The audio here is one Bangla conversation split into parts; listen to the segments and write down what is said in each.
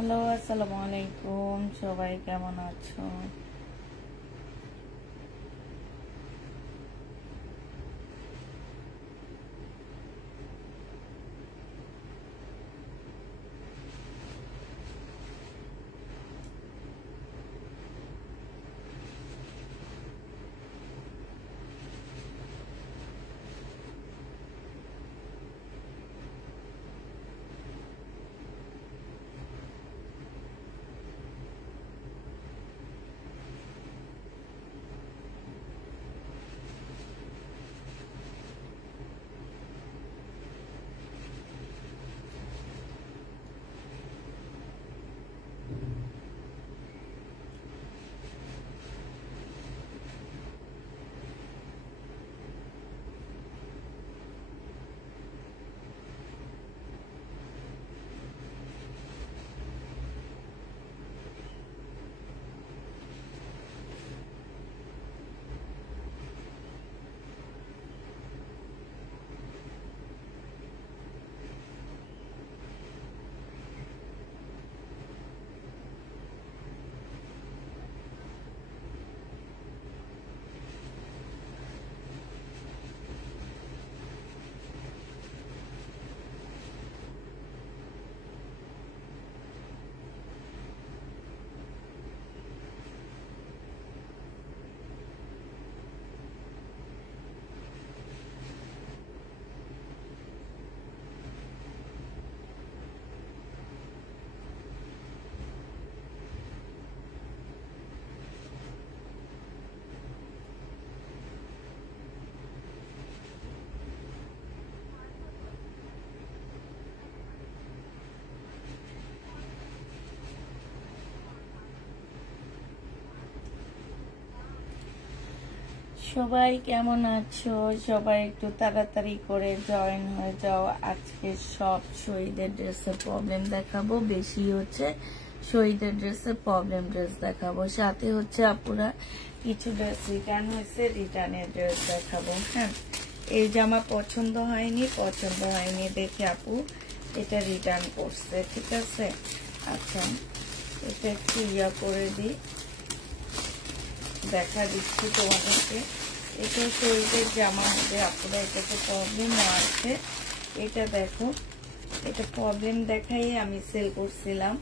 হ্যালো, আসসালামু আলাইকুম। সবাই কেমন আছো? সবাই কেমন আছো? সবাই একটু তাড়াতাড়ি করে জয়েন হয়ে যাও। আজকে সব শহীদের ড্রেসের প্রবলেম দেখাবো, বেশি হচ্ছে শহীদের ড্রেসের প্রবলেম ড্রেস দেখাবো, সাথে হচ্ছে আপুরা কিছু ড্রেস রিটার্ন হয়েছে, রিটার্নের ড্রেস দেখাবো। হ্যাঁ, এই জামা পছন্দ হয়নি দেখে আপু এটা রিটার্ন করছে, ঠিক আছে। আচ্ছা, এটা একটু করে দিই, দেখা দিচ্ছি তোমাদেরকে। এটা শরীরের জামা হবে আপনারা, এটাতে প্রবলেমও আছে। এটা দেখো, এটা প্রবলেম দেখাই আমি সেল করছিলাম।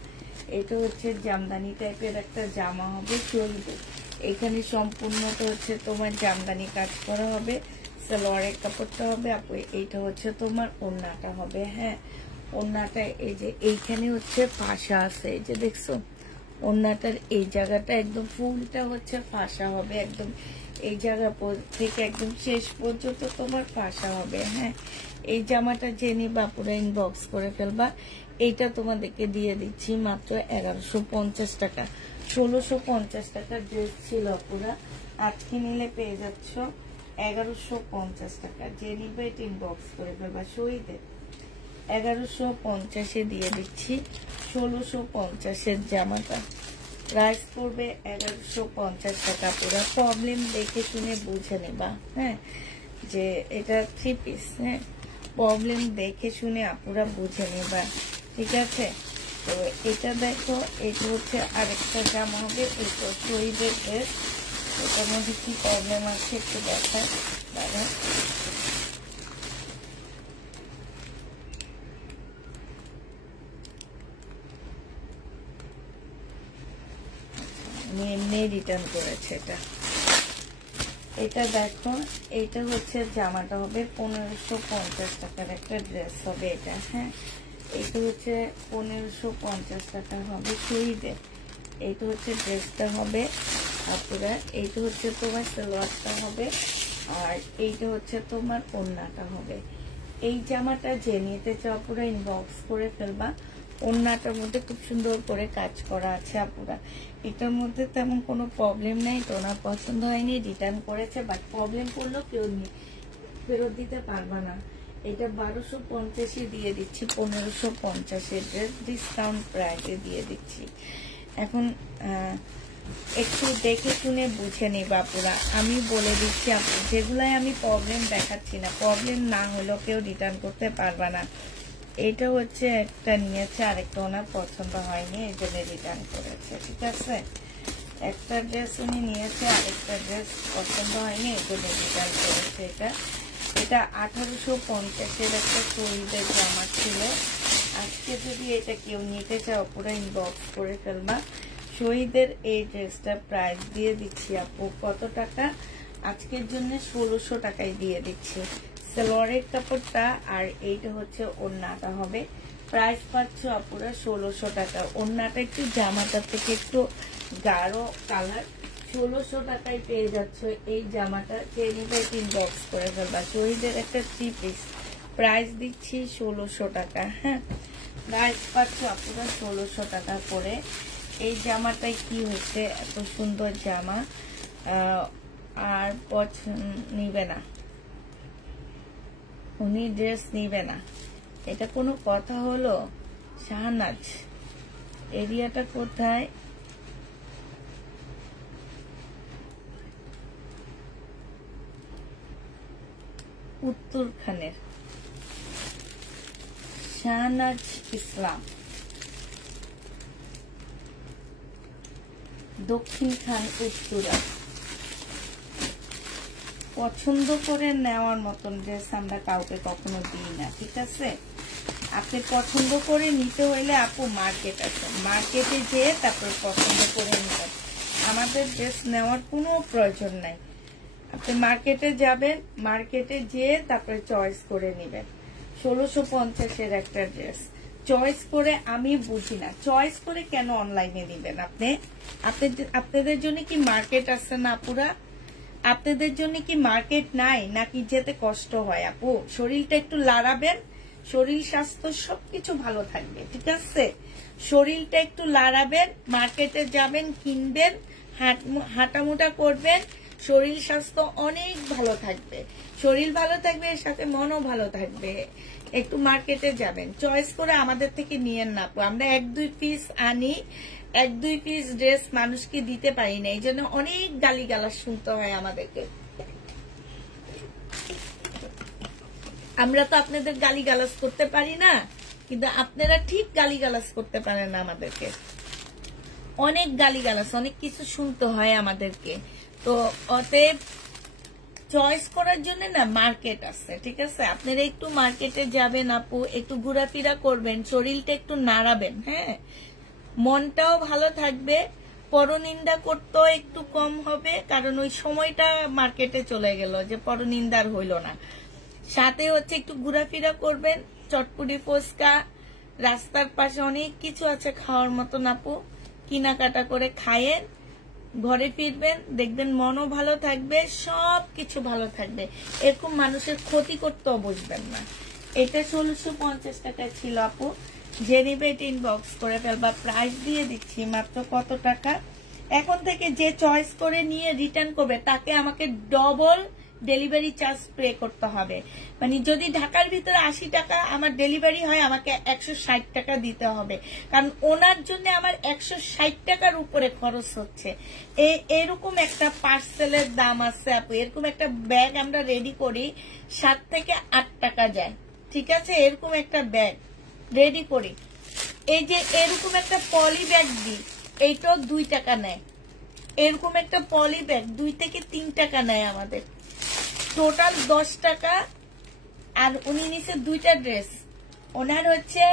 এটা হচ্ছে জামদানি টাইপের একটা জামা হবে শরীরের। এখানে সম্পূর্ণটা হচ্ছে তোমার জামদানি কাজ করা হবে, সালোয়ারের কাপড়টা হবে আপু। এইটা হচ্ছে তোমার ওড়নাটা হবে। হ্যাঁ, ওড়নাটা এই যে এইখানে হচ্ছে ফাঁসা আছে, এই যে দেখছো ওড়নাটার এই জায়গাটা একদম ফুলটা হচ্ছে ফাঁসা হবে, একদম এই জায়গা থেকে একদম শেষ পর্যন্ত তোমার ফাঁসা হবে। হ্যাঁ, এই জামাটা যে নিবা পুরো ইনবক্স করে ফেলবা। এইটা তোমাদেরকে দিয়ে দিচ্ছি মাত্র 1150 টাকা। 1650 টাকার ড্রেস ছিল পুরা, আজকে নিলে পেয়ে যাচ্ছ 1150 টাকা। যে নিবে এটা ইনবক্স করে ফেলবা। শহীদের 1150-এ দিয়ে দিচ্ছি। 1650-এর জামাটা প্রাইস পড়বে 1150 টাকা পুরা। প্রবলেম দেখে শুনে বুঝে নেবা। হ্যাঁ, যে এটা 3 পিস। হ্যাঁ, প্রবলেম দেখে শুনে আপুরা বুঝে নেবা, ঠিক আছে। তো এটা দেখো, এটা হচ্ছে আরেকটা জামা হবে, এটা শহীদের ড্রেস। এটার মধ্যে কি প্রবলেম আছে একটু দেখায় দাদা। এমনি রিটার্ন করেছে এটা। এটা দেখো, এটা হচ্ছে জামাটা হবে 1550 টাকার একটা ড্রেস হবে এটা। হ্যাঁ, এটা হচ্ছে 1550 টাকা হবে শহীদের। এইটা হচ্ছে ড্রেসটা হবে আপুরা। এইটা হচ্ছে তোমার সালোয়ারটা হবে, আর এইটা হচ্ছে তোমার ওড়নাটা হবে। এই জামাটা যে নিতে চাও পুরো ইনবক্স করে ফেলবা। ওড়নাটার মধ্যে খুব সুন্দর করে কাজ করা আছে আপুরা। এটার মধ্যে তেমন কোনো প্রবলেম নেই, তো ওনার পছন্দ হয়নি, রিটার্ন করেছে। বাট প্রবলেম করলেও কেউ ফেরত দিতে পারবা না। এটা 1250-এ দিয়ে দিচ্ছি, 1550-এর ড্রেস ডিসকাউন্ট প্রাইসে দিয়ে দিচ্ছি। এখন একটু দেখে শুনে বুঝে নিই বাপুরা। আমি বলে দিচ্ছি আপু, যেগুলাই আমি প্রবলেম দেখাচ্ছি না, প্রবলেম না হলেও কেউ রিটার্ন করতে পারবা না। এটা হচ্ছে একটা নিয়েছে, আরেকটা ওনার পছন্দ হয়নি, এই জন্য রিটার্ন করেছে। ঠিক আছে, একটা ড্রেস উনি নিয়েছে, আরেকটা ড্রেস পছন্দ হয়নি, এই জন্য রিটার্ন করেছে। এটা 1850-এর একটা শহীদের জামা ছিল। আজকে যদি এটা কেউ নিতে চাও পুরো ইনবক্স করে ফেলবা। শহীদের এই ড্রেসটা প্রাইস দিয়ে দিচ্ছি আপু কত টাকা, আজকের জন্য 1600 টাকায় দিয়ে দিচ্ছি। সালোয়ারের কাপড়টা আর এইটা হচ্ছে ওড়নাটা হবে। প্রাইস পাচ্ছ আপুরা 1600 টাকা। ওড়নাটা একটু জামাটার থেকে একটু গাঢ় কালার, 1600 টাকায় পেয়ে যাচ্ছ এই জামাটা। চেনিটা ইনবক্স করে ফেলবা। শহীদের একটা 3 পিস প্রাইস দিচ্ছি 1600 টাকা। হ্যাঁ, প্রাইস পাচ্ছ আপুরা 1600 টাকা করে। এই জামাটাই কি হয়েছে, এত সুন্দর জামা আর নিবে না, উনি ড্রেস নিবে না, এটা কোনো কথা হলো? শাহনাজ এরিয়াটা কোথায়? উত্তরখানের শাহনাজ ইসলাম, দক্ষিণ খান উত্তরা। পছন্দ করে নেওয়ার মতন ড্রেস আমরা কাউকে কখনো দিই না। ঠিক আছে, আপনি পছন্দ করে নিতে হইলে আপু মার্কেট আছে, মার্কেটে যেয়ে তারপর পছন্দ করে নিবেন। আমাদের ড্রেস নেওয়ার কোনো প্রয়োজন নাই। আপনি মার্কেটে যাবেন, মার্কেটে যেয়ে তারপরে চয়েস করে নিবেন। 1650-এর একটা ড্রেস চয়েস করে, আমি বুঝি না চয়েস করে কেন অনলাইনে দিবেন আপনি? আপনাদের জন্য কি মার্কেট আছে না পুরা? আপনাদের জন্য কি মার্কেট নাই, নাকি যেতে কষ্ট হয়? আপু শরীরটা একটু লড়াবেন, শরীর স্বাস্থ্য সবকিছু ভালো থাকবে। ঠিক আছে, শরীরটা একটু লড়াবেন, মার্কেটে যাবেন, কিনবেন, হাঁটামোটা করবেন, শরীর স্বাস্থ্য অনেক ভালো থাকবে। শরীর ভালো থাকবে, এর সাথে মনও ভালো থাকবে। একটু মার্কেটে যাবেন, চয়েস করে আমাদের থেকে নিয়েন না আপু। আমরা 1-2 পিস আনি, 1-2 পিস ড্রেস মানুষকে দিতে পারি না, এই জন্য অনেক গালিগালাজ শুনতে হয় আমাদেরকে। আমরা তো আপনাদের গালিগালাজ করতে পারি না, কিন্তু আপনারা ঠিক গালিগালাজ করতে পারেন না আমাদেরকে। অনেক গালিগালাজ, অনেক কিছু শুনতে হয় আমাদেরকে। তো অতএব চয়েস করার জন্য না মার্কেট আছে। ঠিক আছে, আপনারা একটু মার্কেটে যাবেন আপু, একটু ঘোরাফেরা করবেন, শরীরটা একটু নাড়াবেন। হ্যাঁ, মনটাও ভালো থাকবে, পরনিন্দা করতেও একটু কম হবে, কারণ ওই সময়টা মার্কেটে চলে গেল যে পরনিন্দার হইল না। সাথে হচ্ছে একটু ঘোরাফেরা করবেন, চটপুটি ফুচকা, রাস্তার পাশে অনেক কিছু আছে খাওয়ার মতন আপু, কেনাকাটা করে খায়েন, ঘরে ফিরবেন, দেখবেন মনও ভালো থাকবে, সবকিছু ভালো থাকবে। এরকম মানুষের ক্ষতি করতেও বুঝবেন না। এটা 1650 টাকা ছিল আপু, যে নিবে এটা ইনবক্স করে ফেলবা। প্রাইস দিয়ে দিচ্ছি মাত্র কত টাকা। এখন থেকে যে চয়েস করে নিয়ে রিটার্ন করবে তাকে আমাকে ডবল ডেলিভারি চার্জ পে করতে হবে। মানে যদি ঢাকার ভিতরে 80 টাকা আমার ডেলিভারি হয়, আমাকে 160 টাকা দিতে হবে, কারণ ওনার জন্য আমার 160 টাকার উপরে খরচ হচ্ছে। এরকম একটা পার্সেলের দাম আছে আপু। এরকম একটা ব্যাগ আমরা রেডি করি 7 থেকে 8 টাকা যায়। ঠিক আছে, এরকম একটা ব্যাগ রেডি করি, এই যে এরকম একটা পলি ব্যাগ দিই, এইটাও 2 টাকা নেয়। এরকম একটা পলি ব্যাগ 2 থেকে 3 টাকা নেয় আমাদের, টোটাল 10 টাকা। আর উনি নিচে 2টা ড্রেস, ওনার হচ্ছে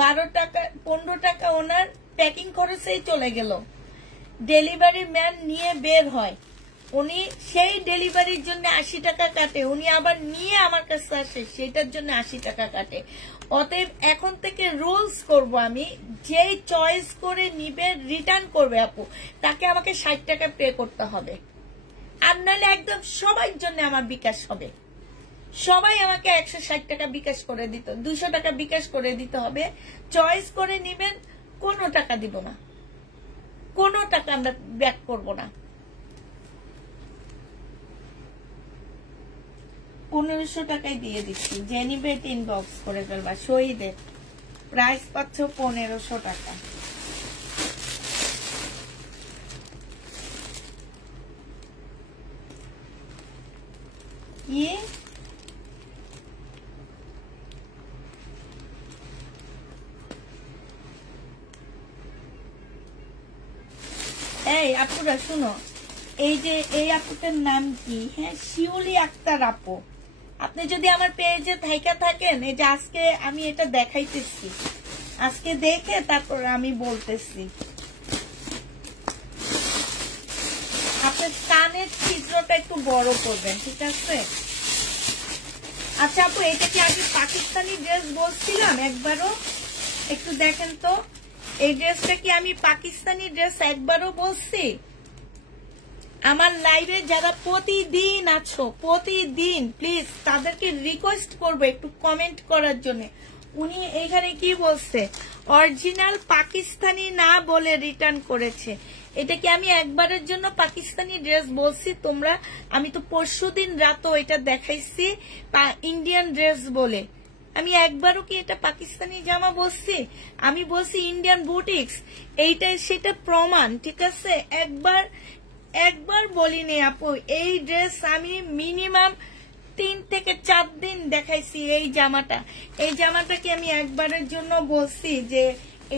12 টাকা 15 টাকা ওনার প্যাকিং খরচেই চলে গেল। ডেলিভারি ম্যান নিয়ে বের হয়, উনি সেই ডেলিভারির জন্য 80 টাকা কাটে, উনি আবার নিয়ে আমার কাছে আসে, সেটার জন্য 80 টাকা কাটে। অতএব এখন থেকে রুলস করব আমি, যেই চয়েস করে নিবে রিটার্ন করবে আপু, তাকে আমাকে 60 টাকা পে করতে হবে। আর নাহলে একদম সবার জন্য আমার বিকাশ হবে, সবাই আমাকে 160 টাকা বিকাশ করে দিত, 200 টাকা বিকাশ করে দিতে হবে। চয়েস করে নিবেন, কোনো টাকা দিব না, কোনো টাকা আমরা ব্যাক করব না। 1500 টাকায় দিয়ে দিচ্ছি, যে নিবে ইনবক্স করে ফেলবা। শহীদের প্রাইস পাচ্ছ 1500 টাকা। কি আপুরা শুনো, এই যে এই আপুটার নাম কি? হ্যাঁ, শিউলি আক্তার আপু। আপনি যদি আমার পেজে থাইকা থাকেন, এই যে আজকে আমি এটা দেখাইতেছি, আজকে দেখে তারপর আমি বলতেছি। আপনার কানের ছিদ্রটা একটু বড় করবেন, ঠিক আছে? আচ্ছা আপু, এটা কি আগে পাকিস্তানি ড্রেস বলছিলাম একবারও? একটু দেখেন তো, এই ড্রেসটা কি আমি পাকিস্তানি ড্রেস একবারও বলছি? আমার লাইভে যারা প্রতিদিন আছো, প্রতিদিন প্লিজ তাদেরকে রিকোয়েস্ট করবো একটু কমেন্ট করার জন্য। উনি এখানে কি বলছে? অরিজিনাল পাকিস্তানি না বলে রিটার্ন করেছে। এটা কি আমি একবারের জন্য পাকিস্তানি ড্রেস বলছি তোমরা? আমি তো পরশুদিন রাতও এটা দেখাইছি ইন্ডিয়ান ড্রেস বলে। আমি একবারও কি এটা পাকিস্তানি জামা বলছি? আমি বলছি ইন্ডিয়ান বুটিক্স, এইটাই সেটা প্রমাণ, ঠিক আছে? একবার বলিনি আপু। এই ড্রেস আমি মিনিমাম 3 থেকে 4 দিন দেখাইছি। এই জামাটা কি আমি একবারের জন্য বলছি যে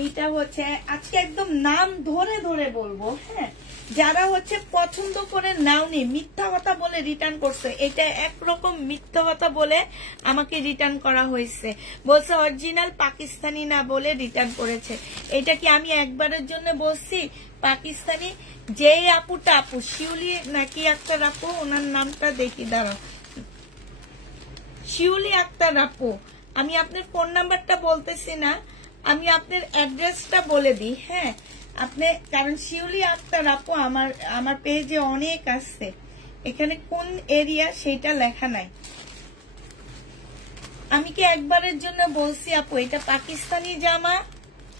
এইটা হচ্ছে? আজকে একদম নাম ধরে ধরে বলবো। হ্যাঁ, যারা হচ্ছে পছন্দ করে নাওনি, মিথ্যা কথা বলে রিটার্ন করছে, এটা একরকম মিথ্যা কথা বলে আমাকে রিটার্ন করা হয়েছে। বলছে অরিজিনাল পাকিস্তানি না বলে রিটার্ন করেছে। এটা কি আমি একবারের জন্য বলছি পাকিস্তানি? যে আপুটা, আপু শিউলি নাকি আক্তার আপু, ওনার নামটা দেখি, দাঁড়াও। শিউলি আক্তার আপু, আমি আপনার ফোন নাম্বারটা বলতেছি না, আমি আপনার অ্যাড্রেসটা বলে দিই। হ্যাঁ, আপনি, কারণ শিউলি আক্তার আপু আমার পেজে অনেক আসছে, এখানে কোন এরিয়া সেটা লেখা নাই। আমি কি একবারের জন্য বলছি আপু এটা পাকিস্তানি জামা?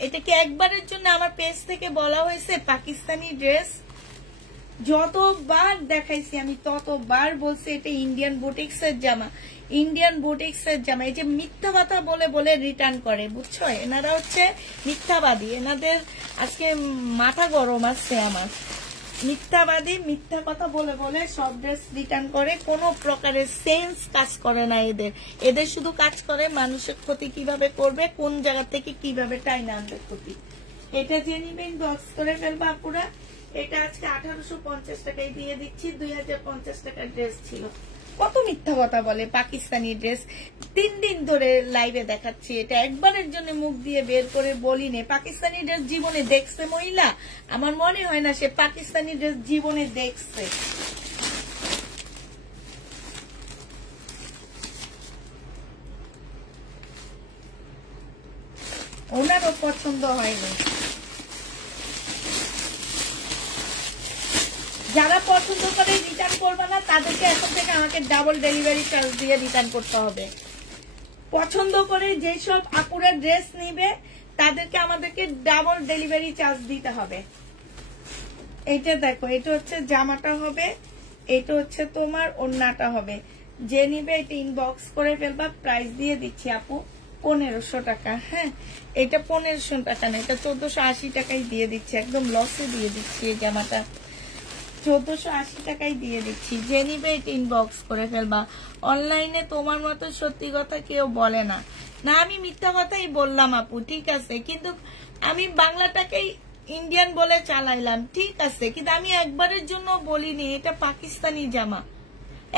এটা কি একবারের জন্য আমার পেজ থেকে বলা হয়েছে পাকিস্তানি ড্রেস? যতবার দেখাইছি আমি ততবার বলছি এটা ইন্ডিয়ান বুটিক্স এর জামা, ইন্ডিয়ান বুটিক্স এর জামা। এই যে মিথ্যা কথা বলে বলে রিটার্ন করে, বুঝছো? এনারা হচ্ছে মিথ্যাবাদী, এনাদের আজকে মাথা গরম আছে আমার। মিথ্যাবাদী, মিথ্যা কথা বলে বলে সব ড্রেস রিটার্ন করে, কোনো প্রকারের সেন্স কাজ করে না এদের শুধু কাজ করে মানুষের ক্ষতি কিভাবে করবে, কোন জায়গা থেকে কিভাবে টাইনা আনবে ক্ষতি। এটা যে নিবেন বক্স করে ফেলবো আপুরা। এটা আজকে 1850 টাকায় দিয়ে দিচ্ছি, 2050 টাকার ড্রেস ছিল। কত মিথ্যা কথা বলে পাকিস্তানি ড্রেস, 3 দিন ধরে লাইভে দেখাচ্ছি। এটা একবারের জন্য মুখ দিয়ে বের করে বলি নে। পাকিস্তানি ড্রেস জীবনে দেখছে মহিলা? আমার মনে হয় না সে পাকিস্তানি ড্রেস জীবনে দেখছে। ওনারও পছন্দ হয়নি। যারা পছন্দ করে রিটার্ন করবে না তাদেরকে এখন থেকে আমাকে ডাবল ডেলিভারি চার্জ দিয়ে রিটার্ন করতে হবে। পছন্দ করে যেসব আপুরা ড্রেস নিবে তাদেরকে আমাদেরকে ডাবল ডেলিভারি চার্জ দিতে হবে। এইটা দেখো, এটা হচ্ছে জামাটা হবে, এটা হচ্ছে তোমার ওড়নাটা হবে। যে নিবে এটা ইনবক্স করে ফেলবা। প্রাইস দিয়ে দিচ্ছি আপু 1500 টাকা। হ্যাঁ, এটা 1500 টাকা না, এটা 1480 টাকায় দিয়ে দিচ্ছি, একদম লসে দিয়ে দিচ্ছি। এই জামাটা 1480 টাকায় দিয়ে দিচ্ছি। যে নিবে এটা ইনবক্স করে ফেলবা। অনলাইনে তোমার মতো সত্যি কথা কেউ বলে না। না, আমি মিথ্যা কথাই বললাম আপু, ঠিক আছে, কিন্তু আমি বাংলাটাকেই ইন্ডিয়ান বলে চালাইলাম, ঠিক আছে, কিন্তু আমি একবারের জন্য বলিনি এটা পাকিস্তানি জামা,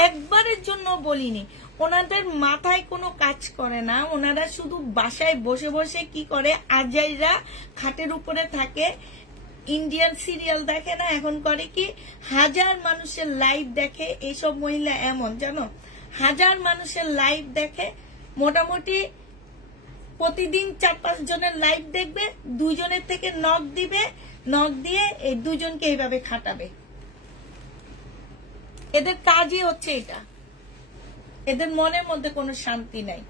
একবারের জন্য বলিনি। ওনাদের মাথায় কোনো কাজ করে না, ওনারা শুধু বাসায় বসে বসে কি করে, আজাইরা খাটের উপরে থাকে, ইন্ডিয়ান সিরিয়াল দেখে না, এখন করে কি 1000 মানুষের লাইভ দেখে। এইসব মহিলা এমন জানো, 1000 মানুষের লাইভ দেখে, মোটামুটি প্রতিদিন 4-5 জনের লাইভ দেখবে, 2 জনের থেকে নক দিবে, নক দিয়ে এই 2 জনকে এইভাবে খাটাবে। এদের কাজই হচ্ছে এটা। এদের মনের মধ্যে কোনো শান্তি নাই।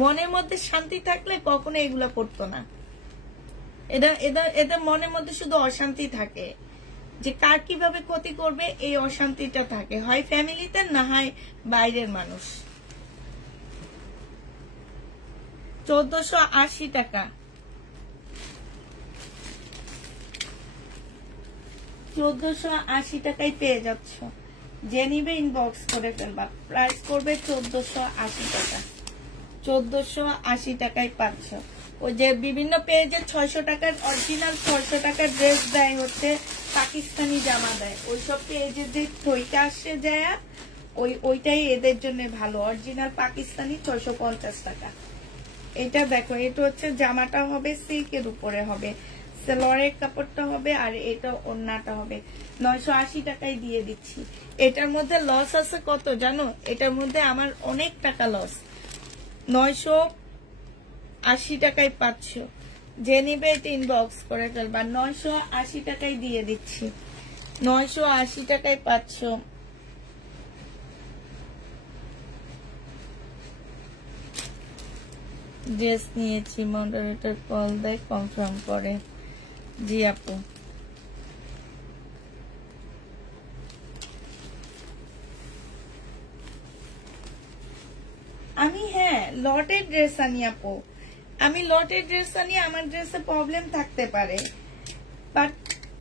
মনের মধ্যে শান্তি থাকলে কখনো এগুলো করতো না। এদের মনের মধ্যে শুধু অশান্তি থাকে, যে কার কিভাবে ক্ষতি করবে এই অশান্তিটা থাকে, হয় ফ্যামিলিতে না হয় বাইরের মানুষ। 1480 টাকা, 1480 টাকায় পেয়ে যাচ্ছ। যে নিবে ইনবক্স করে ফেলবা। প্রাইস করবে 1480 টাকা। 1480 টাকায় পাচ্ছ। ওই যে বিভিন্ন পেজে 600 টাকার অরিজিনাল 600 টাকার ড্রেস দেয়, হচ্ছে পাকিস্তানি জামা দেয়, ওইসব পেজে যে থইটা আসে যায় ওইটাই এদের জন্য ভালো। অরিজিনাল পাকিস্তানি 650 টাকা। এটা দেখো, এটা হচ্ছে জামাটা হবে সিল্কের উপরে হবে, সালোয়ারের কাপড়টা হবে, আর এটা ওড়নাটা হবে। 980 টাকায় দিয়ে দিচ্ছি। এটার মধ্যে লস আছে কত জানো? এটার মধ্যে আমার অনেক টাকা লস। 980 টাকায় পাচ্ছ। যে নিবে এটা ইনবক্স করে ফেলবা। 980 টাকায় দিয়ে দিচ্ছি। 980 টাকায় পাচ্ছ। ড্রেস নিয়েছি, মডারেটর কল দেয়, কনফার্ম করে। জি আপু, আমি হ্যাঁ লটের ড্রেস আনি আপু, আমি লটের ড্রেস আনি। আমার ড্রেসে প্রবলেম থাকতে পারে, বাট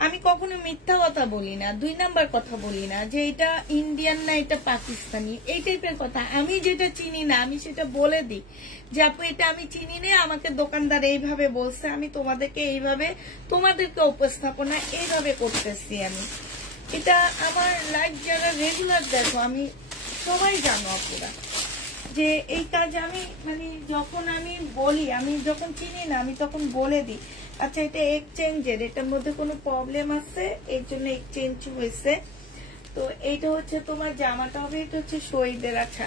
আমি কখনো মিথ্যা কথা বলি না, 2 নাম্বার কথা বলি না যে এটা ইন্ডিয়ান না এটা পাকিস্তানি, এই টাইপের কথা। আমি যেটা চিনি না আমি সেটা বলে দিই যে আপু এটা আমি চিনি না, আমাকে দোকানদার এইভাবে বলছে, আমি তোমাদেরকে এইভাবে তোমাদেরকে উপস্থাপনা এইভাবে করতেছি। আমি এটা আমার লাইফ যারা রেগুলার দেখো, আমি সবাই জানো আপুরা যে এই কাজ আমি মানে যখন আমি বলি, আমি যখন চিনি না আমি তখন বলে দিই আচ্ছা এটা এক্সচেঞ্জের, এটার মধ্যে কোনো প্রবলেম আছে এই জন্য এক্সচেঞ্জ হয়েছে। তো এইটা হচ্ছে তোমার জামাটা হবে, এটা হচ্ছে শহীদের। আচ্ছা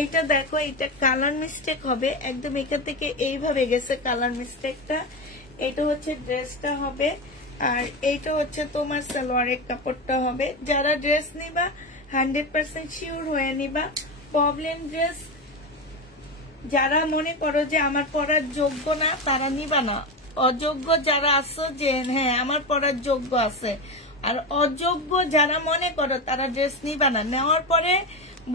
এইটা দেখো, এটা কালার মিস্টেক হবে একদম, এখান থেকে এইভাবে গেছে কালার মিস্টেকটা। এটা হচ্ছে ড্রেসটা হবে, আর এইটা হচ্ছে তোমার সালোয়ারের কাপড়টা হবে। যারা ড্রেস নিবা 100% শিওর হয়ে নিবা। প্রবলেম ড্রেস যারা মনে করো যে আমার পরার যোগ্য না তারা নিবা না। অযোগ্য যারা আছো যে হ্যাঁ আমার পরার যোগ্য আছে, আর অযোগ্য যারা মনে করো তারা ড্রেস নিবা না। নেওয়ার পরে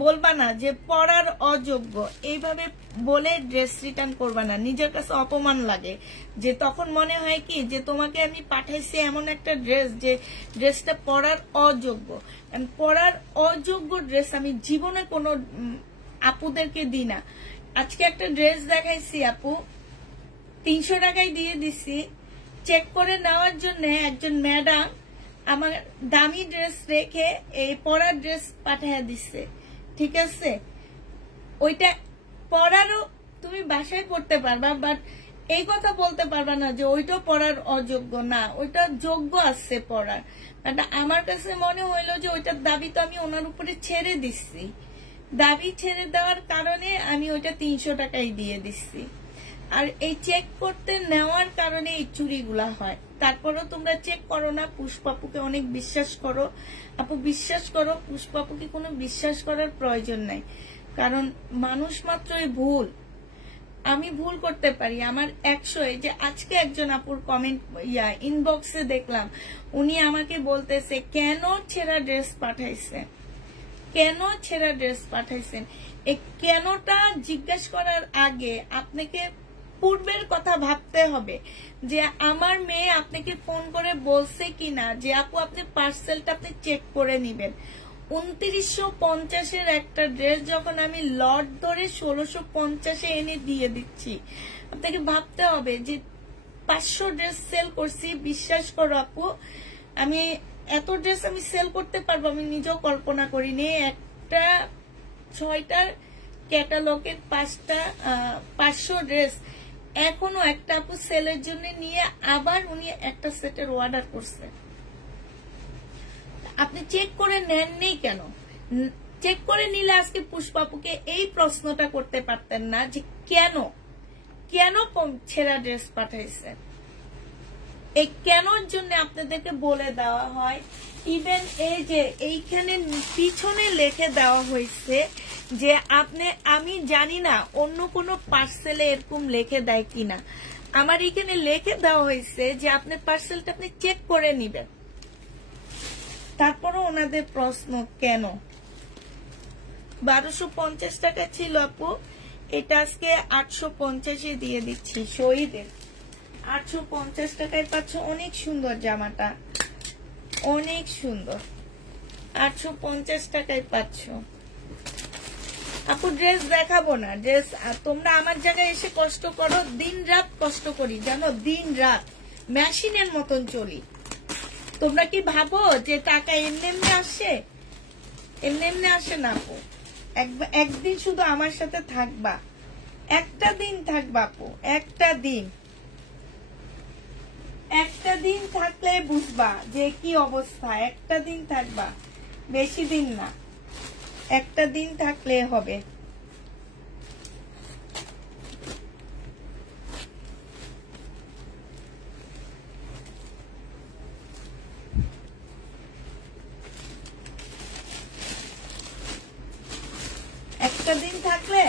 বলবা না যে পরার অযোগ্য, এইভাবে বলে ড্রেস রিটার্ন করবা না। নিজের কাছে অপমান লাগে, যে তখন মনে হয় কি যে তোমাকে আমি পাঠাইছি এমন একটা ড্রেস যে ড্রেসটা পরার অযোগ্য। পরার অযোগ্য ড্রেস আমি জীবনে কোনো আপুদেরকে দিই না। আজকে একটা ড্রেস দেখাইছি আপু, 300 টাকায় দিয়ে দিছি। চেক করে নেওয়ার জন্য একজন ম্যাডাম আমার দামি ড্রেস রেখে এই পরার ড্রেস পাঠিয়ে দিচ্ছে, ঠিক আছে? ওইটা পরারও তুমি বাসায় পড়তে পারবা, বাট এই কথা বলতে পারবা না যে ওইটা পরার অযোগ্য না, ওইটা যোগ্য আছে পরার। আমার কাছে মনে হইলো যে ওইটার দাবি তো আমি ওনার উপরে ছেড়ে দিচ্ছি, দাবি ছেড়ে দেওয়ার কারণে আমি ওইটা 300 টাকায় দিয়ে দিচ্ছি। আর এই চেক করতে নেওয়ার কারণে এই চুরিগুলা হয়। তারপরেও তোমরা চেক করো না, পুষ্পাপুকে অনেক বিশ্বাস করো। আপু বিশ্বাস করো, পুষ্পাপুকে কোনো বিশ্বাস করার প্রয়োজন নাই, কারণ মানুষ মাত্রই ভুল। আমি ভুল করতে পারি, আমার 100। যে আজকে একজন আপুর কমেন্ট ইনবক্সে দেখলাম, উনি আমাকে বলতেছে কেন ছেঁড়া ড্রেস পাঠাইছে, কেন ছেঁড়া ড্রেস পাঠাইছেন। এই কেনটা জিজ্ঞেস করার আগে আপনাকে পূর্বের কথা ভাবতে হবে যে আমার মেয়ে আপনাকে ফোন করে বলছে কিনা যে আপু আপনি পার্সেলটা আপনি চেক করে নিবেন। 2950-এর একটা ড্রেস যখন আমি লট ধরে 1650-এ এনে দিয়ে দিচ্ছি, আপনাকে ভাবতে হবে যে 500 ড্রেস সেল করছি। বিশ্বাস করো আপু, আমি এত ড্রেস আমি সেল করতে পারবো আমি নিজেও কল্পনা করিনি। একটা 6টার ক্যাটালগের 500 ড্রেস এখনো একটা আপু সেলের জন্য নিয়ে আবার উনি একটা সেটের অর্ডার করছে। আপনি চেক করে নেননি কেন? চেক করে নিলে আজকে পুষ্পাপুকে এই প্রশ্নটা করতে পারতেন না যে কেন কেন ছেঁড়া ড্রেস পাঠাইছে। এই কেনর জন্য আপনাদেরকে বলে দেওয়া হয়। ইভেন এই যে এইখানে পিছনে লিখে দেওয়া হয়েছে যে আমি জানি না অন্য কোনো পার্সেলে এরকম লিখে দেয় কিনা, আমার এখানে লিখে দেওয়া হয়েছে যে আপনার পার্সেলটা আপনি চেক করে নিবেন। তারপরে ওনাদের প্রশ্ন কেন। 1250 টাকা ছিল আপু, এটা আজকে 850-এ দিয়ে দিচ্ছি। শহীদের 850 টাকায় পাচ্ছ। অনেক সুন্দর জামাটা, অনেক সুন্দর। 850 টাকায় পাচ্ছ। আপু ড্রেস দেখাবো না, ড্রেস তোমরা আমার জায়গায় এসে কষ্ট করো, দিন রাত কষ্ট করি জানো, দিন রাত মেশিনের মতন চলি। তোমরা কি ভাবো যে টাকা এমনি এমনি আসে? এমনি এমনি আসে না আপু। একদিন শুধু আমার সাথে থাকবা, একটা দিন থাকবা আপু, একটা দিন থাকলে বুঝবা যে কি অবস্থা। একটা দিন থাকবা, বেশি দিন না, একটা দিন থাকলে হবে। একটা দিন থাকলে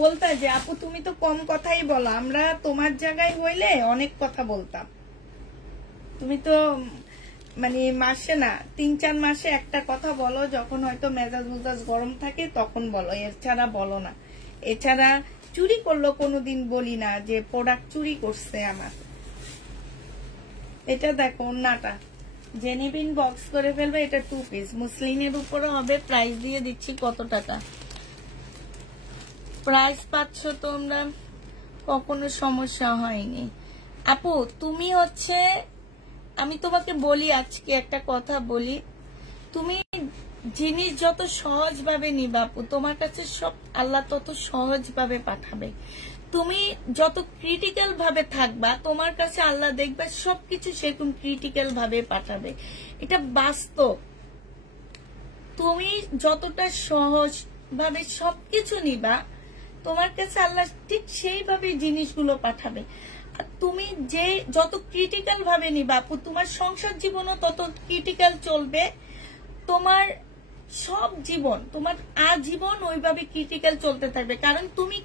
বলতে যে আপু তুমি তো কম কথাই বলো, আমরা তোমার জায়গায় হইলে অনেক কথা বলতাম। তুমি তো মানে মাসে না ৩-৪ মাসে একটা কথা বলো, যখন হয়তো মেজাজ মুজাজ গরম থাকে তখন বলো, এছাড়া বলো না। এছাড়া চুরি করলো কোনোদিন বলি না যে প্রোডাক্ট চুরি করছে আমার। এটা দেখো ওন্নাটা, জেনিবিন বক্স করে ফেলবে। এটা 2 পিস মুসলিনের উপরে হবে। প্রাইস দিয়ে দিচ্ছি কত টাকা, প্রাইস পাচ্ছ তোমরা, কখনো সমস্যা হয়নি আপু। তুমি হচ্ছে, আমি তোমাকে বলি আজকে একটা কথা বলি, তুমি জিনিস যত সহজ ভাবে নিবা আপু, তোমার কাছে সব আল্লাহ তত সহজ ভাবে পাঠাবে। তুমি যত ক্রিটিক্যাল ভাবে থাকবা, তোমার কাছে আল্লাহ দেখবে সবকিছু সেরকম ক্রিটিক্যাল ভাবে পাঠাবে। এটা বাস্তব। তুমি যতটা সহজ ভাবে সবকিছু নিবা, তোমার কাছে আল্লাহ ঠিক সেইভাবে জিনিসগুলো পাঠাবে। আর তুমি যে যত ক্রিটিক্যাল ভাবে নিবা আপু, তোমার সংসার জীবনও তত ক্রিটিক্যাল চলবে। তোমার সব জীবন, তোমার আজীবন ওইভাবে ক্রিটিক্যাল চলতে থাকবে। কারণ তুমি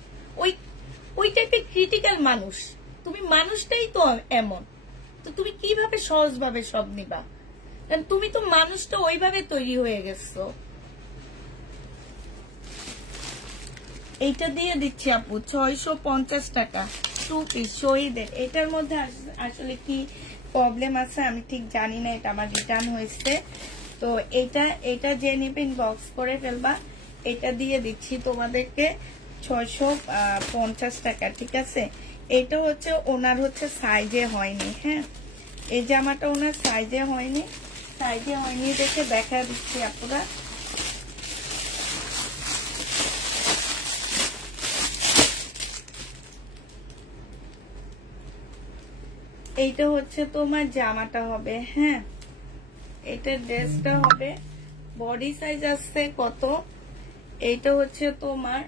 ওই টাইপের ক্রিটিক্যাল মানুষ, তুমি মানুষটাই তো এমন। তো তুমি কিভাবে সহজ ভাবে সব নিবা? কারণ তুমি তো মানুষটা ওইভাবে তৈরি হয়ে গেছো। এইটা দিয়ে দিচ্ছি আপু 650 টাকা, 2 পিস শহীদের। এটার মধ্যে আসলে কি প্রবলেম আছে আমি ঠিক জানি না, এটা আমার রিটার্ন হয়েছে। তো এটা যে নিবেন বক্স করে ফেলবা। এটা দিয়ে দিচ্ছি তোমাদেরকে 650 টাকা, ঠিক আছে। এটা হচ্ছে ওনার হচ্ছে সাইজে হয়নি, হ্যাঁ, এই জামাটা ওনার সাইজে হয়নি, দেখে দেখা দিচ্ছি আপনারা। এইটা হচ্ছে তোমার জামাটা হবে, হ্যাঁ, এটা ড্রেসটা হবে। বডি সাইজ আসছে কত, এইটা হচ্ছে তোমার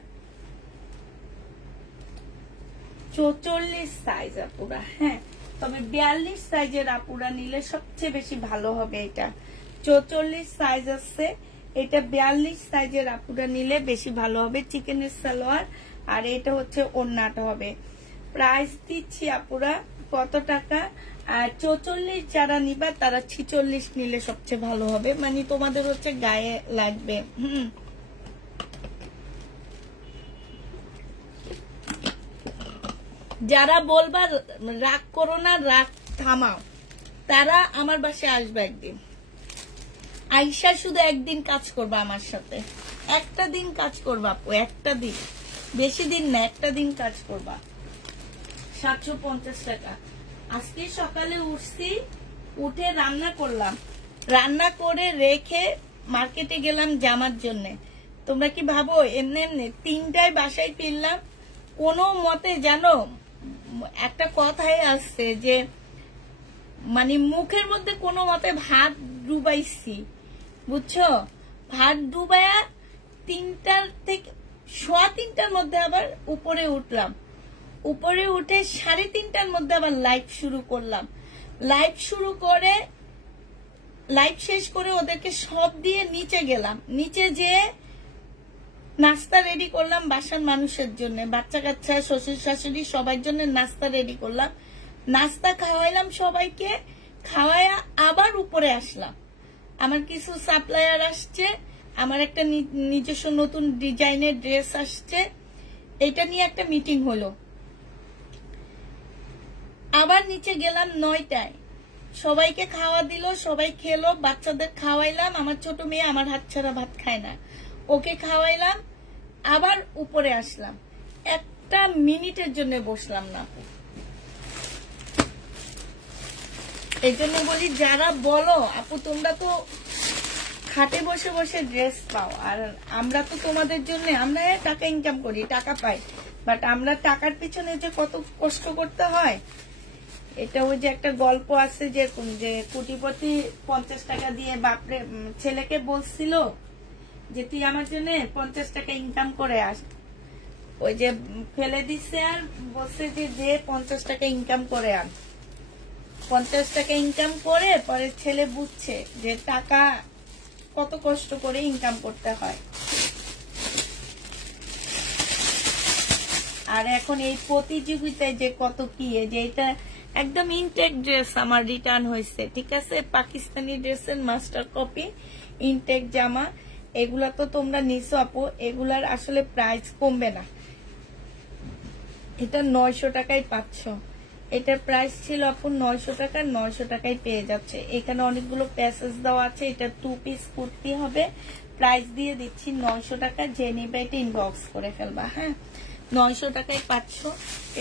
44 সাইজ আপুরা, হ্যাঁ। তবে 42 সাইজের আপুরা নিলে সবচেয়ে বেশি ভালো হবে। এটা 44 সাইজ আছে, এটা 42 সাইজের আপুরা নিলে বেশি ভালো হবে। চিকেনের সালোয়ার, আর এটা হচ্ছে ওড়নাটা হবে। প্রাইস দিচ্ছি আপুরা কত টাকা, আর 44 যারা নিবা তারা 46 নিলে সবচেয়ে ভালো হবে, মানে তোমাদের হচ্ছে গায়ে লাগবে। যারা বলবা রাগ করো না, রাগ থামাও, তারা আমার বাসায় আসবে একদিন। আইসা শুধু একদিন কাজ করবা আমার সাথে, একটা দিন কাজ করবা আপু, একটা দিন, বেশি দিন না, একটা দিন কাজ করবা। 750 টাকা। আজকে সকালে উঠছি, উঠে রান্না করলাম, রান্না করে রেখে মার্কেটে গেলাম জামার জন্য। তোমরা কি ভাবো এমনি এমনি 3টায় বাসায় ফিরলাম? কোনো মতে জানো, একটা কথাই আসছে যে মানে মুখের মধ্যে কোনো মতে ভাত ডুবাইছি, বুঝছো, ভাত ডুবাইয়া 3টার থেকে 3:15টার মধ্যে আবার উপরে উঠলাম। উপরে উঠে 3:30টার মধ্যে আবার লাইভ শুরু করলাম। লাইভ শুরু করে লাইভ শেষ করে ওদেরকে সব দিয়ে নিচে গেলাম। নিচে যেয়ে নাস্তা রেডি করলাম বাসার মানুষের জন্য, বাচ্চা কাচ্চা, শ্বশুর শাশুড়ি সবার জন্য নাস্তা রেডি করলাম। নাস্তা খাওয়াইলাম সবাইকে, খাওয়াইয়া আবার উপরে আসলাম। আমার কিছু সাপ্লায়ার আসছে, আমার একটা নিজস্ব নতুন ডিজাইনের ড্রেস আসছে, এটা নিয়ে একটা মিটিং হলো। আবার নিচে গেলাম 9টায়, সবাইকে খাওয়া দিল, সবাই খেলো, বাচ্চাদের খাওয়াইলাম। আমার ছোট মেয়ে আমার হাত ছাড়া ভাত খায় না, ওকে খাওয়াইলাম। আবার উপরে আসলাম, একটা মিনিটের জন্য বসলাম না। এই জন্য বলি, যারা বলো আপু তোমরা তো খাটে বসে বসে ড্রেস পাও, আর আমরা তো তোমাদের জন্য, আমরা টাকা ইনকাম করি, টাকা পাই, বাট আমরা টাকার পিছনে যে কত কষ্ট করতে হয়, এটা ওই যে একটা গল্প আছে যেরকম, যে কোটিপতি 50 টাকা দিয়ে বাপরে ছেলেকে বলছিল যে তুই আমার জন্য 50 টাকা ইনকাম করে আস, ওই যে ফেলে দিচ্ছে আর বলছে যে 50 টাকা ইনকাম করে আন। 50 টাকা ইনকাম করে পরে ছেলে বুঝছে যে টাকা কত কষ্ট করে ইনকাম করতে হয়। আর এখন এই প্রতিযোগিতায় যে কত কি, যে এটা একদম ইনটেক ড্রেস আমার রিটার্ন হয়েছে, ঠিক আছে, পাকিস্তানি ড্রেসের মাস্টার কপি ইনটেক জামা, এগুলা তো তোমরা নিছো আপু, এগুলার আসলে প্রাইস কমবে না। এটা 900 টাকায় পাচ্ছ, এটার প্রাইস ছিল আপু 900 টাকা, 900 টাকায় পেয়ে যাচ্ছে। এখানে অনেকগুলো প্যাসেজ দেওয়া আছে, এটা 2 পিস কুর্তি হবে, প্রাইস দিয়ে দিচ্ছি 900 টাকা। যে নিবে এটা ইনবক্স করে ফেলবা, হ্যাঁ 900 টাকায় পাচ্ছ।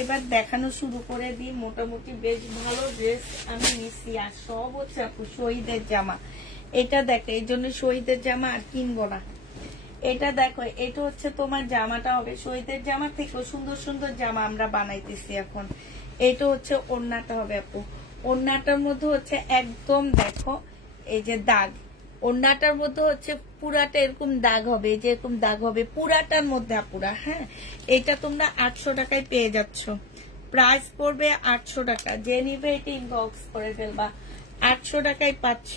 এবার দেখানো শুরু করে দিই, মোটামুটি বেশ ভালো ড্রেস আমি নিচ্ছি, আর সব হচ্ছে আপু শহীদের জামা। এটা দেখো, এই জন্য শহীদের জামা আর কিনবো না। এটা দেখো, এটা হচ্ছে তোমার জামাটা হবে শহীদের জামা থেকেও সুন্দর সুন্দর জামা আমরা বানাইতেছি এখন। এটা হচ্ছে ওড়নাটা হবে আপু, ওড়নাটার মধ্যে হচ্ছে একদম দেখো এই যে দাগ, ওড়নাটার মধ্যে হচ্ছে পুরাটা এরকম দাগ হবে, যে এরকম দাগ হবে পুরাটার মধ্যে আপুরা, হ্যাঁ। এটা তোমরা 800 টাকায় পেয়ে যাচ্ছ, প্রাইস পড়বে 800 টাকা। যে নিবে এটা ইনবক্স করে ফেলবা, 800 টাকায় পাচ্ছ,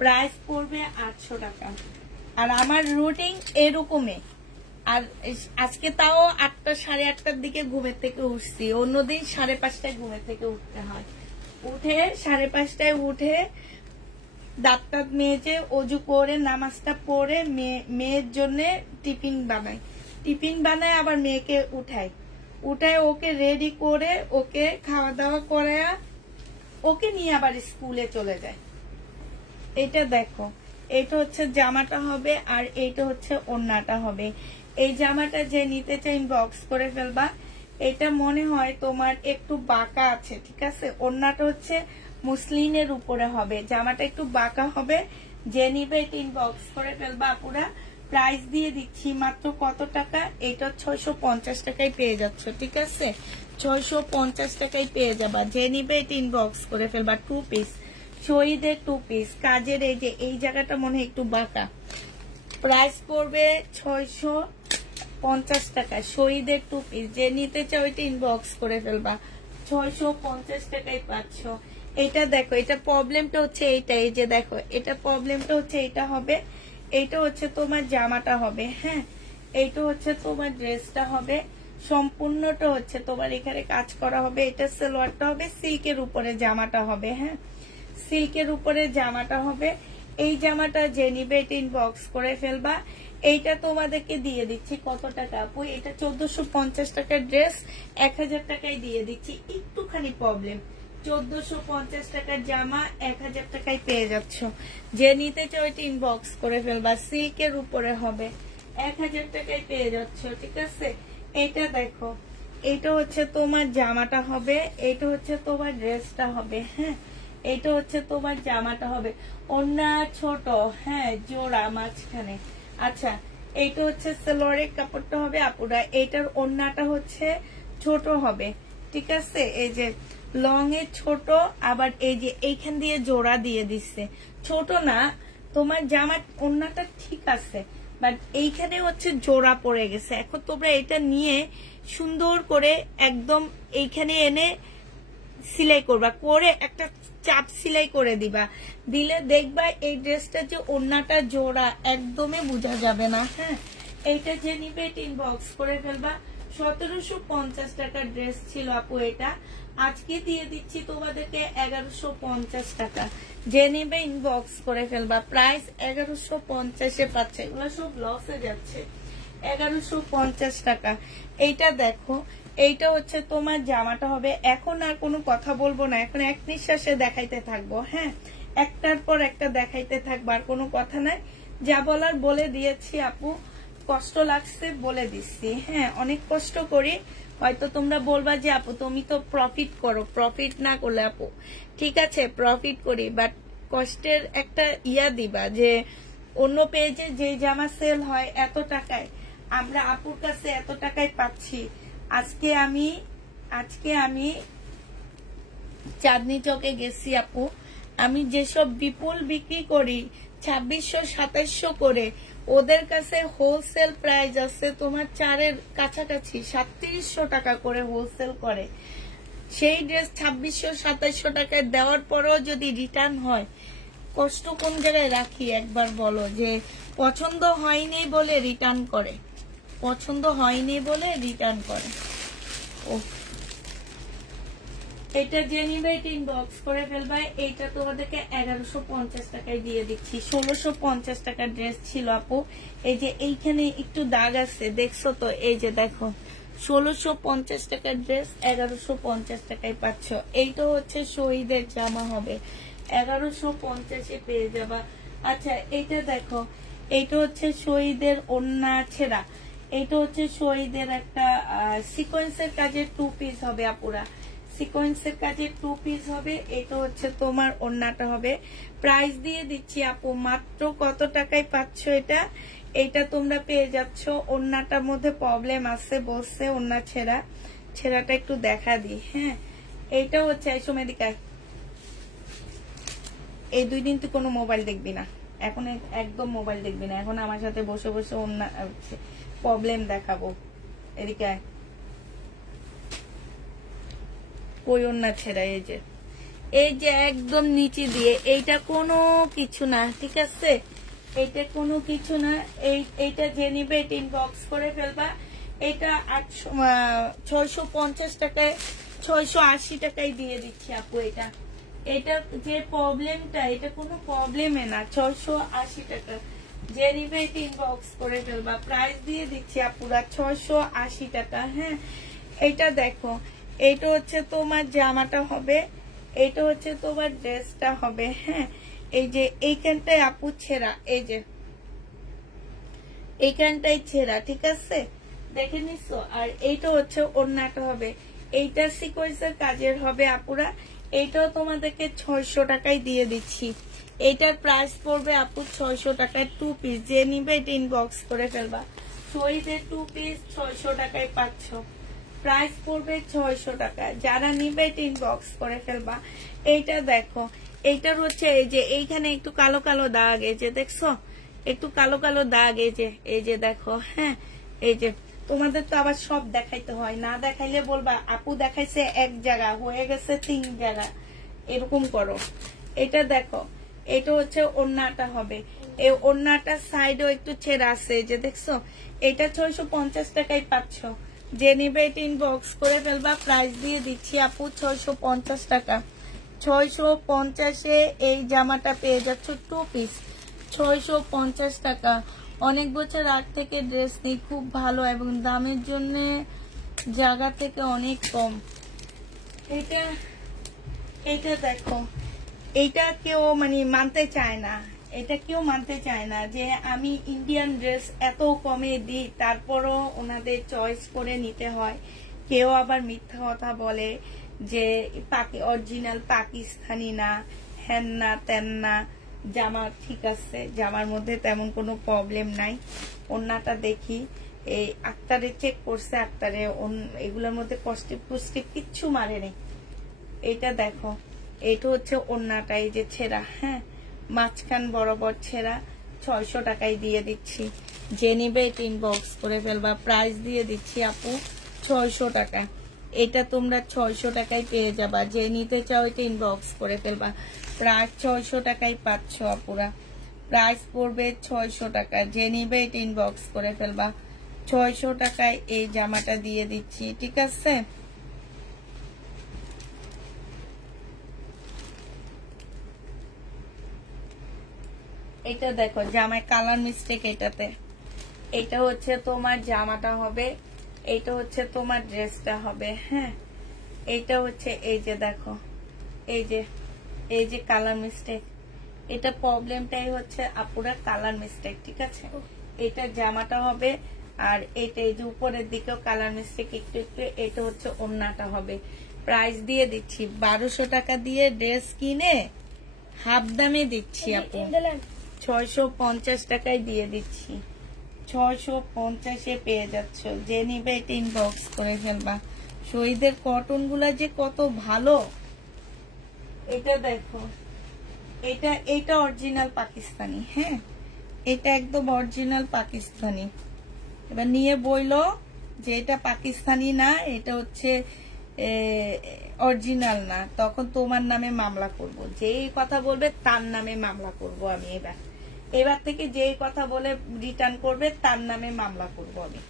প্রাইস পড়বে 800 টাকা। আর আমার রুটিন এরকমই, আর আজকে তাও 8টা 8:30টার দিকে ঘুমের থেকে উঠছি, অন্যদিন 5:30টায় ঘুমের থেকে উঠতে হয়। উঠে 5:30টায় উঠে দাঁত টাত মেজে অজু করে নামাজটা পড়ে মেয়ের জন্য টিফিন বানায় আবার মেয়েকে উঠায় ওকে রেডি করে ওকে খাওয়া দাওয়া করে ওকে নিয়ে আবার স্কুলে চলে যায়। এটা দেখো, এটা হচ্ছে জামাটা হবে, আর এইটা হচ্ছে ওড়নাটা হবে। এই জামাটা যে নিতে চাই ইনবক্স করে ফেলবা। এটা মনে হয় তোমার একটু বাঁকা আছে, ঠিক আছে, ওড়নাটা হচ্ছে মুসলিনের উপরে হবে, জামাটা একটু বাঁকা হবে। যে নিবে এটা ইনবক্স করে ফেলবা আপুরা। প্রাইস দিয়ে দিচ্ছি মাত্র কত টাকা, এটা 650 টাকায় পেয়ে যাচ্ছ, ঠিক আছে, 650 টাকায় পেয়ে যাবা। যে নিবে এটা ইনবক্স করে ফেলবা। 2 পিস শহীদের 2 পিস কাজের, এই যে এই জায়গাটা মনে হয় একটু বাঁকা, প্রাইস পড়বে 650 টাকা। শহীদের 2 পিস যে নিতে চাও এটা ইনবক্স করে ফেলবা, 650 টাকায় পাচ্ছ। এটা দেখো, এটা প্রবলেমটা হচ্ছে এইটা, এই যে দেখো এটা প্রবলেমটা হচ্ছে এইটা হবে, এইটা হচ্ছে তোমার জামাটা হবে, হ্যাঁ, এইটা হচ্ছে তোমার ড্রেসটা হবে, সম্পূর্ণটা হচ্ছে তোমার এখানে কাজ করা হবে। এটা সালোয়ারটা হবে, সিল্কের উপরে জামাটা হবে, হ্যাঁ, সিল্কের উপরে জামাটা হবে। এই জামাটা যে নিবে এটা ইনবক্স করে ফেলবা। এইটা তোমাদেরকে দিয়ে দিচ্ছি কত টাকা আপু, এটা 1450 টাকার ড্রেস 1000 টাকায় দিয়ে দিচ্ছি। একটুখানি প্রবলেম, 1450 টাকার জামা 1000 টাকায় পেয়ে যাচ্ছ। যে নিতে চাও এটা ইনবক্স করে ফেলবা। সিল্কের উপরে হবে, 1000 টাকায় পেয়ে যাচ্ছ, ঠিক আছে। এটা দেখো, এটা হচ্ছে তোমার জামাটা হবে, এটা হচ্ছে তোমার ড্রেসটা হবে, হ্যাঁ, এটা হচ্ছে তোমার জামাটা হবে। ওড়না ছোট, হ্যাঁ, জোড়া মাঝখানে। আচ্ছা, এইটা হচ্ছে সালোয়ারের কাপড়টা হবে আপুরা। এইটার ওড়নাটা হচ্ছে ছোট হবে, ঠিক আছে, এই যে লং এ ছোট, আবার এই যে এইখান দিয়ে জোড়া দিয়ে দিচ্ছে, ছোট না তোমার জামার ওড়নাটা ঠিক আছে, বাট এইখানে হচ্ছে জোড়া পড়ে গেছে। এখন তোমরা এটা নিয়ে সুন্দর করে একদম এইখানে এনে সিলাই করবা, করে একটা চাপ সিলাই করে দিবা, দিলে দেখবা এই ড্রেসটা যে ওড়নাটা জোড়া একদমই বোঝা যাবে না, হ্যাঁ। এইটা যে নিবে এটা ইনবক্স করে ফেলবা। 1750 টাকার ড্রেস ছিল আপু, এটা আজকে দিয়ে দিচ্ছি তোমাদেরকে 1150 টাকা। যে নিবে ইনবক্স করে ফেলবা। প্রাইস 1150-এ পাচ্ছে, এগুলো সব লসে যাচ্ছে। 1150 টাকা। এইটা দেখো, এইটা হচ্ছে তোমার জামাটা হবে। এখন আর কোনো কথা বলবো না, এখন এক নিঃশ্বাসে দেখাইতে থাকবো, হ্যাঁ, একটার পর একটা দেখাইতে থাকবো, আর কোনো কথা নাই, যা বলার বলে দিয়েছি আপু। কষ্ট লাগছে বলে দিচ্ছি, হ্যাঁ অনেক কষ্ট করি। হয়তো তোমরা বলবা যে আপু তুমি তো প্রফিট করো, প্রফিট না করলে আপু ঠিক আছে প্রফিট করি, বাট কষ্টের একটা দিবা যে অন্য পেজে যে জামা সেল হয় এত টাকায়, আমরা আপুর কাছে এত টাকায় পাচ্ছি। আজকে আমি চাঁদনি চকে গেছি আপু, আমি যেসব বিপুল বিক্রি করি 2600-2700 করে, ওদের কাছে হোলসেল প্রাইস আছে তোমার 4-এর কাছাকাছি 3700 টাকা করে হোলসেল করে। সেই ড্রেস 2600-2700 টাকায় দেওয়ার পরও যদি রিটার্ন হয়, কষ্ট কোন জায়গায় রাখি একবার বলো। যে পছন্দ হয়নি বলে রিটার্ন করে, পছন্দ হয়নি বলে রিটার্ন করে। ও এটা জেনিভেট ইনবক্স করে ফেলবা। এইটা তোমাদেরকে 1150 টাকায় দিয়ে দিচ্ছি। 1650 টাকার ড্রেস ছিল আপু। এই যে এইখানে একটু দাগ আছে দেখছো তো, এই যে দেখো 1650 টাকার ড্রেস 1150 টাকায় পাচ্ছ। এইটা হচ্ছে শহীদের জামা হবে, 1150-এ পেয়ে যাবা। আচ্ছা এইটা দেখো, এইটা হচ্ছে শহীদের ওন্না ছেঁড়া, এইটা হচ্ছে শহীদের একটা সিকোয়েন্সের কাজের 2 পিস হবে আপুরা, সিকোয়েন্সের কাজের 2 পিস হবে। এটা হচ্ছে তোমার ওন্নাটা হবে। প্রাইস দিয়ে দিচ্ছি আপু মাত্র কত টাকায় পাচ্ছ এটা। এইটা তোমরা পেয়ে যাচ্ছ। ওন্নাটার মধ্যে প্রবলেম আছে বলছে, ওন্না ছেঁড়াটা একটু দেখা দিই। হ্যাঁ এইটা হচ্ছে এই সময় দিকে, এই 2 দিন তুই কোনো মোবাইল দেখবি না, এখন একদম মোবাইল দেখবি না, এখন আমার সাথে বসে বসে অন্য প্রবলেম দেখাবো। এদিকে কই অন্য ছেড়া, এই যে একদম নিচে দিয়ে, এইটা কোনো কিছু না, ঠিক আছে এইটা কোনো কিছু না। এইটা যে নিবে এটা ইনবক্স করে ফেলবা। এটা 650 টাকায় 680 টাকায় দিয়ে দিচ্ছি আপু। এটা যে প্রবলেমটা, এটা কোনো প্রবলেমে না, 680 টাকা। যে নিবে এটা ইনবক্স করে ফেলবা। প্রাইস দিয়ে দিচ্ছি আপুরা 680 টাকা। হ্যাঁ এটা দেখো, এইটা হচ্ছে তোমার জামাটা হবে, এইটা হচ্ছে তোমার ড্রেসটা হবে। হ্যাঁ এই যে এইখানটায় আপু ছেঁড়া, এই যে এইখানটাই ছেঁড়া, ঠিক আছে দেখে নিছো। আর এইটা হচ্ছে ওড়নাটা হবে, এইটা সিকোয়েন্সের কাজের হবে আপুরা। এইটাও তোমাদেরকে 600 টাকায় দিয়ে দিচ্ছি। এইটার প্রাইস পড়বে আপু 600 টাকায় 2 পিস। যে নিবে এটা ইনবক্স করে ফেলবা। শহীদের 2 পিস 600 টাকায় পাচ্ছ, প্রাইস পড়বে 600 টাকা। যারা নিবে এটা ইনবক্স করে ফেলবা। এইটা দেখো, এইটার হচ্ছে এই যে এইখানে একটু কালো কালো দাগ, এই যে দেখছো একটু কালো কালো দাগ, এই যে দেখো। হ্যাঁ এই যে তোমাদের তো আবার সব দেখাইতে হয়, না দেখাইলে বলবা আপু দেখাইছে এক জায়গা হয়ে গেছে 3 জায়গা, এরকম করো। এটা দেখো, এটা হচ্ছে ওড়নাটা হবে। এই ওড়নাটার সাইডেও একটু ছেঁড়া আছে, যে দেখছো। এটা 650 টাকায় পাচ্ছ। যে নিবে এটা ইনবক্স করে ফেলবা। প্রাইস দিয়ে দিচ্ছি আপু 650 টাকা। 650-এ এই জামাটা পেয়ে যাচ্ছ 2 পিস, 650 টাকা। অনেক বছর আগ থেকে ড্রেস নেই, খুব ভালো এবং দামের জন্য জায়গা থেকে অনেক কম। এটা দেখো, এইটা কেউ মানে মানতে চায় না, এটা কেউ মানতে চায় না যে আমি ইন্ডিয়ান ড্রেস এত কমে দিই, তারপরও ওনাদের চয়েস করে নিতে হয়। কেউ আবার মিথ্যা কথা বলে যে অরিজিনাল পাকিস্তানি না, হ্যান না ত্যান না। জামা ঠিক আছে, জামার মধ্যে তেমন কোনো প্রবলেম নাই। ওন্নাটা দেখি, এই আক্তারে চেক করছে, আক্তারে এগুলোর মধ্যে পুষ্টি কিচ্ছু মারেনি। এটা দেখো, এটা হচ্ছে ওন্নাটা, এই যে ছেঁড়া। হ্যাঁ মাঝখান বরাবর ছেঁড়া, 600 টাকায় দিয়ে দিচ্ছি। যে নিবে এটা ইনবক্স করে ফেলবা। প্রাইস দিয়ে দিচ্ছি আপু 600 টাকা। এটা তোমরা 600 টাকায় পেয়ে যাবা। যে নিতে চাও এটা ইনবক্স করে ফেলবা। প্রাইস 600 টাকায় পাচ্ছ আপুরা। প্রাইস পড়বে 600 টাকা। যে নিবে এটা ইনবক্স করে ফেলবা। 600 টাকায় এই জামাটা দিয়ে দিচ্ছি, ঠিক আছে। এটা দেখো, জামায় কালার মিস্টেক এটাতে। এটা হচ্ছে তোমার জামাটা হবে, এইটা হচ্ছে তোমার ড্রেসটা হবে। হ্যাঁ এইটা হচ্ছে, এই যে দেখো, এই যে কালার মিস্টেক। এটা প্রবলেমটাই হচ্ছে আপুরা কালার মিস্টেক, ঠিক আছে। এটা জামাটা হবে। আর এটা এই যে উপরের দিকেও কালার মিস্টেক একটু একটু, এটা হচ্ছে ওড়নাটা হবে। প্রাইস দিয়ে দিচ্ছি 1200 টাকা দিয়ে ড্রেস কিনে হাফ দামে দিচ্ছি আপু, 650 টাকায় দিয়ে দিচ্ছি। 650-এ পেয়ে যাচ্ছ। যে নিবে এটা ইনবক্স করে ফেলবা। শহীদের কটন গুলা যে কত ভালো, এটা দেখো, এটা অরিজিনাল পাকিস্তানি। হ্যাঁ, এটা একদম অরিজিনাল পাকিস্তানি। এবার নিয়ে বইলো যে এটা পাকিস্তানি না, এটা হচ্ছে অরিজিনাল না, তখন তোমার নামে মামলা করব। যেই কথা বলবে তার নামে মামলা করব আমি। এবার থেকে যেই কথা বলে রিটার্ন করবে তার নামে মামলা করব আমি।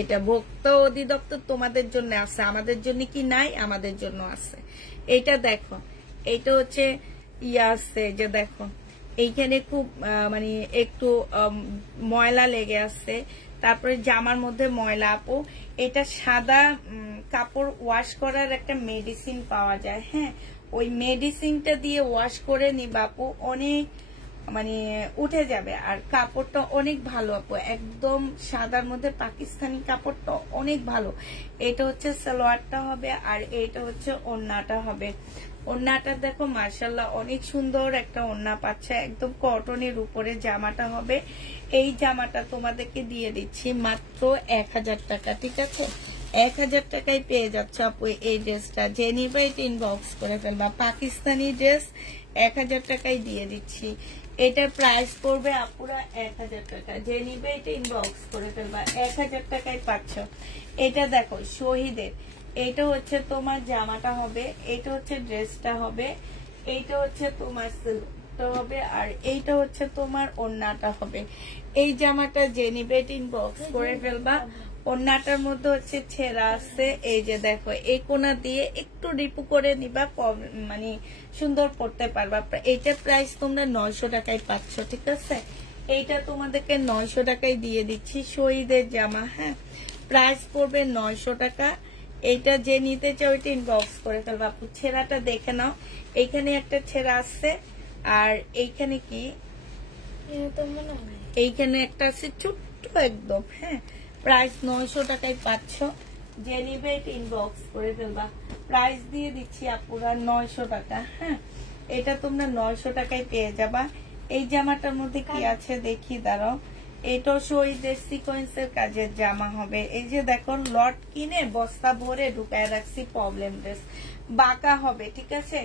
এটা ভোক্তা অধিদপ্তর তোমাদের জন্য আছে, আমাদের জন্য কি নাই? আমাদের জন্য আছে। এটা দেখো, এটা হচ্ছে ইয়ে আছে যে দেখো এইখানে খুব মানে একটু ময়লা লেগে আছে, তারপরে জামার মধ্যে ময়লা আপু। এটা সাদা কাপড় ওয়াশ করার একটা মেডিসিন পাওয়া যায়। হ্যাঁ, ওই মেডিসিনটা দিয়ে ওয়াশ করে নিবা আপু, অনেক মানে উঠে যাবে। আর কাপড়টা অনেক ভালো আপু, একদম সাদার মধ্যে পাকিস্তানি কাপড়টা অনেক ভালো। এটা হচ্ছে সালোয়ারটা হবে, আর এটা হচ্ছে ওড়নাটা হবে। ওড়নাটা দেখো মাশাআল্লাহ অনেক সুন্দর একটা ওড়না পাচ্ছে, একদম কটনের উপরে জামাটা হবে। এই জামাটা তোমাদেরকে দিয়ে দিচ্ছি মাত্র 1000 টাকা। ঠিক আছে, 1000 টাকায় পেয়ে যাচ্ছে আপু এই ড্রেসটা। যে নিবে এটা ইনবক্স করে ফেলবা। পাকিস্তানি ড্রেস 1000 টাকায় দিয়ে দিচ্ছি। এটার প্রাইস পড়বে আপুরা 1000 টাকা। যে নিবে এটা ইনবক্স করে ফেলবা। 1000 টাকায় পাচ্ছ। এটা দেখো শহীদের, এটা হচ্ছে তোমার জামাটা হবে, এটা হচ্ছে ড্রেসটা হবে, এইটা হচ্ছে তোমার সিল্কটা হবে, আর এইটা হচ্ছে তোমার ওড়নাটা হবে। এই জামাটা যে নিবে এটা ইনবক্স করে ফেলবা। ওড়নাটার মধ্যে হচ্ছে ছেঁড়া আছে, এই যে দেখো এই কোনা দিয়ে একটু রিপু করে নিবা, মানে সুন্দর পড়তে পারবা। এইটার প্রাইস তোমরা 900 টাকায় পাচ্ছ। ঠিক আছে, এইটা তোমাদেরকে 900 টাকায় দিয়ে দিচ্ছি। শহীদের জামা। হ্যাঁ, প্রাইস পড়বে 900 টাকা। এইটা যে নিতে চাও ওইটা ইনবক্স করে ফেলবা আপু। ছেঁড়াটা দেখে নাও, এইখানে একটা ছেঁড়া আছে, আর এইখানে কি এইখানে একটা আছে ছোট্ট একদম। হ্যাঁ, প্রাইস 900 টাকায় পাচ্ছ। যে নিবে এটা ইনবক্স করে ফেলবা। প্রাইস দিয়ে দিচ্ছি আপুরা 900 টাকা। হ্যাঁ, এটা তোমরা 900 টাকায় পেয়ে যাবা। এই জামাটার মধ্যে কি আছে দেখি, দাঁড়াও। এটাও শহীদের সিকোয়েন্সের কাজের জামা হবে। এই যে দেখো লট কিনে বস্তা ভরে ঢুকায় রাখছি। প্রবলেম ড্রেস বাঁকা হবে। ঠিক আছে,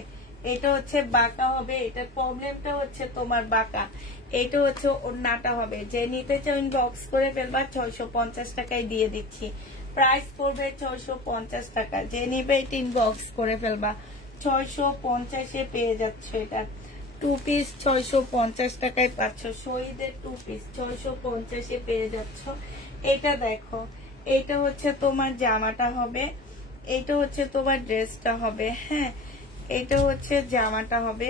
এটা হচ্ছে বাঁকা হবে, এটার প্রবলেমটা হচ্ছে তোমার বাঁকা। এটা হচ্ছে ওড়নাটা হবে। যে নিতে চাও ইনবক্স করে ফেলবা। 650 টাকায় দিয়ে দিচ্ছি। প্রাইস পড়বে 650 টাকা। যে নিবে এটা ইনবক্স করে ফেলবা। 650-এ পেয়ে যাচ্ছ। এটা 2 পিস 650 টাকায় পাচ্ছ। শহীদের 2 পিস 650-এ পেয়ে যাচ্ছ। এটা দেখো, এটা হচ্ছে তোমার জামাটা হবে, এটা হচ্ছে তোমার ড্রেসটা হবে। হ্যাঁ, এটা হচ্ছে জামাটা হবে,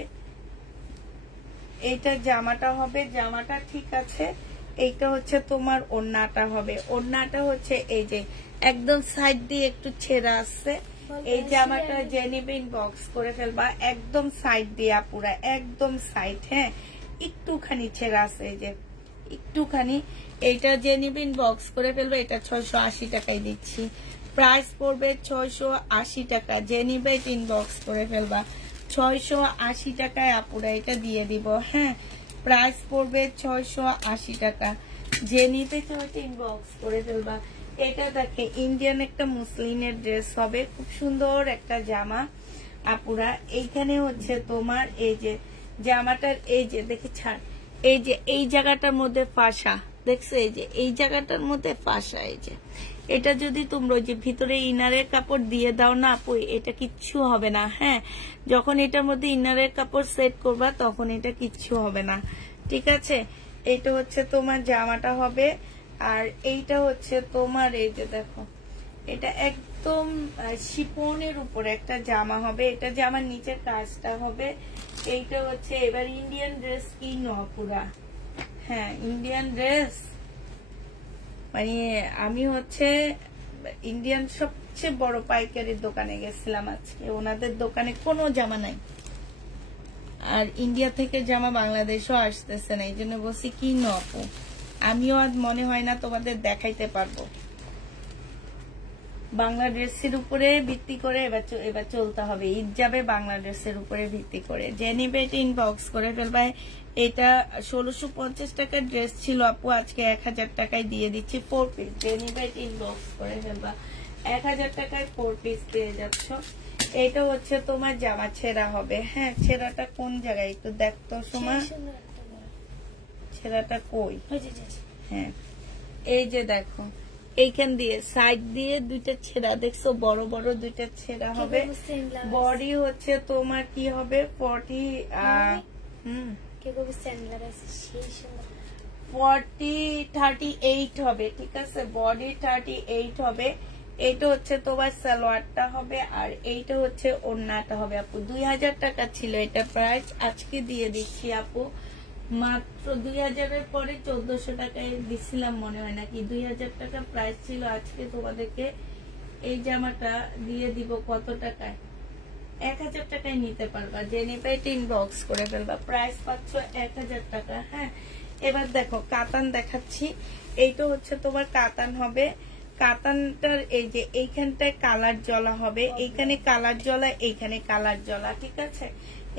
এইটা জামাটা হবে, জামাটা ঠিক আছে। এইটা হচ্ছে তোমার ওড়নাটা হবে। ওড়নাটা হচ্ছে এই যে একদম সাইড দিয়ে একটু ছেঁড়া আছে। এই জামাটা যে নিবে ইনবক্স করে ফেলবা। একদম সাইড দিয়ে আপুরা, একদম সাইড। হ্যাঁ, একটুখানি ছেঁড়া আছে, এই যে একটুখানি। এইটা যে নিবে ইনবক্স করে ফেলবা। এটা 680 টাকায় দিচ্ছি। প্রাইস পড়বে 680 টাকা। যে নিবে এটা ইনবক্স করে ফেলবা। 680 টাকায় আপুরা এটা দিয়ে দিব। হ্যাঁ, প্রাইস পড়বে 680 টাকা। যে নিতে চাও এটা ইনবক্স করে ফেলবা। এটা দেখে ইন্ডিয়ান একটা মুসলিমের ড্রেস হবে, খুব সুন্দর একটা জামা আপুরা। এইখানে হচ্ছে তোমার এই যে জামাটার এই যে দেখি ছাড়, এই যে এই জায়গাটার মধ্যে ফাঁসা দেখছো, এই যে এই জায়গাটার মধ্যে ফাঁসা। এই যে এটা যদি তোমরা যে ভিতরে ইনারের কাপড় দিয়ে দাও না আপু, এটা কিচ্ছু হবে না। হ্যাঁ, যখন এটার মধ্যে ইনারের কাপড় সেট করবা তখন এটা কিচ্ছু হবে না। ঠিক আছে, এটা হচ্ছে তোমার জামাটা হবে। আর এইটা হচ্ছে তোমার এই যে দেখো, এটা একদম শিফনের উপরে একটা জামা হবে। এটা জামার নিচের কাজটা হবে। এইটা হচ্ছে এবার ইন্ডিয়ান ড্রেস কিনো পুরা। হ্যাঁ, ইন্ডিয়ান ড্রেস মানে আমি হচ্ছে ইন্ডিয়ান সবচেয়ে বড় পাইকারির দোকানে গেছিলাম আজকে। ওনাদের দোকানে কোনো জামা নাই, আর ইন্ডিয়া থেকে জামা বাংলাদেশও আসতেছে না। এই জন্য বলছি কিনো আপু, আমিও আজ মনে হয় না তোমাদের দেখাইতে পারবো। বাংলা ড্রেসের উপরে ভিত্তি করে এবার চলতে হবে, ঈদ যাবে বাংলা ড্রেসের উপরে ভিত্তি করে। যে নিবে এটা ইনবক্স করে ফেলবা। এটা 1650 টাকার ড্রেস ছিল আপু, আজকে 1000 টাকায় দিয়ে দিচ্ছি 4 পিস। যে নিবে এটা ইনবক্স করে ফেলবা, 1000 টাকায় 4 পিস পেয়ে যাচ্ছ। এটা হচ্ছে তোমার জামা ছেঁড়া হবে। হ্যাঁ, ছেঁড়াটা কোন জায়গায় একটু দেখতো সময়, ছেঁড়াটা কই? হ্যাঁ, এই যে দেখো এইখান দিয়ে সাইড দিয়ে দুইটা ছেঁড়া দেখছো, বড় বড় দুইটা ছেঁড়া হবে। বডি হচ্ছে তোমার কি হবে 38 হবে, ঠিক আছে? বডি 38 হবে। এইটা হচ্ছে তোমার সালোয়ারটা হবে, আর এইটা হচ্ছে ওড়নাটা হবে আপু। 2000 টাকা ছিল এটা প্রাইস, আজকে দিয়ে দিচ্ছি আপু মাত্র 2000-এর পরে 1400 টাকায় দিছিলাম মনে হয়, নাকি 2000 টাকা প্রাইস ছিল। আজকে তোমাদেরকে এই জামাটা দিয়ে দিব কত টাকায়? 1000 টাকায় নিতে পারবা। যে নিবে এটা ইনবক্স করে ফেলবা, প্রাইস পাচ্ছ 1000 টাকা। হ্যাঁ, এবার দেখো কাতান দেখাচ্ছি। এইটা হচ্ছে তোমার কাতান হবে। কাতানটার এই যে এইখানটায় কালার জলা হবে, এইখানে কালার জলা, এইখানে কালার জলা, ঠিক আছে?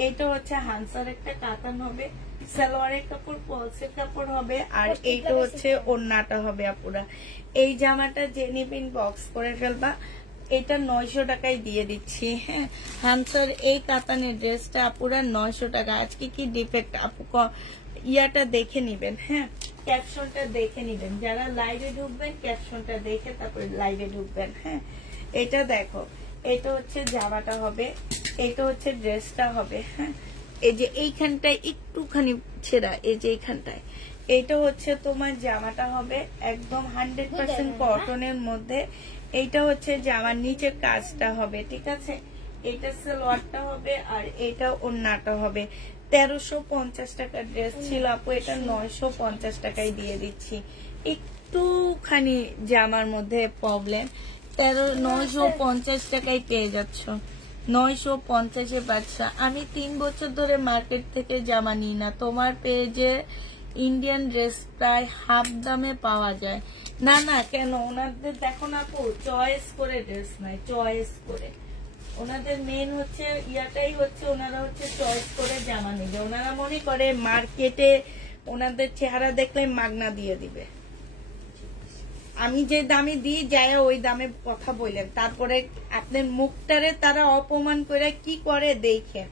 এইটা হচ্ছে হানসার একটা কাতান হবে, সালোয়ারের কাপড় পলসের কাপড় হবে, আর এইটা হচ্ছে ওড়নাটা হবে আপুরা। এই জামাটা যে নিবেন বক্স করে ফেলবা, এটা 900 টাকায় দিয়ে দিচ্ছি। হ্যাঁ, হানসার এই কাতানের ড্রেসটা আপুরা 900 টাকা। আজকে কি ডিফেক্ট আপু ইয়াটা দেখে নিবেন, হ্যাঁ, ক্যাপশনটা দেখে নিবেন। যারা লাইভে ঢুকবেন ক্যাপশনটা দেখে তারপরে লাইভে ঢুকবেন। হ্যাঁ, এটা দেখো, এটা হচ্ছে জামাটা হবে, এটা হচ্ছে ড্রেসটা হবে। হ্যাঁ, এই যে এইখানটায় একটুখানি ছেঁড়া, এই যে এইখানটায়, এটা হচ্ছে তোমার জামাটা হবে একদম 100% কটনের মধ্যে। এইটা হচ্ছে জামার নিচের কাজটা হবে, ঠিক আছে? এটা সালোয়ারটা হবে, আর এটা ওড়নাটা হবে। 1350 টাকার ড্রেস ছিল আপু, এটা 950 টাকায় দিয়ে দিচ্ছি। একটুখানি জামার মধ্যে প্রবলেম, 950 টাকায় পেয়ে যাচ্ছ। 950-এ বাচ্চা। আমি 3 বছর ধরে মার্কেট থেকে জামা নিই না, তোমার পেজে ইন্ডিয়ান ড্রেস প্রায় হাফ দামে পাওয়া যায়। না না, কেন? ওনাদের দেখো না আপু, চয়েস করে ড্রেস নাই, চয়েস করে। ওনাদের মেন হচ্ছে ইয়াটাই হচ্ছে, ওনারা হচ্ছে চয়েস করে জামা নিবে। ওনারা মনে করে মার্কেটে ওনাদের চেহারা দেখলে মাগনা দিয়ে দিবে। আমি যে দামে দিই যায় ওই দামে কথা বললেন, তারপরে আপনার মুখটারে তারা অপমান করে কি করে দেখেন,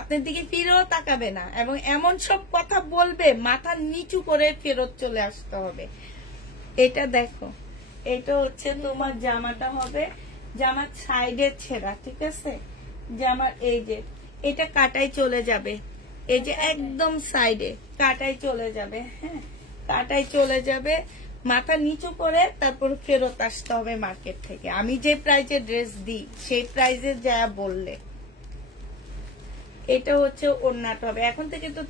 আপনার দিকে ফিরেও তাকাবে না, এবং এমন সব কথা বলবে মাথা নিচু করে ফেরত চলে আসতে হবে। এটা দেখো, এটা হচ্ছে তোমার জামাটা হবে, জামার সাইডের ছেঁড়া, ঠিক আছে? জামার এই যে এটা কাটাই চলে যাবে, এই যে একদম সাইডে কাটাই চলে যাবে। হ্যাঁ, কাটাই চলে যাবে, মাথা নিচু করে তারপর ফেরত আসতে হবে মার্কেট থেকে। আমি যে প্রাইজে ড্রেস দিই সেই প্রাইজে যা বললে। এটা হচ্ছে ওড়নাটা হবে। এখন থেকে তো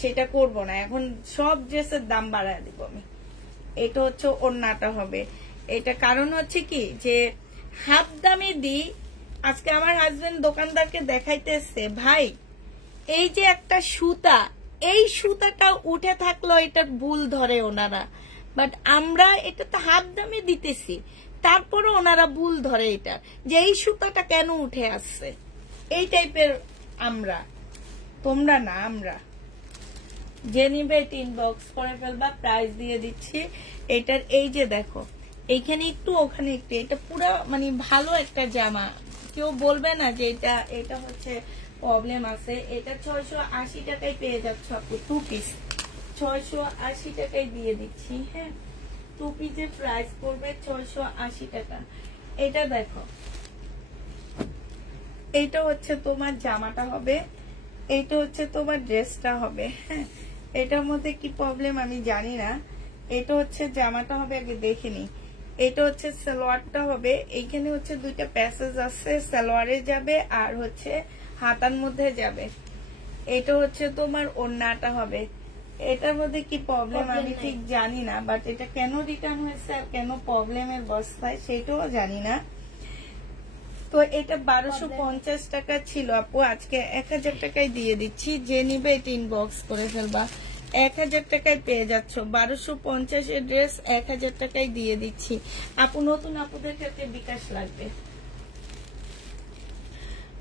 সেটা করব না, এখন সব ড্রেসের দাম বাড়ায় দিব আমি। এটা হচ্ছে ওড়নাটা হবে। এটা কারণ হচ্ছে কি, যে হাফ দামে দিই। আজকে আমার হাজবেন্ড দোকানদারকে দেখাইতেছে, ভাই এই যে একটা সুতা, এই সুতাটা উঠে থাকলো, এটা ভুল ধরে ওনারা, বাট আমরা এটা তো হাফ দামে দিতেছি, তারপরে ওনারা ভুল ধরে এটা, যে এই সুতাটা কেন উঠে আসছে। এই টাইপের আমরা, তোমরা না, আমরা। যে নিবে ইনবক্স করে ফেলবা, প্রাইস দিয়ে দিচ্ছি এটার। এই যে দেখো, এইখানে একটু ওখানে একটু, এটা পুরো মানে ভালো একটা জামা, কেউ বলবে না যে এটা হচ্ছে প্রবলেম আছে। এটা 680 টাকায় পেয়ে যাচ্ছ আপু, 2 পিস 680 টাকায় দিয়ে দিচ্ছি। হ্যাঁ, 2 পিসের প্রাইস পড়বে 680 টাকা। এটা দেখো, এইটা হচ্ছে তোমার জামাটা হবে, এইটা হচ্ছে তোমার ড্রেসটা হবে। হ্যাঁ, এটার মধ্যে কি প্রবলেম আমি জানি না। এটা হচ্ছে জামাটা হবে, আগে দেখে নি। এটা হচ্ছে সালোয়ারটা হবে, এইখানে হচ্ছে দুইটা প্যাসেজ আছে, সালোয়ারে যাবে আর হচ্ছে হাতার মধ্যে যাবে। এটা হচ্ছে তোমার ওড়নাটা হবে। এটার মধ্যে কি প্রবলেম আমি ঠিক জানি না, বাট এটা কেন রিটার্ন হয়েছে আর কেন প্রবলেমের বস্তায় সেটাও জানি না। তো এটা 1250 টাকা ছিল আপু, আজকে 1000 টাকায় দিয়ে দিচ্ছি। যে নিবে এটা ইনবক্স করে ফেলবা। 1000 টাকায় পেয়ে যাচ্ছ। 1250 ড্রেস 1000 টাকায় দিয়ে দিচ্ছি আপু। নতুন আপুদের ক্ষেত্রে বিকাশ লাগবে,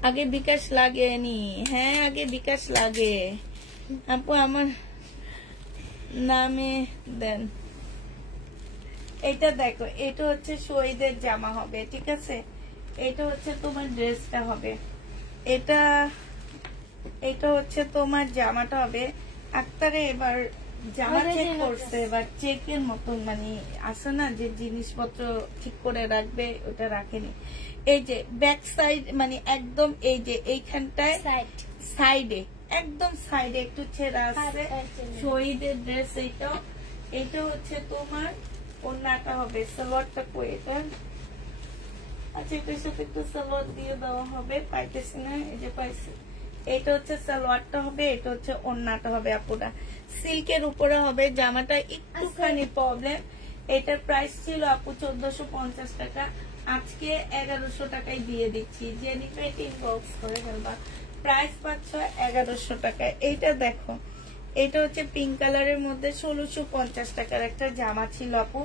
আগে বিকাশ লাগেনি। হ্যাঁ আগে বিকাশ লাগে আপু, আমার নামে দেন। এটা দেখো, এটা হচ্ছে শহীদের জামা হবে, ঠিক আছে। এটা হচ্ছে তোমার ড্রেসটা হবে, এটা হচ্ছে তোমার জামাটা হবে। আক্তারে এবার জামা চেক করছে, এবার চেকের মতন মানে আছে না যে জিনিসপত্র ঠিক করে রাখবে, ওটা রাখেনি। এই যে ব্যাক সাইড মানে একদম এই যে এইখানটায় সাইডে, একদম সাইডে একটু ছেঁড়া আছে শহীদের ড্রেস। এইটা হচ্ছে তোমার ওড়নাটা হবে। সালোয়ারটা কই এটা? আচ্ছা এটার সাথে একটু সালোয়ার দিয়ে দেওয়া হবে, পাইতেছি না, এই যে পাইছি। এটা হচ্ছে সালোয়ারটা হবে, এটা হচ্ছে ওড়নাটা হবে আপুরা। সিল্কের উপরে হবে, জামাটা একটুখানি প্রবলেম। এটার প্রাইস ছিল আপু 1450 টাকা, আজকে 1100 টাকায় দিয়ে দিচ্ছি। যে নিবে ইনবক্স করে ফেলবা, প্রাইস পাচ্ছ 1100 টাকায়। এইটা দেখো, এটা হচ্ছে পিঙ্ক কালারের মধ্যে 1650 টাকার একটা জামা ছিল আপু।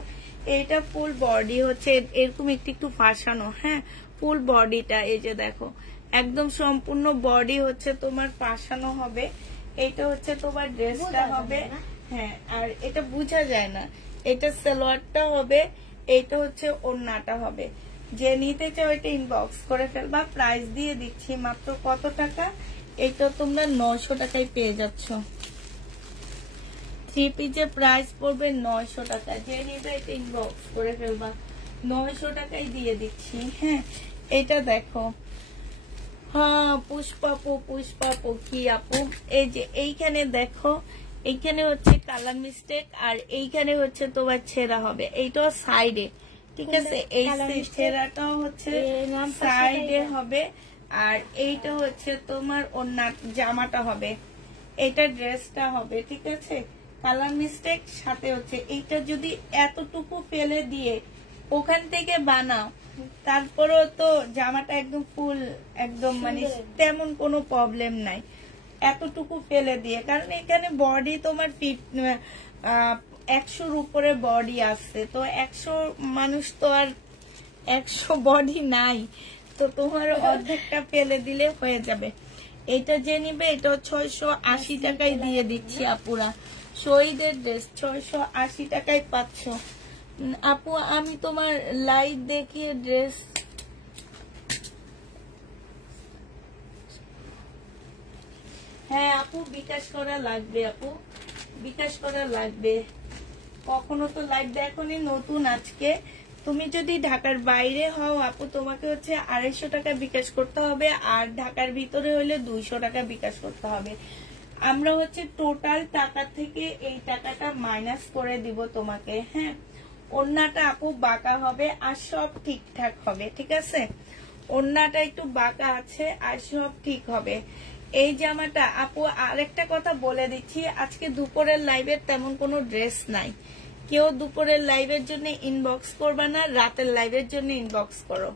এইটা ফুল বডি হচ্ছে এরকম একটু ফাঁসানো, হ্যাঁ ফুল বডিটা এই যে দেখো একদম সম্পূর্ণ বডি হচ্ছে তোমার ফাঁসানো হবে। এটা হচ্ছে তোমার ড্রেসটা হবে, হ্যাঁ আর এটা বোঝা যায় না। এটা সালোয়ারটা হবে, এটা হচ্ছে ওড়নাটা হবে। যে নিতে চাও এটা ইনবক্স করে ফেলবা। প্রাইস দিয়ে দিচ্ছি মাত্র কত টাকা? এটা তোমরা 900 টাকায় পেয়ে যাচ্ছ। 3 পিসের প্রাইস পড়বে 900 টাকা। যে নিবে এটা ইনবক্স করে ফেলবা, 900 টাকায় দিয়ে দিচ্ছি। হ্যাঁ এটা দেখো, হ্যাঁ পুষ্পাপু কি আপু, এই যে এইখানে দেখো, এইখানে হচ্ছে কালার মিস্টেক আর এইখানে হচ্ছে তোমার ছেঁড়া হবে, এইটাও সাইডে, ঠিক আছে। এই ছেঁড়াটাও হচ্ছে সাইডে হবে, আর এইটা হচ্ছে তোমার ওড়না জামাটা হবে, এটা ড্রেসটা হবে, ঠিক আছে। কালার মিস্টেক সাথে হচ্ছে এইটা যদি এতটুকু ফেলে দিয়ে ওখান থেকে বানাও, তারপরেও তো জামাটা একদম ফুল, একদম মানে তেমন কোনো প্রবলেম নাই এতটুকু ফেলে দিয়ে। কারণ এখানে বডি তোমার 100-র উপরে বডি আসছে, তো 100 মানুষ তো আর 100 বডি নাই, তো তোমার অর্ধেকটা ফেলে দিলে হয়ে যাবে। এটা যে নিবে এটা 680 টাকায় দিয়ে দিচ্ছি আপুরা। শহীদের ড্রেস 680 টাকায় পাচ্ছ আপু। আমি তোমার লাইভ দেখিয়ে ড্রেস, হ্যাঁ আপু বিকাশ করা লাগবে, আপু বিকাশ করা লাগবে। কখনো তো লাইভ দেখোনি, নতুন আজকে। তুমি যদি ঢাকার বাইরে হও আপু, তোমাকে হচ্ছে 250 টাকা বিকাশ করতে হবে, আর ঢাকার ভিতরে হইলে 200 টাকা বিকাশ করতে হবে। আমরা হচ্ছে টোটাল টাকা থেকে এই টাকাটা মাইনাস করে দিব তোমাকে, হ্যাঁ। ওড়নাটা আপু বাঁকা হবে আর সব ঠিকঠাক হবে, ঠিক আছে। ওড়নাটা একটু বাঁকা আছে আর সব ঠিক হবে। এই জামাটা আপু আরেকটা কথা বলে দিচ্ছি, আজকে দুপুরের লাইভের তেমন কোনো ড্রেস নাই। কেউ দুপুরের লাইভের জন্য ইনবক্স করবা না, রাতের লাইভের জন্য ইনবক্স করো।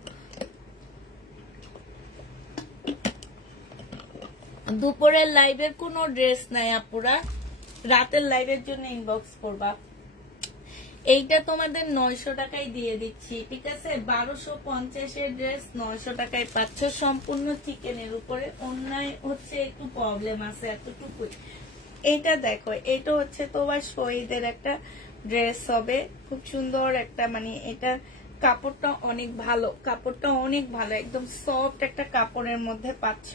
দুপুরের লাইভের কোনো ড্রেস নাই আপুরা, রাতের লাইভের জন্য ইনবক্স করবা। এইটা তোমাদের 900 টাকায় দিয়ে দিচ্ছি, ঠিক আছে। 1250-এর ড্রেস 900 টাকায় পাচ্ছ, সম্পূর্ণ চিকেনের উপরে। অন্যায় হচ্ছে একটু প্রবলেম আছে এতটুকু। এটা দেখো, এটা হচ্ছে তোমার শহীদের একটা ড্রেস হবে, খুব সুন্দর একটা, মানে এটা কাপড়টা অনেক ভালো, কাপড়টা অনেক ভালো, একদম সফট একটা কাপড়ের মধ্যে পাচ্ছ।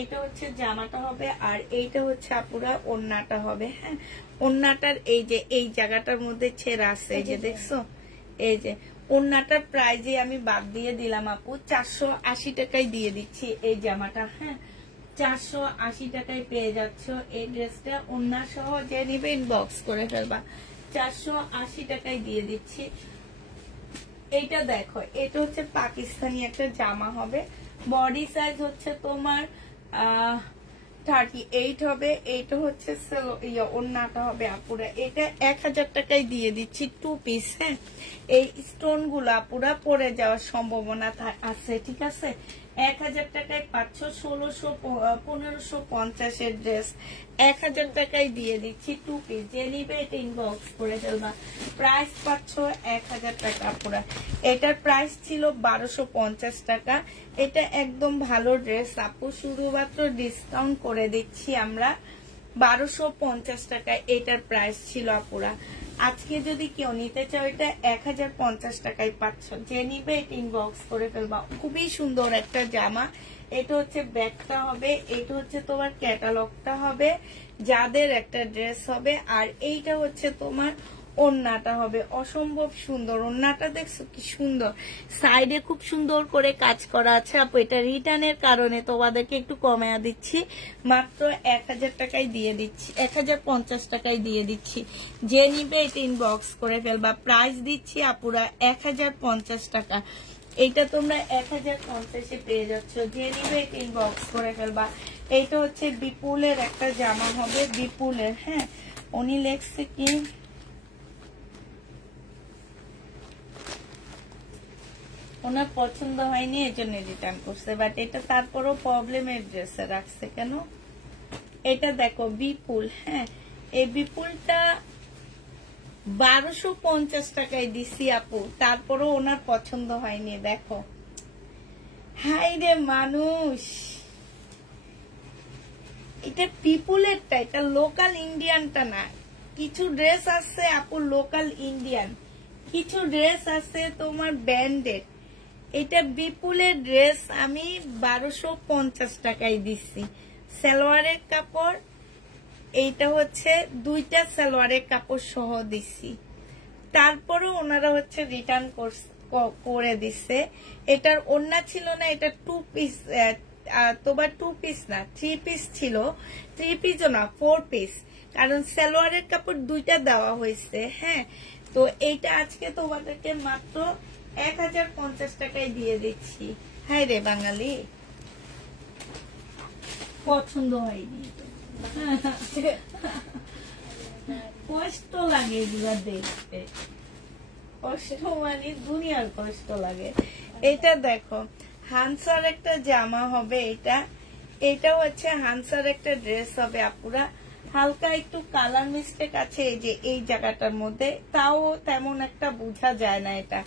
এটা হচ্ছে জামাটা হবে, আর এইটা হচ্ছে আপুরা ওড়নাটা হবে, হ্যাঁ। ওড়নাটার এই যে এই জায়গাটার মধ্যে ছেঁড়া আছে, এই যে দেখছো, এই যে ওড়নাটার প্রাইজে আমি বাদ দিয়ে দিলাম আপু, 480 টাকায় দিয়ে দিচ্ছি এই জামাটা, হ্যাঁ। 480 টাকায় পেয়ে যাচ্ছ এই ড্রেসটা। ওড়না সহ যে নিবে ইনবক্স করে ফেলবা, 480 টাকায় দিয়ে দিচ্ছি। এইটা দেখো, এটা হচ্ছে পাকিস্তানি একটা জামা হবে, বডি সাইজ হচ্ছে তোমার 38 হবে। এইটা হচ্ছে ওড়নাটা হবে আপুরা। এটা 1000 টাকায় দিয়ে দিচ্ছি 2 পিস, হ্যাঁ। এই স্টোন গুলো আপুরা পরে যাওয়ার সম্ভাবনা আছে, ঠিক আছে। 1000 টাকায় পাচ্ছ 1550 ড্রেস 1000 টাকায় দিয়ে দিচ্ছি 2 পিস। যে নিবে এটা ইনবক্স করে ফেলবা। প্রাইস পাচ্ছ 1000 টাকা পুরা। এটার প্রাইস ছিল 1250 টাকা। এটা একদম ভালো ড্রেস আপু, শুধুমাত্র ডিসকাউন্ট করে দিচ্ছি আমরা 1250 টাকায় এটার প্রাইস ছিল আপুরা। আজকে যদি কেউ নিতে চাও এটা 1050 টাকায় পাচ্ছ। যে নিবে এটা ইনবক্স করে ফেলবা। খুবই সুন্দর একটা জামা। এটা হচ্ছে ব্যাগটা হবে, এটা হচ্ছে তোমার ক্যাটালগটা হবে, যাদের একটা ড্রেস হবে। আর এইটা হচ্ছে তোমার ওড়নাটা হবে। অসম্ভব সুন্দর ওড়নাটা, দেখছো কি সুন্দর, সাইডে খুব সুন্দর করে কাজ করা আছে আপু। এটা রিটার্নের কারণে তোমাদেরকে একটু কমায়া দিচ্ছি, মাত্র 1000 টাকায় দিয়ে দিচ্ছি, 1050 টাকায় দিয়ে দিচ্ছি। যে নিবে এটা ইনবক্স করে ফেলবা। প্রাইস দিচ্ছি আপুরা 1050 টাকা। এইটা তোমরা 1050-এ পেয়ে যাচ্ছ। যে নিবে এটা ইনবক্স করে ফেলবা। এইটা হচ্ছে বিপুলের একটা জামা হবে, বিপুলের। হ্যাঁ, উনি লেখছে কি ওনার পছন্দ হয়নি এজন্য রিটার্ন করছে, বাট এটা তারপরও প্রবলেমের ড্রেসে রাখছে কেন। এটা দেখো বিপুল। হ্যাঁ, এই বিপুলটা 1250 টাকায় দিছি আপু, তারপরও ওনার পছন্দ হয়নি। দেখো হাই রে মানুষ, এটা পিপুলেরটা, এটা লোকাল ইন্ডিয়ানটা না। কিছু ড্রেস আছে আপু লোকাল ইন্ডিয়ান, কিছু ড্রেস আছে তোমার ব্র্যান্ডেড। এটা বিপুলের ড্রেস আমি 1250 টাকায় দিচ্ছি। সালোয়ারের কাপড়, এইটা হচ্ছে 2টা সালোয়ারের কাপড় সহ দিচ্ছি, তারপরও ওনারা হচ্ছে রিটার্ন করে দিচ্ছে। এটার ওড়না ছিল না, এটা 2 পিস, তোমার 2 পিস না 3 পিস ছিল। 3 পিসও না 4 পিস, কারণ সালোয়ারের কাপড় 2টা দেওয়া হয়েছে। হ্যাঁ, তো এইটা আজকে তোমাদেরকে মাত্র 1050 টাকায় দিয়ে দিচ্ছি। হ্যাঁ রে বাঙালি, পছন্দ হয়নি, কষ্ট লাগে এগুলো দেখতে, কষ্ট মানে দুনিয়ার কষ্ট লাগে। এটা দেখো হানসার একটা জামা হবে, এটা হচ্ছে হানসার একটা ড্রেস হবে আপুরা। হালকা একটু কালার মিস্টেক আছে এই যে এই জায়গাটার মধ্যে, তাও তেমন একটা বোঝা যায় না। এটা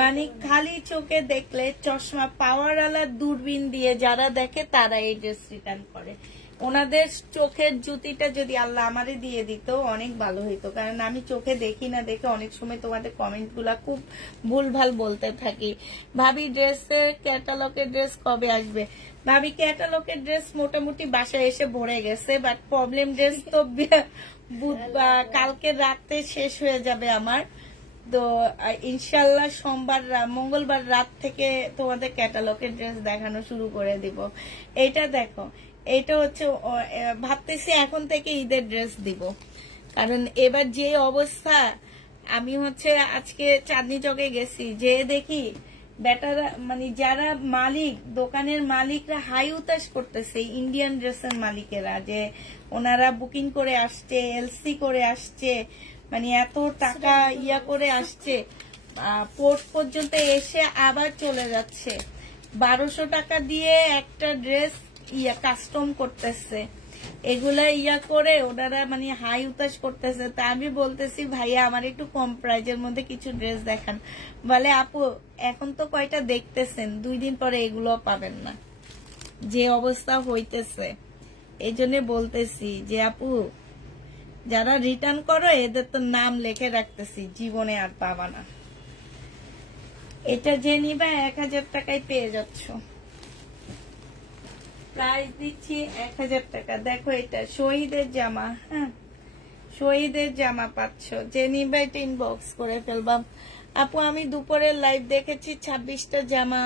মানে খালি চোখে দেখলে, চশমা পাওয়ারওয়ালা দূরবীন দিয়ে যারা দেখে তারা এই ড্রেস রিটার্ন করে। ওনাদের চোখের জুতিটা যদি আল্লাহ আমারে দিয়ে দিত অনেক ভালো হইতো, কারণ আমি চোখে দেখি না দেখে অনেক সময় তোমাদের কমেন্ট গুলা খুব ভুলভাল বলতে থাকি। ভাবি ড্রেসের ক্যাটালগের ড্রেস কবে আসবে? ভাবি ক্যাটালগের ড্রেস মোটামুটি বাসায় এসে ভরে গেছে, বাট প্রবলেম ড্রেস তো কালকে রাতে শেষ হয়ে যাবে আমার। তো ইনশাল্লাহ সোমবার মঙ্গলবার রাত থেকে তোমাদের ক্যাটালগের ড্রেস দেখানো শুরু করে দিব। এইটা দেখো, এটা হচ্ছে ভাবতেছি এখন থেকে ঈদের ড্রেস দিব, কারণ এবার যে অবস্থা, আমি হচ্ছে আজকে চাঁদনি চকে গেছি, যে দেখি বেটারা মানে যারা মালিক, দোকানের মালিকরা হাই উতাস করতেছে ইন্ডিয়ান ড্রেসের মালিকেরা, যে ওনারা বুকিং করে আসছে, এলসি করে আসছে, মানে এত টাকা ইয়া করে আসছে, পোর্ট পর্যন্ত এসে আবার চলে যাচ্ছে। 1200 টাকা দিয়ে একটা ড্রেস কাস্টম করতেছে, এগুলা করে ওনারা মানে হাই উতাস করতেছে। তা আমি বলতেছি ভাইয়া আমার একটু কম প্রাইজের মধ্যে কিছু ড্রেস দেখান। বলে আপু এখন তো কয়টা দেখতেছেন, 2 দিন পরে এগুলো পাবেন না, যে অবস্থা হইতেছে। এই জন্য বলতেছি যে আপু যারা রিটার্ন করো এদের তো নাম লিখে রাখতেছি, জীবনে আর পাবা না। এটা যে নিবা 1000 টাকায় পেয়ে যাচ্ছ। প্রাইস দিচ্ছি 1000 টাকা। দেখো এটা শহীদের জামা। হ্যাঁ, শহীদের জামা পাচ্ছ। যে নিবা এটা ইনবক্স করে ফেলবা। আপু আমি দুপুরের লাইভ দেখেছি 26টা জামা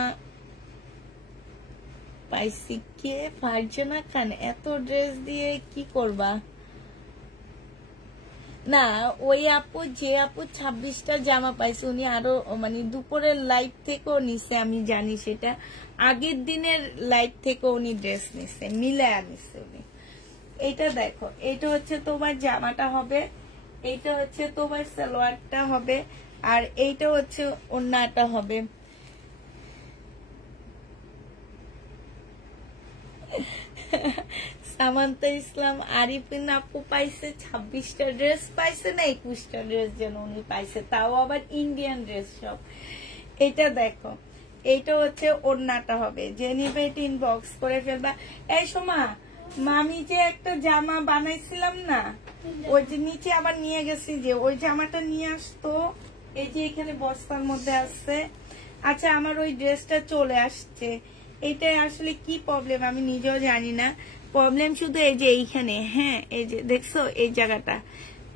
পাইছি। কে? ফারজানা খান। এত ড্রেস দিয়ে কি করবা? না, ওই আপু, যে আপু 26টা জামা পাইছে উনি আরো মানে দুপুরের লাইভ থেকেও নিছে, আমি জানি সেটা। আগের দিনের লাইভ থেকে উনি ড্রেস নিছে, মিলে আনিছে উনি। এটা দেখো, এটা হচ্ছে তোমার জামাটা হবে, এইটা হচ্ছে তোমার সালোয়ারটা হবে, আর এইটা হচ্ছে ওড়নাটা হবে। সামান্তা ইসলাম আরিফিন আপু পাইছে 26টা ড্রেস পাইছে না 21টা ড্রেস যেন উনি পাইছে, তাও আবার ইন্ডিয়ান ড্রেস সব। এটা দেখো, এইটা হচ্ছে ওড়নাটা হবে, যে নিবে এটা ইনবক্স করে ফেলবা। এই সোমা, মামি যে একটা জামা বানাইছিলাম না, ওই যে নিচে আবার নিয়ে গেছি, যে ওই জামাটা নিয়ে আসতো, এই যে এখানে বস্তার মধ্যে আসছে। আচ্ছা, আমার ওই ড্রেসটা চলে আসছে। এটা আসলে কি প্রবলেম আমি নিজেও জানি না। প্রবলেম শুধু এই যে এইখানে, হ্যাঁ এই যে দেখছো এই জায়গাটা,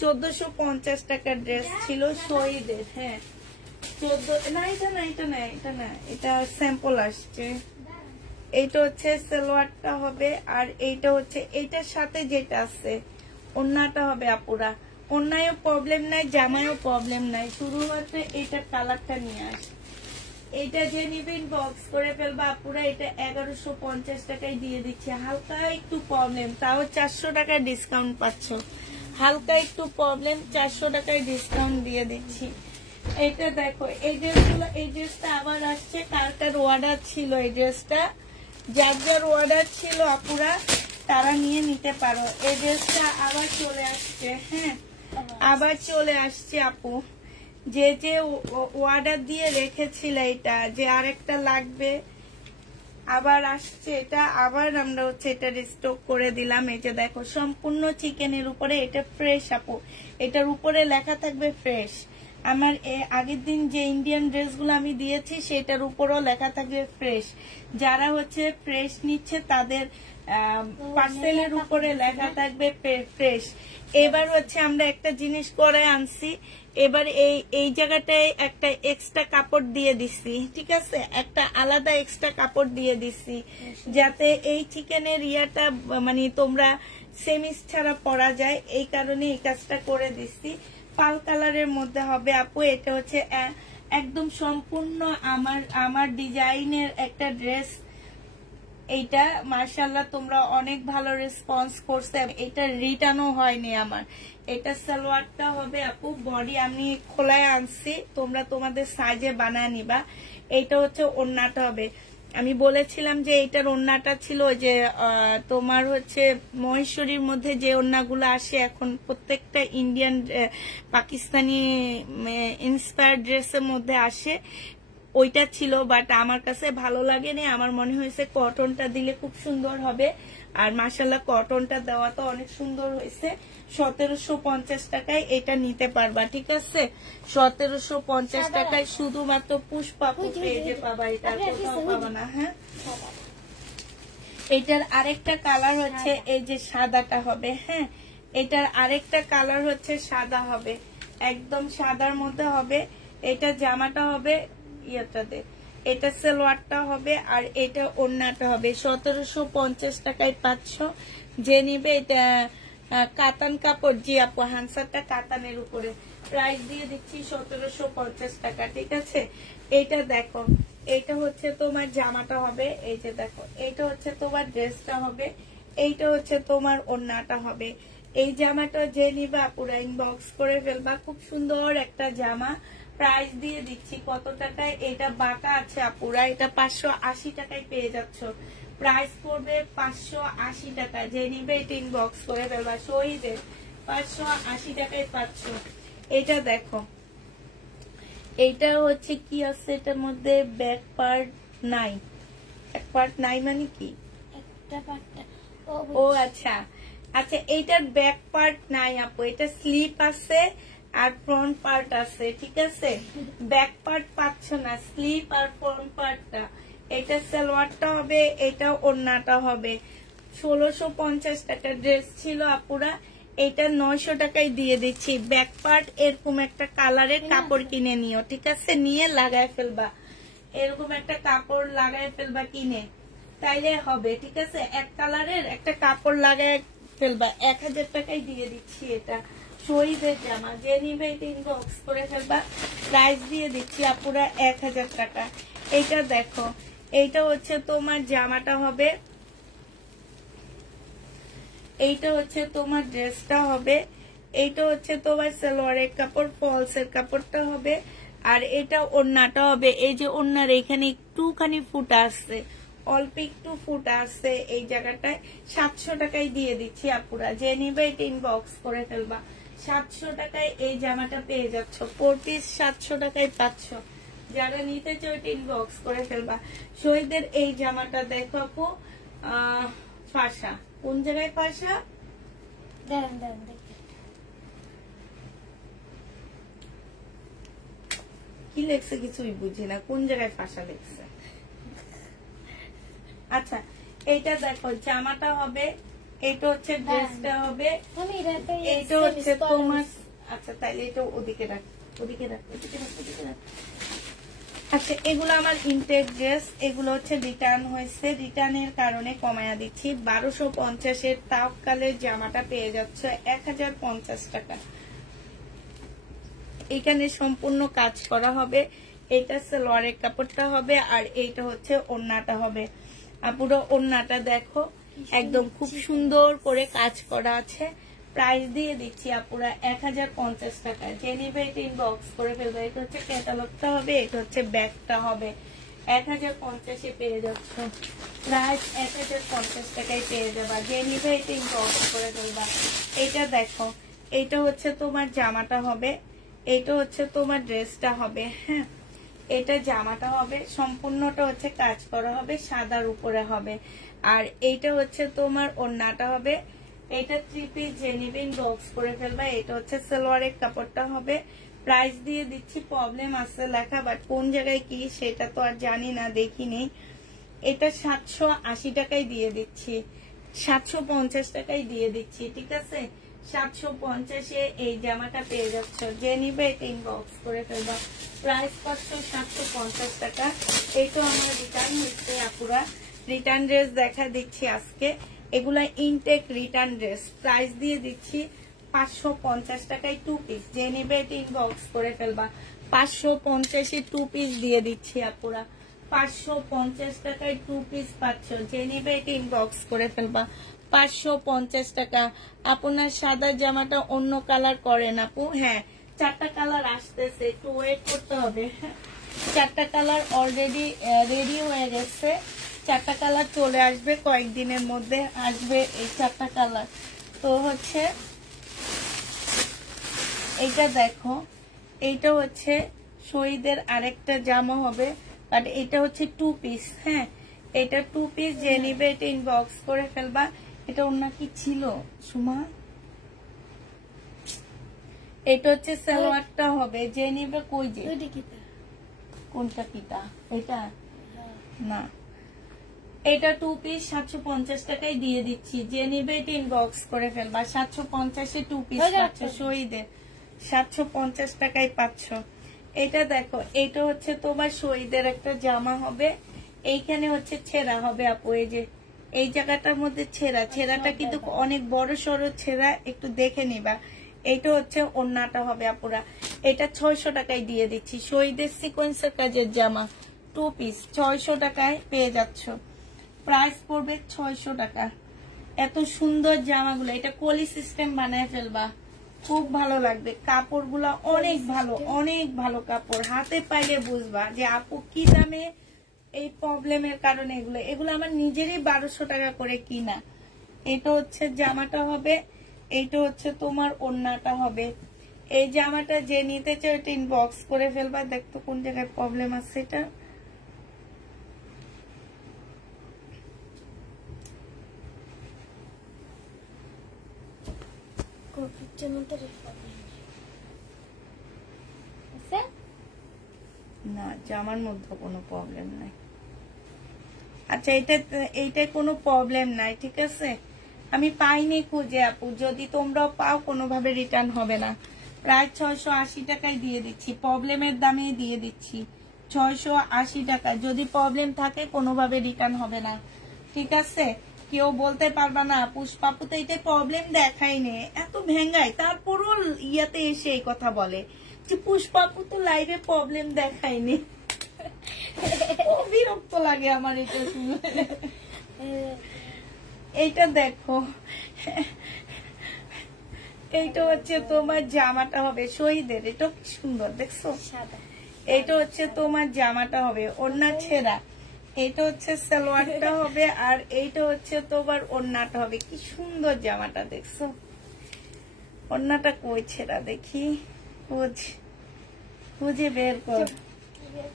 1450 টাকার ড্রেস ছিল শহীদের। হ্যাঁ 14, না এটা না, এটা না, এটা না, এটা স্যাম্পল আসছে। এইটা হচ্ছে সালোয়ারটা হবে, আর এইটা হচ্ছে এইটার সাথে যেটা আছে ওড়নাটা হবে আপুরা। ওড়নায়ও প্রবলেম নাই, জামায়ও প্রবলেম নাই, শুধুমাত্র এইটার কালারটা নিয়ে আসে। এইটা যে নিবেন বক্স করে ফেলবা আপুরা। এটা 1150 টাকায় দিয়ে দিচ্ছি। হালকা একটু প্রবলেম, তাও 400 টাকায় ডিসকাউন্ট পাচ্ছ। হালকা একটু প্রবলেম, 400 টাকায় ডিসকাউন্ট দিয়ে দিচ্ছি। এটা দেখো, এই ড্রেসগুলো, এই ড্রেসটা আবার আসছে। কার কার অর্ডার ছিল এই ড্রেসটা, যার যার অর্ডার ছিল আপুরা তারা নিয়ে নিতে পারো। এই ড্রেসটা আবার চলে আসছে। হ্যাঁ আবার চলে আসছে আপু, যে যে অর্ডার দিয়ে রেখেছিল এটা যে আরেকটা লাগবে, আবার আসছে এটা। আবার আমরা হচ্ছে এটা রিস্টক করে দিলাম। এই যে দেখো, সম্পূর্ণ চিকেনের উপরে, এটা ফ্রেশ আপু, এটার উপরে লেখা থাকবে ফ্রেশ। আমার আগের দিন যে ইন্ডিয়ান ড্রেসগুলো আমি দিয়েছি সেটার উপরও লেখা থাকবে ফ্রেশ। যারা হচ্ছে ফ্রেশ নিচ্ছে তাদের পার্সেলের উপরে লেখা থাকবে ফ্রেশ। এবার হচ্ছে আমরা একটা জিনিস করে আনছি, এবার এই জায়গাটায় একটা এক্সট্রা কাপড় দিয়ে দিছি, ঠিক আছে, একটা আলাদা এক্সট্রা কাপড় দিয়ে দিছি, যাতে এই চিকেনের ইয়াটা মানে তোমরা সেমিস ছাড়া পরা যায়, এই কারণে এই কাজটা করে দিছি। পাল কালারের মধ্যে হবে আপু। এটা হচ্ছে একদম সম্পূর্ণ আমার ডিজাইনের একটা ড্রেস। এইটা মাশাআল্লাহ তোমরা অনেক ভালো রেসপন্স করছে। এটা রিটার্নও হয়নি আমার। এটা সালোয়ারটা হবে আপু, বডি আমি খোলায় আনছি, তোমরা তোমাদের সাইজে বানায় নিবা। এইটা হচ্ছে ওড়নাটা হবে। আমি বলেছিলাম যে এইটার ওড়নাটা ছিল যে তোমার হচ্ছে মহেশ্বরীর মধ্যে যে ওড়নাগুলো আসে এখন প্রত্যেকটা ইন্ডিয়ান পাকিস্তানি ইন্সপায়ার্ড ড্রেসের মধ্যে আসে, ওইটা ছিল, বাট আমার কাছে ভালো লাগেনি। আমার মনে হয়েছে কটনটা দিলে খুব সুন্দর হবে, আর মাশাআল্লাহ কটনটা দেওয়া তো অনেক সুন্দর হয়েছে। 1750 টাকায় এটা নিতে পারবা, ঠিক আছে। 1750 টাকায় শুধুমাত্র পুষ্পাপু পেজে পাবা, এটা কোথাও পাবা না। হ্যাঁ, এটার আরেকটা কালার হচ্ছে এই যে সাদাটা হবে। হ্যাঁ, এটার আরেকটা কালার হচ্ছে সাদা হবে, একদম সাদার মধ্যে হবে। এটা জামাটা হবে ইয়েটাতে, এটা সালোয়ারটা হবে, আর এটা ওড়নাটা হবে। 1750 টাকায় পাচ্ছ। যে নিবে এটা কাতান কাপড়, জি আপু হানসারটা কাতানের উপরে, প্রাইস দিয়ে দিচ্ছি 1750 টাকা, ঠিক আছে। এটা দেখো, এটা হচ্ছে তোমার জামাটা হবে, এই যে দেখো, এটা হচ্ছে তোমার ড্রেসটা হবে, এইটা হচ্ছে তোমার ওড়নাটা হবে। এই জামাটা যে নিবে আপুরা ইনবক্স করে ফেলবা, খুব সুন্দর একটা জামা। প্রাইস দিয়ে দিচ্ছি কত টাকায়, এটা বাঁকা আছে আপুরা, এটা 580 টাকায় পেয়ে যাচ্ছ। প্রাইস পড়বে 580 টাকা, যে নিবে এটা ইনবক্স করে ফেলবা। শহীদের 580 টাকায় পাচ্ছ। এটা দেখো, এইটা হচ্ছে কি আছে এটার মধ্যে, ব্যাক পার্ট নাই। এক পার্ট নাই মানে কি, ও আচ্ছা আচ্ছা, এইটার ব্যাক পার্ট নাই আপু, এটা স্লিপ আছে আর ফ্রন্ট পার্ট আছে, ঠিক আছে। ব্যাক পার্ট পাচ্ছ না, স্লিপ আর ফ্রন্ট পার্টটা। এটা সালোয়ারটা হবে, এটা ওড়নাটা হবে। 1650 টাকা ড্রেস ছিল আপুরা, এটা 900 টাকায় দিয়ে দিচ্ছি। ব্যাক পার্ট এরকম একটা কালারের কাপড় কিনে নিও, ঠিক আছে, নিয়ে লাগায় ফেলবা, এরকম একটা কাপড় লাগায় ফেলবা কিনে, তাইলে হবে, ঠিক আছে। এক কালারের একটা কাপড় লাগায় ফেলবা, 1000 টাকায় দিয়ে দিচ্ছি। এটা শহীদের জামা, যে নিবে এটা ইনবক্স করে ফেলবা। প্রাইস দিয়ে দিচ্ছি আপুরা 1000 টাকা। এইটা দেখো, এইটা হচ্ছে তোমার জামাটা হবে, এইটা হচ্ছে তোমার ড্রেসটা হবে, এইটা হচ্ছে তোমার সালোয়ারের কাপড়, ফলসের কাপড়টা হবে, আর এটা ওড়নাটা হবে। এই যে ওড়নার এখানে একটুখানি ফুটা আসছে, অল্প একটু ফুটা আছে এই জায়গাটায়, 700 টাকায় দিয়ে দিচ্ছি আপুরা। যে নিবে এটা ইনবক্স করে ফেলবা। 700 টাকায় এই জামাটা পেয়ে যাচ্ছ, 4 পিস 700 টাকায় পাচ্ছ। যারা নিতে চাও এটা ইনবক্স করে ফেলবা। শহীদের এই জামাটা দেখো আপু, ফাঁসা কোন জায়গায় ফাঁসা? কি লেখছে কিছুই বুঝি না, কোন জায়গায় ফাঁসা লেখছে। আচ্ছা এইটা দেখো, জামাটা হবে, এটা হচ্ছে ড্রেসটা হবে, এইটা হচ্ছে তোমার। আচ্ছা তাইলে এটা ওদিকে রাখ, ওদিকে রাখ, ওদিকে রাখ, ওদিকে রাখ। আচ্ছা এগুলো আমার ইনটেক ড্রেস, এগুলো হচ্ছে রিটার্ন হয়েছে, রিটার্নের কারণে কমায়া দিচ্ছি। 1250-এর তাওকালের জামাটা পেয়ে যাচ্ছে 1050 টাকা। এখানে সম্পূর্ণ কাজ করা হবে, এটা সালোয়ারের কাপড়টা হবে, আর এইটা হচ্ছে ওড়নাটা হবে। পুরো ওড়নাটা দেখো একদম খুব সুন্দর করে কাজ করা আছে। প্রাইস দিয়ে দিচ্ছি আপুরা 1050 টাকা। যে নিবে এটা ইনবক্স করে ফেলবে। এটা হচ্ছে ক্যাটালগটা হবে, এটা হচ্ছে ব্যাগটা হবে। 1050-এ পেয়ে যাচ্ছ, প্রাইস 1050 টাকায় পেয়ে যাবা। যে নিবে এটা ইনবক্স করে ফেলবা। এটা দেখো, এটা হচ্ছে তোমার জামাটা হবে, এটা হচ্ছে তোমার ড্রেসটা হবে। হ্যাঁ এটা জামাটা হবে, সম্পূর্ণটা হচ্ছে কাজ করা হবে, সাদার উপরে হবে। আর এইটা হচ্ছে তোমার ওড়নাটা হবে। এটা 3 পিস জেনিবিন বক্স করে ফেলবা। এটা হচ্ছে সালোয়ারের কাপড়টা হবে। প্রাইস দিয়ে দিচ্ছি, প্রবলেম আছে লেখা, বাট কোন জায়গায় কি সেটা তো আর জানি না, দেখিনি। এটা 780 টাকায় দিয়ে দিচ্ছি, 750 টাকায় দিয়ে দিচ্ছি, ঠিক আছে। 750-এ এই জামাটা পেয়ে যাচ্ছ। যে নিবে এটা ইনবক্স করে ফেলবা। প্রাইস পাচ্ছ 750 টাকা। এইটা আমার রিটার্ন হচ্ছে আপুরা। রিটার্ন ড্রেস দেখা দিচ্ছি আজকে, এগুলা ইনটেক রিটার্ন ড্রেস। প্রাইস দিয়ে দিচ্ছি 550 টাকায় 2 পিস। যে নিবে এটা ইনবক্স করে ফেলবা। 550-এ 2 পিস দিয়ে দিচ্ছি আপুরা। 550 টাকায় 2 পিস পাচ্ছ। যে নিবে এটা ইনবক্স করে ফেলবা। 550 টাকা। আপনার সাদা জামাটা অন্য কালার করেন আপু? হ্যাঁ 4টা কালার আসতেছে, একটু ওয়েট করতে হবে। 4টা কালার অলরেডি রেডি হয়ে গেছে, 4টা কালার চলে আসবে, কয়েকদিনের মধ্যে আসবে এই 4টা কালার। তো হচ্ছে এইটা দেখো, এইটা হচ্ছে শহীদের আরেকটা জামা হবে, বাট এটা হচ্ছে 2 পিস। হ্যাঁ এটা 2 পিস। যে নিবে এটা ইনবক্স করে ফেলবা। এটা অন্য কি ছিল সুমা? এটা হচ্ছে সালোয়ারটা হবে। যে নিবে কই যে কোনটা কিটা? এটা না, এটা 2 পিস 750 টাকায় দিয়ে দিচ্ছি। যে নিবে এটা ইনবক্স করে ফেলবা। 750-এ 2 পিস পাচ্ছ শহীদের, 750 টাকায় পাচ্ছ। এটা দেখো, এটা হচ্ছে তোমার শহীদের একটা জামা হবে। এইখানে হচ্ছে ছেঁড়া হবে আপু, এই যে এই জায়গাটার মধ্যে ছেঁড়া, ছেঁড়াটা কিন্তু অনেক বড় সড়ো ছেঁড়া, একটু দেখে নিবা। এইটা হচ্ছে ওড়নাটা হবে আপুরা। এটা 600 টাকায় দিয়ে দিচ্ছি। শহীদের সিকোয়েন্সের কাজের জামা 2 পিস 600 টাকায় পেয়ে যাচ্ছ। প্রাইস পড়বে 600 টাকা। এত সুন্দর জামাগুলো, এটা কলি সিস্টেম বানায় ফেলবা, খুব ভালো লাগবে। কাপড়গুলো অনেক ভালো, অনেক ভালো কাপড়। হাতে পাইলে বুঝবা যে আপু কি দামে এই প্রবলেমের কারণে এগুলো এগুলো আমার নিজেরই 1200 টাকা করে কিনা। এটা হচ্ছে জামাটা হবে, এইটা হচ্ছে তোমার ওড়নাটা হবে। এই জামাটা যে নিতে চাও এটা ইনবক্স করে ফেলবা। দেখতো কোন জায়গায় প্রবলেম আছে। এটা না, জামার মধ্যে কোনো প্রবলেম নাই। আচ্ছা এইটাই কোনো প্রবলেম নাই, ঠিক আছে। আমি পাইনি খুঁজে আপু, যদি তোমরাও পাও কোনোভাবে রিটার্ন হবে না। প্রায় 680 টাকায় দিয়ে দিচ্ছি, প্রবলেমের দামে দিয়ে দিচ্ছি 680 টাকা। যদি প্রবলেম থাকে কোনোভাবে রিটার্ন হবে না, ঠিক আছে। কেউ বলতে পারবা না পুষ্পাপু তো এটাই প্রবলেম দেখায়নি, এত ভেঙ্গায়, তারপরও ইয়াতে এসে এই কথা বলে যে পুষ্পাপু তো লাইভে প্রবলেম দেখায়নি। বিরক্ত লাগে আমার এটা শুনে। এইটা দেখো, এইটা হচ্ছে তোমার জামাটা হবে শহীদের। এটা সুন্দর দেখছো, এইটা হচ্ছে তোমার জামাটা হবে। ওড়না ছেঁড়া, এটা হচ্ছে সালোয়ারটা হবে, আর এইটা হচ্ছে তোমার ওড়নাটা হবে। কি সুন্দর জামাটা দেখছো, ওড়নাটা কই ছেড়া দেখি, খুঁজে বের কর।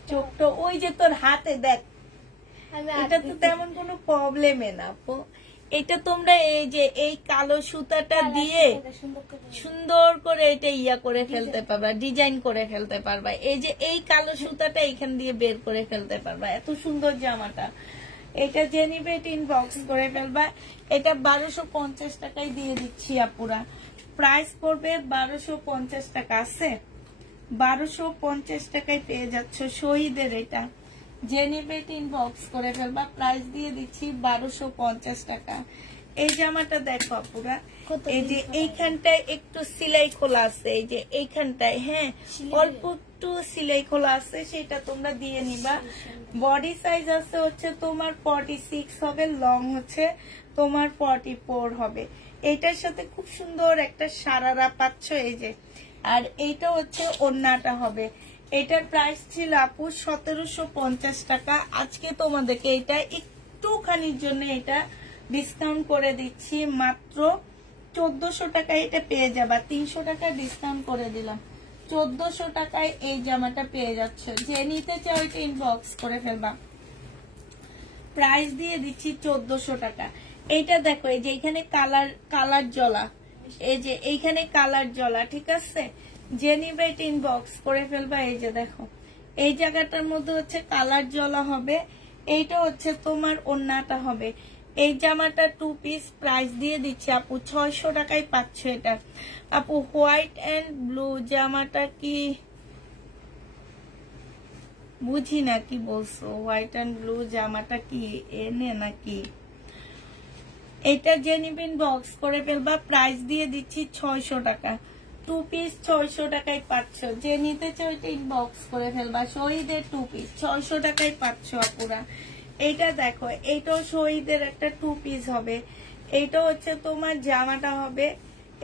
চোখটা ওই যে তোর হাতে দেখ, এটা তো তেমন কোনো প্রবলেমে না আপু। এটা তোমরা এই যে এই কালো সুতাটা দিয়ে সুন্দর করে এটা ইয়া করে ফেলতে পারবা, ডিজাইন করে ফেলতে পারবা। এই যে এই কালো সুতাটা এখান দিয়ে বের করে ফেলতে পারবা, এত সুন্দর জামাটা। এটা যে নিবে ইনবক্স করে ফেলবা। এটা 1250 টাকায় দিয়ে দিচ্ছি আপুরা, প্রাইস পড়বে 1250 টাকা। আছে 1250 টাকায় পেয়ে যাচ্ছ শহীদের। এটা যে নিবে ইনবক্স করে ফেলবা, প্রাইস দিয়ে দিচ্ছি 1250 টাকা। এই জামাটা দেখো আপুরা, এই যে এইখানটায় একটু সিলাই খোলা আছে, এই যে এইখানটায়, হ্যাঁ অল্প একটু সিলাই খোলা আছে, সেটা তোমরা দিয়ে নিবা। বডি সাইজ আছে হচ্ছে তোমার 46 হবে, লং হচ্ছে তোমার 44 হবে। এটার সাথে খুব সুন্দর একটা সারারা পাচ্ছ এই যে। আর এইটা হচ্ছে ওড়নাটা হবে। এটার প্রাইস ছিল আপু 1750 টাকা। আজকে তোমাদেরকে এটা একটুখানির জন্য এটা ডিসকাউন্ট করে দিচ্ছি, মাত্র 1400 টাকায় এটা পেয়ে যাবা। 300 টাকা ডিসকাউন্ট করে দিলাম, 1400 টাকায় এই জামাটা পেয়ে যাচ্ছে। যে নিতে চাও এটা ইনবক্স করে ফেলবা, প্রাইস দিয়ে দিচ্ছি 1400 টাকা। এইটা দেখো, এই যে এখানে কালার জলা, এই যে এইখানে কালার জলা, ঠিক আছে। যে নিবে এটা ইনবক্স করে ফেলবা। এই যে দেখো, এই জায়গাটার মধ্যে হচ্ছে কালার জলা হবে। এইটা হচ্ছে তোমার ওড়নাটা হবে। এই জামাটা 2 পিস, প্রাইস দিয়ে দিচ্ছি আপু 600 টাকায় পাচ্ছ এটা। আপু হোয়াইট এন্ড ব্লু জামাটা কি বুঝি না, কি বলছো? হোয়াইট এন্ড ব্লু জামাটা কি এনে নাকি? এটা যে নিবেন বক্স করে ফেলবা, প্রাইস দিয়ে দিচ্ছি 600 টাকা। 2 পিস 600 টাকায় পাচ্ছ। যে নিতে চাও এটা ইনবক্স করে ফেলবা। শহীদের 2 পিস 600 টাকায় পাচ্ছ আপুরা। এইটা দেখো, এইটাও শহীদের একটা 2 পিস হবে। এইটা হচ্ছে তোমার জামাটা হবে,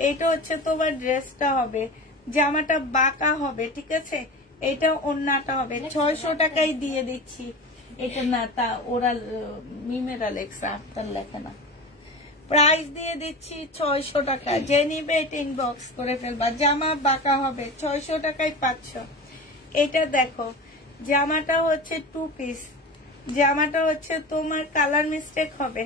এইটা হচ্ছে তোমার ড্রেসটা হবে। জামাটা বাঁকা হবে, ঠিক আছে। এটা ওড়নাটা হবে। 600 টাকায় দিয়ে দিচ্ছি। এটা না, তা ওরা মিমেরা লেখা, আপনার লেখা না। প্রাইস দিয়ে দিচ্ছি 600 টাকা। যে নিবে এটা ইনবক্স করে ফেলবা। জামা বাঁকা হবে, 600 টাকায় পাচ্ছ। এটা দেখো, জামাটা হচ্ছে 2 পিস। জামাটা হচ্ছে তোমার কালার মিস্টেক হবে,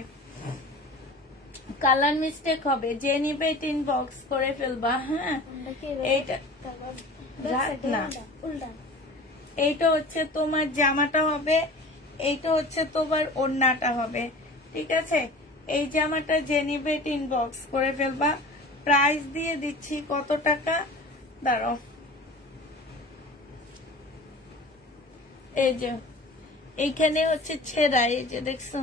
কালার মিস্টেক হবে। যে নিবে এটা ইনবক্স করে ফেলবা। হ্যাঁ, এইটা না, এইটা হচ্ছে তোমার জামাটা হবে, এইটা হচ্ছে তোমার ওড়নাটা হবে, ঠিক আছে। এই জামাটা যে নিবে এটা ইনবক্স করে ফেলবা। প্রাইস দিয়ে দিচ্ছি কত টাকা, দাঁড়াও, এই যে এইখানে হচ্ছে ছেঁড়া, এই যে দেখছো,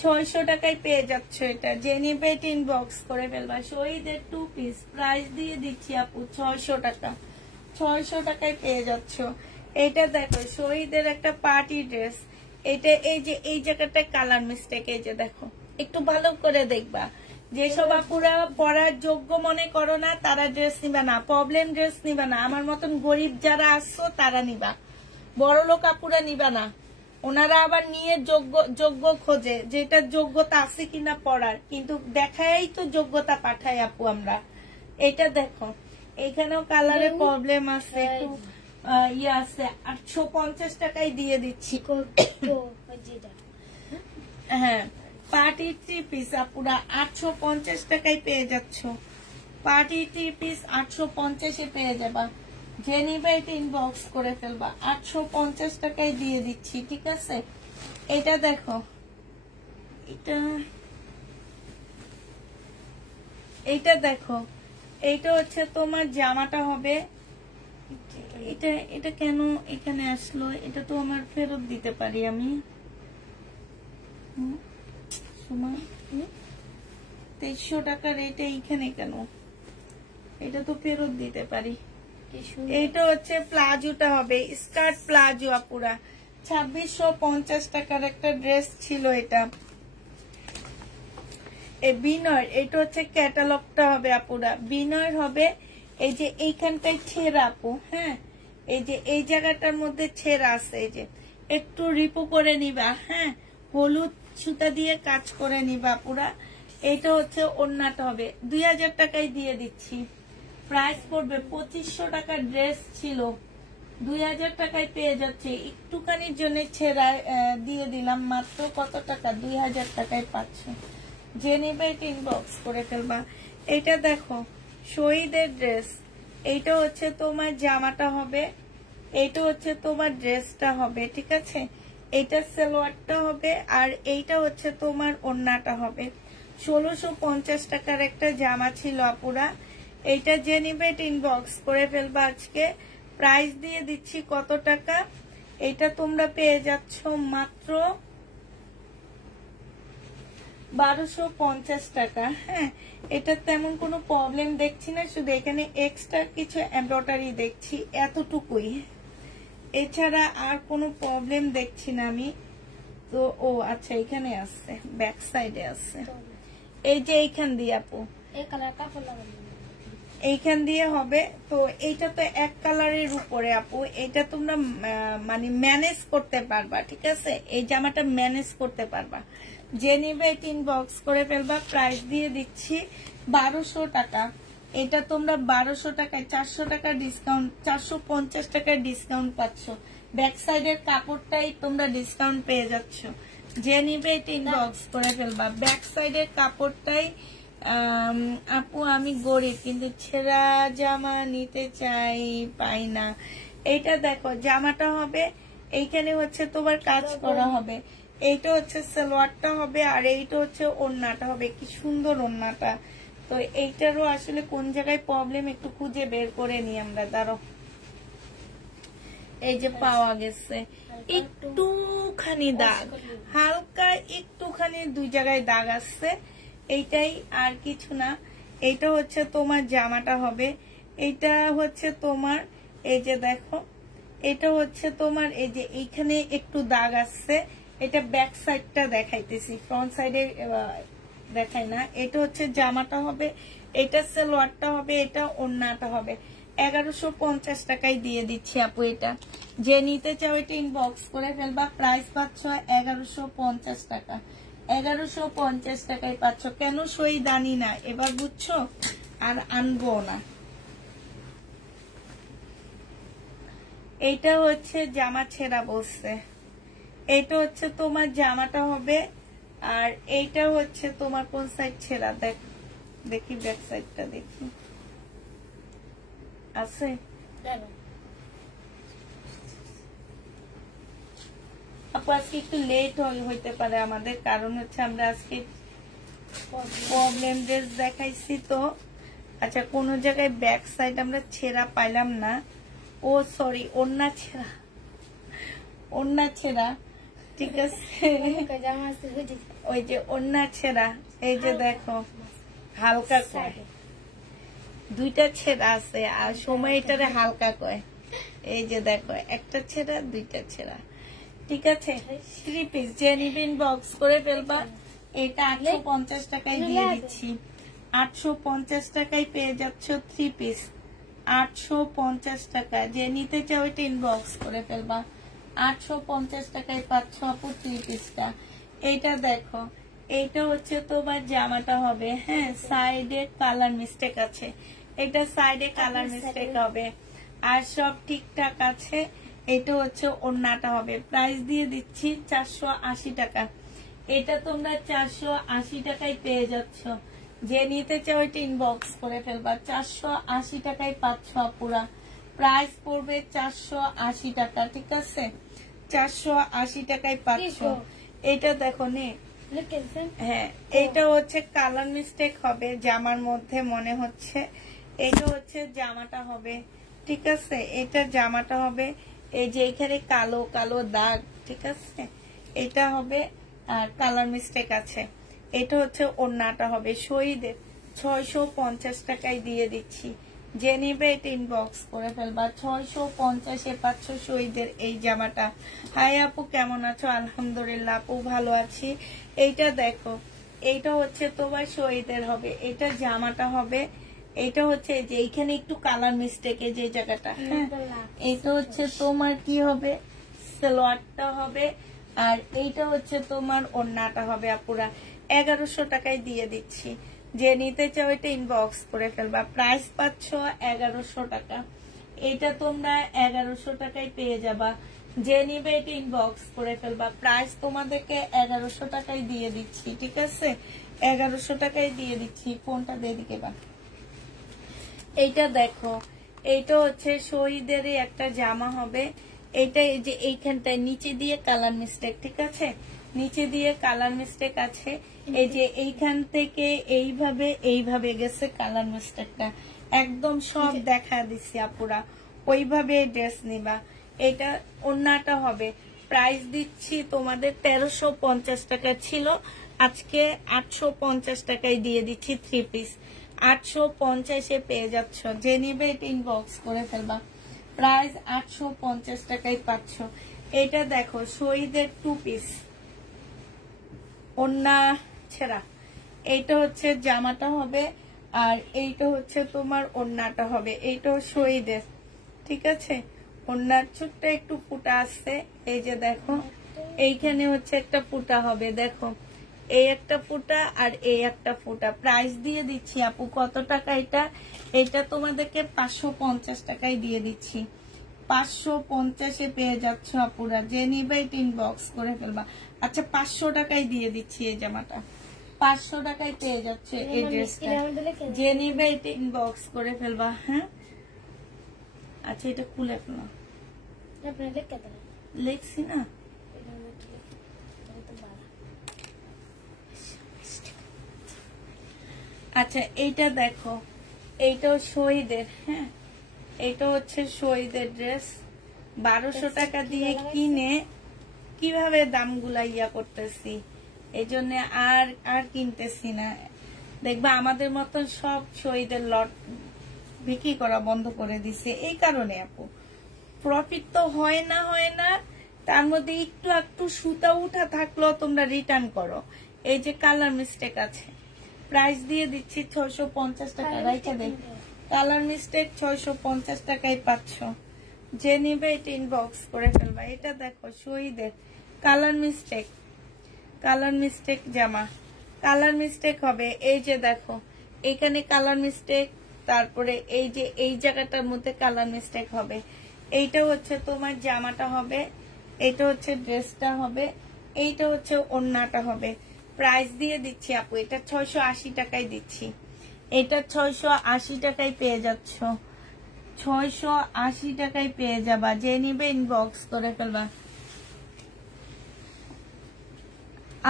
600 টাকায় পেয়ে যাচ্ছ এটা। যে নিবে এটা ইনবক্স করে ফেলবা। শহীদের 2 পিস, প্রাইস দিয়ে দিচ্ছি আপু 600 টাকা। 600 টাকায় পেয়ে যাচ্ছ। এটা দেখো, শহীদের একটা পার্টি ড্রেস। এটা এই যে এই জায়গাটা কালার মিস্টেক, এই যে দেখো, একটু ভালো করে দেখবা। যেসব আপুরা পরার যোগ্য মনে করো না, তারা ড্রেস নিবা না, প্রবলেম ড্রেস নিবা না। আমার মতন গরিব যারা আসছো তারা নিবা, বড় লোক আপুরা নিবা না। ওনারা আবার নিয়ে যোগ্য খোঁজে, যেটা যোগ্যতা আছে কিনা পড়ার, কিন্তু দেখাই তো যোগ্যতা পাঠাই আপু আমরা। এটা দেখো, এখানেও কালারের প্রবলেম আছে, একটু ইয়ে আছে। 850 টাকায় দিয়ে দিচ্ছি। হ্যাঁ, পার্টি 3 পিস আপুরা 850 টাকায় পেয়ে যাচ্ছ। পার্টি 3 পিস 850-এ পেয়ে যাবা। যে নিবে এটা ইনবক্স করে ফেলবা। 850 টাকায় দিয়ে দিচ্ছি, ঠিক আছে। এটা দেখো, এইটা দেখো, এইটা হচ্ছে তোমার জামাটা হবে। এটা কেন এখানে আসলো? এটা তো আমার ফেরত দিতে পারি আমি। 2300 টাকার এটা এইখানে কেন? এটা তো ফেরত দিতে পারি। এইটা হচ্ছে প্লাজোটা হবে, স্কার্ট প্লাজো আপুরা। 2650 টাকার একটা ড্রেস ছিল এটা। বিনয়, এটা হচ্ছে ক্যাটালগটা হবে আপুরা। বিনয় হবে, এই যে এইখানটায় ছেঁড়া আপু, হ্যাঁ, এই যে এই জায়গাটার মধ্যে ছেঁড়া আছে, এই যে একটু রিপু করে নিবা, হ্যাঁ, হলুদ সুতা দিয়ে কাজ করে নিবা পুরা। এটা হচ্ছে ওড়নাটা হবে 2000 টাকায় দিয়ে দিচ্ছি। প্রাইস পড়বে 2500 টাকার ড্রেস ছিল, 2000 টাকায় পেয়ে যাচ্ছে। একটুখানির জন্য ছেড়া দিয়ে দিলাম মাত্র কত টাকা, 2000 টাকায় পাচ্ছ। যে নেবে এটা ইনবক্স করে ফেলবা। এটা দেখো শহীদের ড্রেস, এইটা হচ্ছে তোমার জামাটা হবে, এইটা হচ্ছে তোমার ড্রেসটা হবে, ঠিক আছে। এইটা সালোয়ারটা হবে, আর এইটা হচ্ছে তোমার ওড়নাটা হবে। 1650 টাকার একটা জামা ছিল আপুরা। এইটা যে নিবে এটা ইনবক্স করে ফেলবা আজকে। প্রাইস দিয়ে দিচ্ছি কত টাকা, এটা তোমরা পেয়ে যাচ্ছ মাত্র 1250 টাকা। হ্যাঁ, এটা তেমন কোনো প্রবলেম দেখছি না, শুধু এখানে এক্সট্রা কিছু এমব্রয়ডারি দেখছি, এতটুকুই, এছাড়া আর কোনো প্রবলেম দেখছি না আমি। তো ও আচ্ছা, এখানে আছে, ব্যাক সাইডে আছে, এই যে এইখান দিয়ে আপু, এইখান দিয়ে হবে। তো এইটা তো এক কালারের উপরে আপু, এটা তোমরা মানে ম্যানেজ করতে পারবা, ঠিক আছে। এই জামাটা ম্যানেজ করতে পারবা। যে নিবে এটা ইনবক্স করে ফেলবা। প্রাইস দিয়ে দিচ্ছি 1200 টাকা। এটা তোমরা 1200 টাকায় 400 টাকা ডিসকাউন্ট, 450 টাকার ডিসকাউন্ট পাচ্ছ। ব্যাক সাইডের কাপড়টাই তোমরা ডিসকাউন্ট পেয়ে যাচ্ছ। যে নিবে এটা ইনবক্স করে ফেলবা। ব্যাক সাইডের কাপড়টাই আপু আমি গরিব, কিন্তু ছেঁড়া জামা নিতে চাই, পাই না। এইটা দেখো জামাটা হবে, এইখানে হচ্ছে তোমার কাজ করা হবে, এইটা হচ্ছে সালোয়ারটা হবে, আর এইটা হচ্ছে ওড়নাটা হবে। কি সুন্দর ওড়নাটা। তো এইটারও আসলে কোন জায়গায় প্রবলেম একটু খুঁজে বের করে নি আমরা, দাঁড়ো। এই যে পাওয়া গেছে, একটুখানি দাগ, হালকা একটুখানি 2 জায়গায় দাগ আসছে, এইটাই, আর কিছু না। এইটা হচ্ছে তোমার জামাটা হবে, এইটা হচ্ছে তোমার, এই যে দেখো, এটা হচ্ছে তোমার, এই যে এইখানে একটু দাগ আসছে। এটা ব্যাক সাইডটা দেখাইতেছি, ফ্রন্ট সাইডে দেখাই না। এটা হচ্ছে জামাটা হবে, এটা সালোয়ারটা হবে, এটা ওড়নাটা হবে। 1150 টাকায় দিয়ে দিচ্ছি আপু। এটা যে নিতে চাও এটা ইনবক্স করে ফেলবা। প্রাইস পাচ্ছ 1150 টাকা। 1150 টাকায় পাচ্ছ। কেন সই দানি না এবার বুঝছো, আর আনবো না। এইটা হচ্ছে জামা ছেঁড়া বসছে, এইটা হচ্ছে তোমার জামাটা হবে, আর এইটা হচ্ছে তোমার কোন সাইড ছেঁড়া, দেখি ব্যাক সাইডটা দেখি আছে। আপু আজকে একটু লেট হইতে পারে আমাদের, কারণ হচ্ছে আমরা আজকে প্রবলেম ড্রেস দেখাইছি তো। আচ্ছা, কোন জায়গায় ব্যাক সাইড আমরা ছেঁড়া পাইলাম না। ও সরি, ওড়না ছেঁড়া, ওড়না ছেঁড়া, ঠিক আছে। ওই যে ওড়না ছেঁড়া, এই যে দেখো হালকা কয়, 2টা ছেঁড়া আছে, আর সময় এটারে হালকা কয়। এই যে দেখো একটা ছেঁড়া, 2টা ছেঁড়া, ঠিক আছে। 3 পিস যে নিবে ইনবক্স করে ফেলবা। এটা 850 টাকায় দিয়ে দিচ্ছি। 850 টাকায় পেয়ে যাচ্ছ 3 পিস, 850 টাকা। যে নিতে চাও এটা ইনবক্স করে ফেলবা। 850 টাকায় পাচ্ছ আপু 3 পিসটা। এইটা দেখো, এইটা হচ্ছে তোমার জামাটা হবে। হ্যাঁ, সাইডে কালার মিস্টেক আছে, এটা সাইডে কালার মিস্টেক হবে, আর সব ঠিকঠাক আছে। এটা হচ্ছে ওড়নাটা হবে। প্রাইস দিয়ে দিচ্ছি 480 টাকা। এটা তোমরা 480 টাকায় পেয়ে যাচ্ছ। যে নিতে চাও এটা ইনবক্স করে ফেলবা। 480 টাকায় পাচ্ছ আপুরা। প্রাইস পড়বে 480 টাকা, ঠিক আছে। 480 টাকায় পাচ্ছ। এটা দেখো নে, হ্যাঁ, এটা হচ্ছে কালার মিস্টেক হবে জামার মধ্যে মনে হচ্ছে। এটা হচ্ছে জামাটা হবে, ঠিক আছে। এটা জামাটা হবে, এই যে এখানে কালো কালো দাগ, ঠিক আছে। এটা হবে, আর কালার মিস্টেক আছে। এটা হচ্ছে ওড়নাটা হবে। শহীদের 650 টাকায় দিয়ে দিচ্ছি। যে নিবে এটা ইনবক্স করে ফেলবা। 650-এ পাচ্ছ শহীদের এই জামাটা। হাই আপু, কেমন আছো? আলহামদুলিল্লাহ আপু, ভালো আছি। এইটা দেখো, এইটা হচ্ছে তোমার শহীদের হবে, এটা জামাটা হবে। এটা হচ্ছে যে এইখানে একটু কালার মিস্টেক, যে জায়গাটা, হ্যাঁ, এটা হচ্ছে তোমার কি হবে, সালোয়ারটা হবে, আর এইটা হচ্ছে তোমার ওড়নাটা হবে আপুরা। 1100 টাকায় দিয়ে দিচ্ছি। যে নিতে চাও এটা ইনবক্স করে ফেলবা। প্রাইস পাচ্ছ 1100 টাকা। এটা তোমরা 1100 টাকায় পেয়ে যাবা। যে নিবে এটা ইনবক্স করে ফেলবা। প্রাইস তোমাদেরকে 1100 টাকায় দিয়ে দিচ্ছি, ঠিক আছে? 1100 টাকায় দিয়ে দিচ্ছি। ফোনটা দিয়ে দিকে বা এইটা দেখো, এইটা হচ্ছে শহীদেরই একটা জামা হবে। এটা এই যে এইখানটায় নিচে দিয়ে কালার মিস্টেক, ঠিক আছে? নিচে দিয়ে কালার মিস্টেক আছে। এই যে এইখান থেকে এইভাবে গেছে কালার মিস্টেকটা, একদম সব দেখা দিচ্ছি আপুরা। ওইভাবে ড্রেস নিবা। এটা ওড়নাটা হবে। প্রাইস দিচ্ছি তোমাদের 1350 টাকা ছিল, আজকে 850 টাকায় দিয়ে দিচ্ছি 3 পিস। 850-এ পেয়ে যাচ্ছ। যে নিবে এটা ইনবক্স করে ফেলবা। প্রাইস 850 টাকায় পাচ্ছ। এটা দেখো শহীদের 2 পিস ওড়না ছেঁড়া। এইটা হচ্ছে জামাটা হবে, আর এইটা হচ্ছে তোমার ওড়নাটা হবে। এইটাও শহীদের, ঠিক আছে? ওড়নার ছোট্ট একটু ফুটা আসছে, এই যে দেখো এইখানে হচ্ছে একটা ফুটা হবে, দেখো এই একটা ফুটা আর এই একটা ফুটা। প্রাইস দিয়ে দিচ্ছি আপু কত টাকা এটা? এটা তোমাদেরকে 550 টাকায় দিয়ে দিচ্ছি। 550-এ পেয়ে যাচ্ছ আপুরা। যে নিবে এটা ইনবক্স করে ফেলবা। আচ্ছা 500 টাকায় দিয়ে দিচ্ছি এই জামাটা। 500 টাকায় পেয়ে যাচ্ছে এই ড্রেসটা। যে নিবে এটা ইনবক্স করে ফেলবা। হ্যাঁ আচ্ছা এটা খুলে ফেলো। লিখছি না? আচ্ছা এইটা দেখো, এইটাও শহীদের। হ্যাঁ এইটা হচ্ছে শহীদের ড্রেস। 1200 টাকা দিয়ে কিনে কিভাবে দামগুলা ইয়া করতেছি, এই জন্য আর কিনতেছি না। দেখবা আমাদের মতন সব শহীদের লট বিক্রি করা বন্ধ করে দিছে। এই কারণে আপু প্রফিট তো হয় না, তার মধ্যে একটু সুতা উঠা থাকলেও তোমরা রিটার্ন করো। এই যে কালার মিস্টেক আছে, প্রাইস দিয়ে দিচ্ছি 650 টাকা। রাইখা দেখ, কালার মিস্টেক 650 টাকায় পাচ্ছ। যে নিবে এটা ইনবক্স করে ফেলবা। এটা দেখো শহীদের কালার মিস্টেক জামা। কালার মিস্টেক হবে, এই যে দেখো এখানে কালার মিস্টেক, তারপরে এই যে এই জায়গাটার মধ্যে কালার মিস্টেক হবে। এইটা হচ্ছে তোমার জামাটা হবে, এইটা হচ্ছে ড্রেসটা হবে, এইটা হচ্ছে ওড়নাটা হবে। প্রাইস দিয়ে দিচ্ছি আপু এটা 680 টাকায় দিচ্ছি। এটা 680 টাকায় পেয়ে যাচ্ছ। 680 টাকায় পেয়ে যাবা। যে নিবে ইনবক্স করে ফেলবা।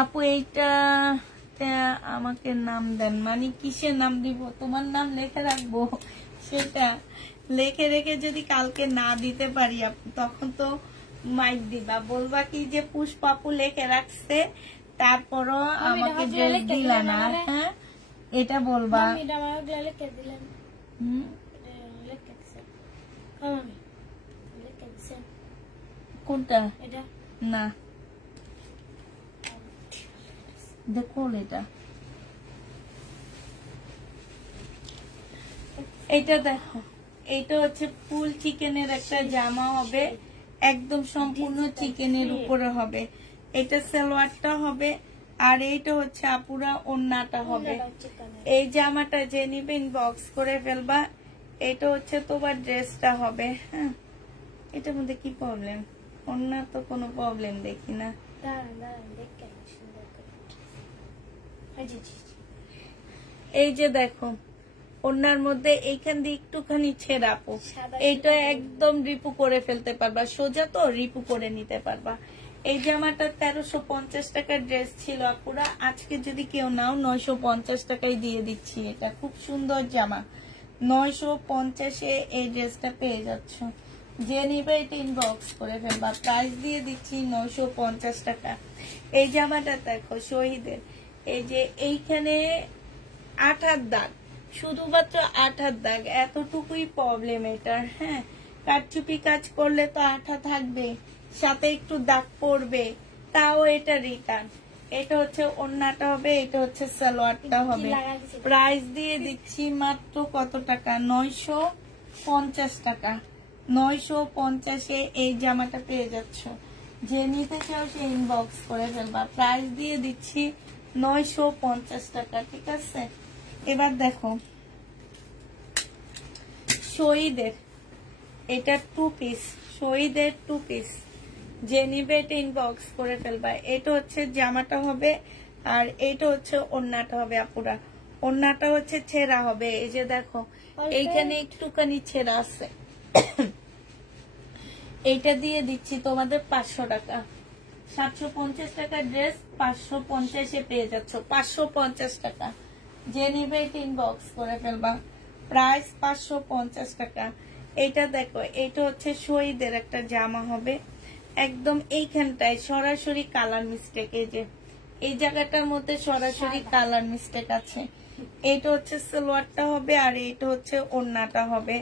আপু এইটা আমাকে নাম দেন, মানে কিসের নাম দিব? তোমার নাম লেখে রাখবো, সেটা লেখে রেখে যদি কালকে না দিতে পারি তখন তো মাইক দিবা, বলবা কি যে পুষ্পাপু লেখে রাখছে তারপরও আমাকে ড্রেস দিলা না। হ্যাঁ এটা বলবা। কোনটা? না দেখো এটা, এইটা দেখো, এইটা হচ্ছে ফুল চিকেনের একটা জামা হবে, একদম সম্পূর্ণ চিকেনের উপরে হবে। এটা সালোয়ারটা হবে, আর এইটা হচ্ছে আপুরা ওড়নাটা হবে। এই জামাটা যে নিবে ইনবক্স করে ফেলবা। এটা হচ্ছে তোমার ড্রেসটা হবে। হ্যাঁ এটার মধ্যে কি প্রবলেম? ওড়না তো কোনো প্রবলেম দেখি না। এই যে দেখো ওড়নার মধ্যে এইখান দিয়ে একটুখানি ছেড়াপো, এইটা একদম রিপু করে ফেলতে পারবা, সোজা তো রিপু করে নিতে পারবা। এই জামাটা 1350 টাকার ড্রেস ছিল আপুরা, আজকে যদি কেউ নাও 950 টাকায় দিয়ে দিচ্ছি। এটা খুব সুন্দর জামা, 950-এ এই ড্রেসটা পেয়ে যাচ্ছ। যে নিবে এটা ইনবক্স করে ফেলবা। প্রাইস দিয়ে দিচ্ছি 950 টাকা। এই জামাটা দেখো শহীদের, এই যে এইখানে 8 দাগ, শুধুমাত্র 8 দাগ, এতটুকুই প্রবলেম এটার। হ্যাঁ কাটচুপি কাজ করলে তো 8 থাকবে, সাথে একটু দাগ পড়বে, তাও এটা রিটার্ন। এটা হচ্ছে ওড়নাটা হবে, এটা হচ্ছে সালোয়ারটা হবে। প্রাইস দিয়ে দিচ্ছি মাত্র কত টাকা? 950 টাকা। 950-এ এই জামাটা পেয়ে যাচ্ছ। যে নিতে চাও সে ইনবক্স করে ফেলবা। প্রাইস দিয়ে দিচ্ছি 950 টাকা, ঠিক আছে। এবার দেখো শহীদের, এটা 2 পিস, শহীদের 2 পিস, যে নিবে এটা ইনবক্স করে ফেলবা। এটা হচ্ছে জামাটা হবে আর এটা হচ্ছে ওড়নাটা হবে আপুরা। ওড়নাটা হচ্ছে ছেঁড়া হবে, এই যে দেখো এইখানে একটুখানি ছেঁড়া আছে। এইটা দিয়ে দিচ্ছি তোমাদের 500 টাকা। 750 টাকা ড্রেস 550-এ পেয়ে যাচ্ছ, 550 টাকা। যে নিবে এটা ইনবক্স করে ফেলবা। প্রাইস 550 টাকা। এটা দেখো, এটা হচ্ছে শহীদের একটা জামা হবে, একদম এইখানটায় সরাসরি কালার মিস্টেক, এই যে এই জায়গাটার মধ্যে সরাসরি কালার মিস্টেক আছে। এটা হচ্ছে সালোয়ারটা হবে আর এটা হচ্ছে ওড়নাটা হবে।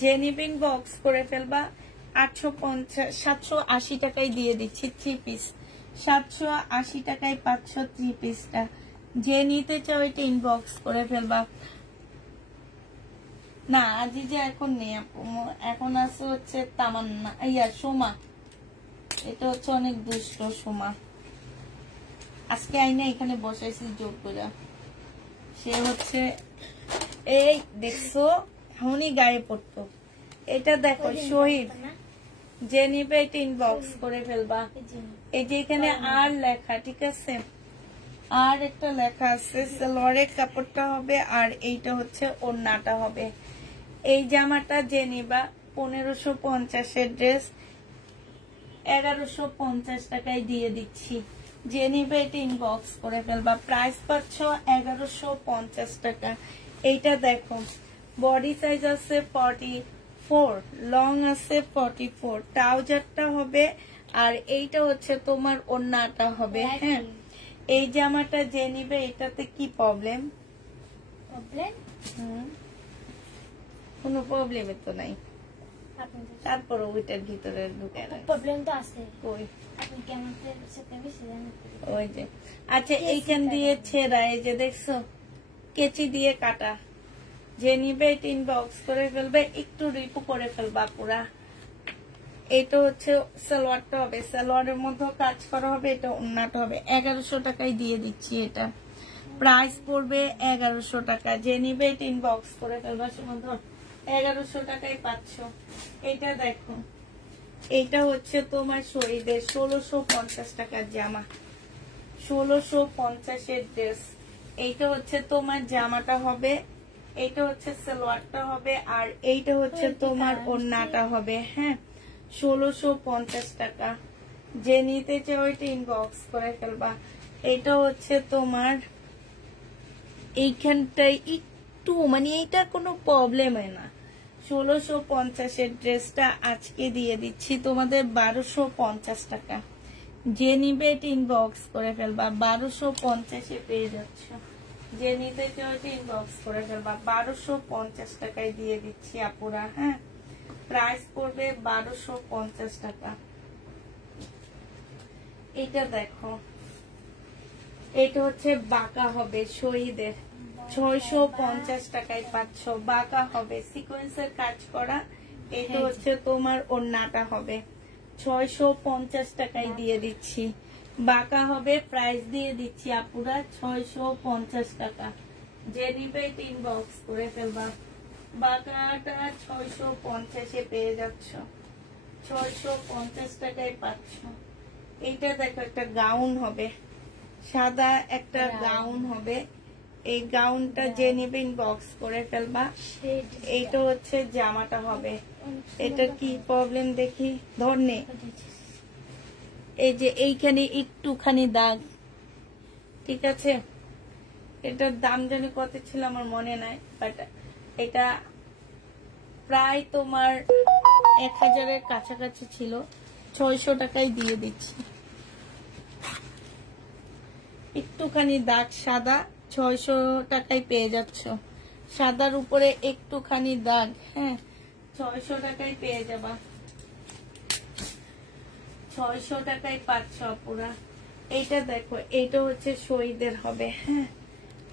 যে নিবে ইনবক্স করে ফেলবা। 780 টাকায় দিয়ে দিচ্ছি 3 পিস, 780 টাকায় পাচ্ছ 3 পিসটা। যে নিতে চাও এটা ইনবক্স করে ফেলবা। না আজি যে এখন নেই আপু, এখন আছে হচ্ছে তামান্না, সোমা। এটা হচ্ছে অনেক দুষ্ট সোমা, আজকে আইনা এখানে বসাইছি জোর করে। সে হচ্ছে এই দেখছো এখনই গায়ে পড়তো। এটা দেখো শহীদ, যে নিবে এটা ইনবক্স করে ফেলবা। এই যে এখানে আর লেখা, ঠিক আছে, আর একটা লেখা আছে। সালোয়ারের কাপড়টা হবে আর এইটা হচ্ছে ওড়নাটা হবে। এই জামাটা যে নিবা 1550-এর ড্রেস 1150 টাকায় দিয়ে দিচ্ছি। যে নিবে এটা ইনবক্স করে ফেলবা। প্রাইস পাচ্ছ 1150 টাকা। এইটা দেখো বডি সাইজ আছে 44, লং আছে 44, ট্রাউজারটা হবে আর এইটা হচ্ছে তোমার ওড়নাটা হবে। হ্যাঁ, এই জামাটা যে নিবে এটাতে কি প্রবলেম? কোনো প্রবলেমই তো নাই, তারপর ওইটার ভিতরে ঢুকে প্রবলেম তো আছে। কই আপনি কেমন সাথে বেশি জানেন? ওই যে আচ্ছা এইখান দিয়ে ছেঁড়া, এই যে দেখছো কেচি দিয়ে কাটা। যে নিবে এটা ইনবক্স করে ফেলবে, একটু রিপু করে ফেলবা পুরা। এটা হচ্ছে সালোয়ারটা হবে, সালোয়ারের মধ্যে কাজ করা হবে, এটা ওড়নাটা হবে। 1100 টাকায় দিয়ে দিচ্ছি এটা। প্রাইস পড়বে 1100 টাকা। যে নিবে এটা ইনবক্স করে ফেলবা। সুন্দর 1100 টাকায় পাচ্ছ। এটা দেখো, এইটা হচ্ছে তোমার শহীদের 1650 টাকার জামা, 1650-এর ড্রেস। এইটা হচ্ছে তোমার জামাটা হবে, এইটা হচ্ছে সালোয়ারটা হবে আর এইটা হচ্ছে তোমার ওড়নাটা হবে। হ্যাঁ, 1650 টাকা। যে নিতে চাও এটা ইনবক্স করে ফেলবা। এটা হচ্ছে তোমার এইখানটায় একটু মানে এইটা কোনো প্রবলেম হয় না। 1650-এর ড্রেসটা আজকে দিয়ে দিচ্ছি তোমাদের 1250 টাকা। যে নিবে এটা ইনবক্স করে ফেলবা। 1250-এ পেয়ে যাচ্ছ। যে নিতে চাও এটা ইনবক্স করে ফেলবা। 1250 টাকায় দিয়ে দিচ্ছি আপুরা। হ্যাঁ, প্রাইস পড়বে 1250 টাকা। এটা দেখো, এটা হচ্ছে বাঁকা হবে শহীদের, 650 টাকায় পাচ্ছ। বাঁকা হবে, সিকোয়েন্সের কাজ করা। এটা হচ্ছে তোমার ওড়নাটা হবে, 650 টাকায় দিয়ে দিচ্ছি। বাঁকা হবে, প্রাইস দিয়ে দিচ্ছি আপুরা 650 টাকা। যে নিবে এটা ইনবক্স করে ফেলবা। বাঁকাটা 650-এ পেয়ে যাচ্ছ, 650 টাকায় পাচ্ছ। এইটা দেখো একটা গাউন হবে, সাদা একটা গাউন হবে। এই গাউনটা যে নিবে ইনবক্স করে ফেলবা। এইটা হচ্ছে জামাটা হবে। এটা কি প্রবলেম দেখি, ধরনে এই যে এইখানে একটুখানি দাগ, ঠিক আছে। এটার দাম জানি কত ছিল আমার মনে নাই, বাট এটা প্রায় তোমার 1000-এর কাছাকাছি ছিল। 600 টাকায় দিয়ে দিচ্ছি। একটুখানি দাগ সাদা, 600 টাকায় পেয়ে যাচ্ছ। সাদার উপরে একটুখানি দাগ, হ্যাঁ, 600 টাকায় পেয়ে যাবা। 600 টাকায় পাচ্ছ পুরা। এইটা দেখো, এইটা হচ্ছে শহীদের হবে। হ্যাঁ,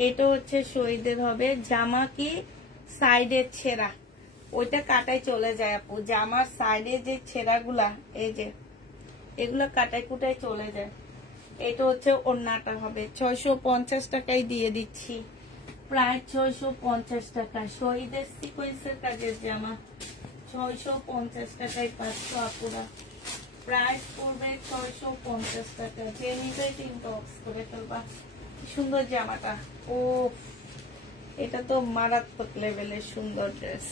এটা হচ্ছে শহীদের হবে। জামা কি সাইডের ছেঁড়া, ওইটা কাটাই চলে যায় আপু। জামার সাইডে যে ছেঁড়াগুলা, এই যে এগুলা কাটাই কুটাই চলে যায়। এটা হচ্ছে ওড়নাটা হবে 650 টাকায় দিয়ে দিচ্ছি, প্রায় 650 টাকা। শহীদের সিকোয়েন্সের কাজের জামা 650 টাকায় পাচ্ছ আপুরা। প্রাইস পড়বে 650 টাকা। যে নিবে ইনবক্স করে ফেলবা। সুন্দর জামাটা, ও এটা তো মারাত্মক লেভেলের সুন্দর ড্রেস।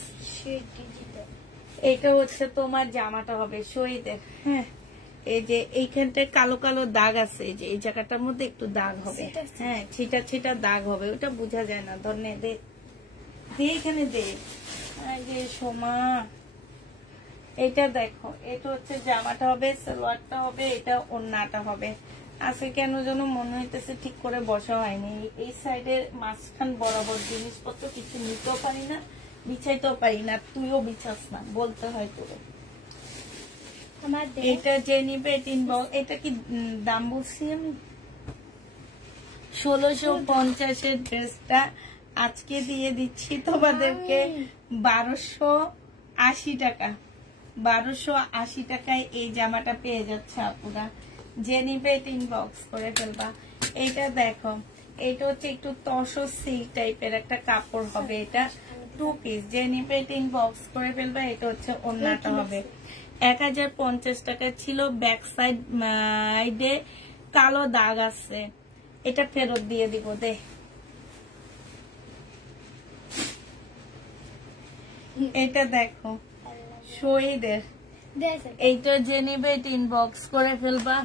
এটা হচ্ছে তোমার জামাটা হবে শহীদের। হ্যাঁ, এই যে এইখানটায় কালো কালো দাগ আছে, এই যে এই জায়গাটার মধ্যে একটু দাগ হবে। হ্যাঁ, ছিটা ছিটা দাগ হবে, ওটা বোঝা যায় না। ধরনে দে এখানে দে, এই যে সোমা এটা দেখো, এটা হচ্ছে জামাটা হবে, সালোয়ারটা হবে, এটা ওড়নাটা হবে। আজকে কেন যেন মনে হইতেছে ঠিক করে বসা হয়নি। এই সাইডের মাঝখান বরাবর জিনিসপত্র কিছু নিতেও পারি না, বিছাইতেও পারি না। তুইও বিছাস না, বলতে হয় তোরে। এটা যে নিবে এটা কি দাম বলছি আমি? 1650 ড্রেসটা আজকে দিয়ে দিচ্ছি তোমাদেরকে 1280 টাকা। 1280 টাকায় এই জামাটা পেয়ে যাচ্ছে আপুরা। যে নিবে ইনবক্স করে ফেলবা। এটা দেখো, এটা হচ্ছে একটু তসর সিল্ক টাইপের একটা কাপড় হবে, এটা 2 পিস। যে নিবে ইনবক্স করে ফেলবা। এটা হচ্ছে ওড়নাটা হবে। 1050 টাকা ছিল। ব্যাক সাইডে কালো দাগ আছে, এটা ফেরত দিয়ে দিব। দে এটা দেখো শহীদের, এইটা যে নিবে ইনবক্স করে ফেলবা।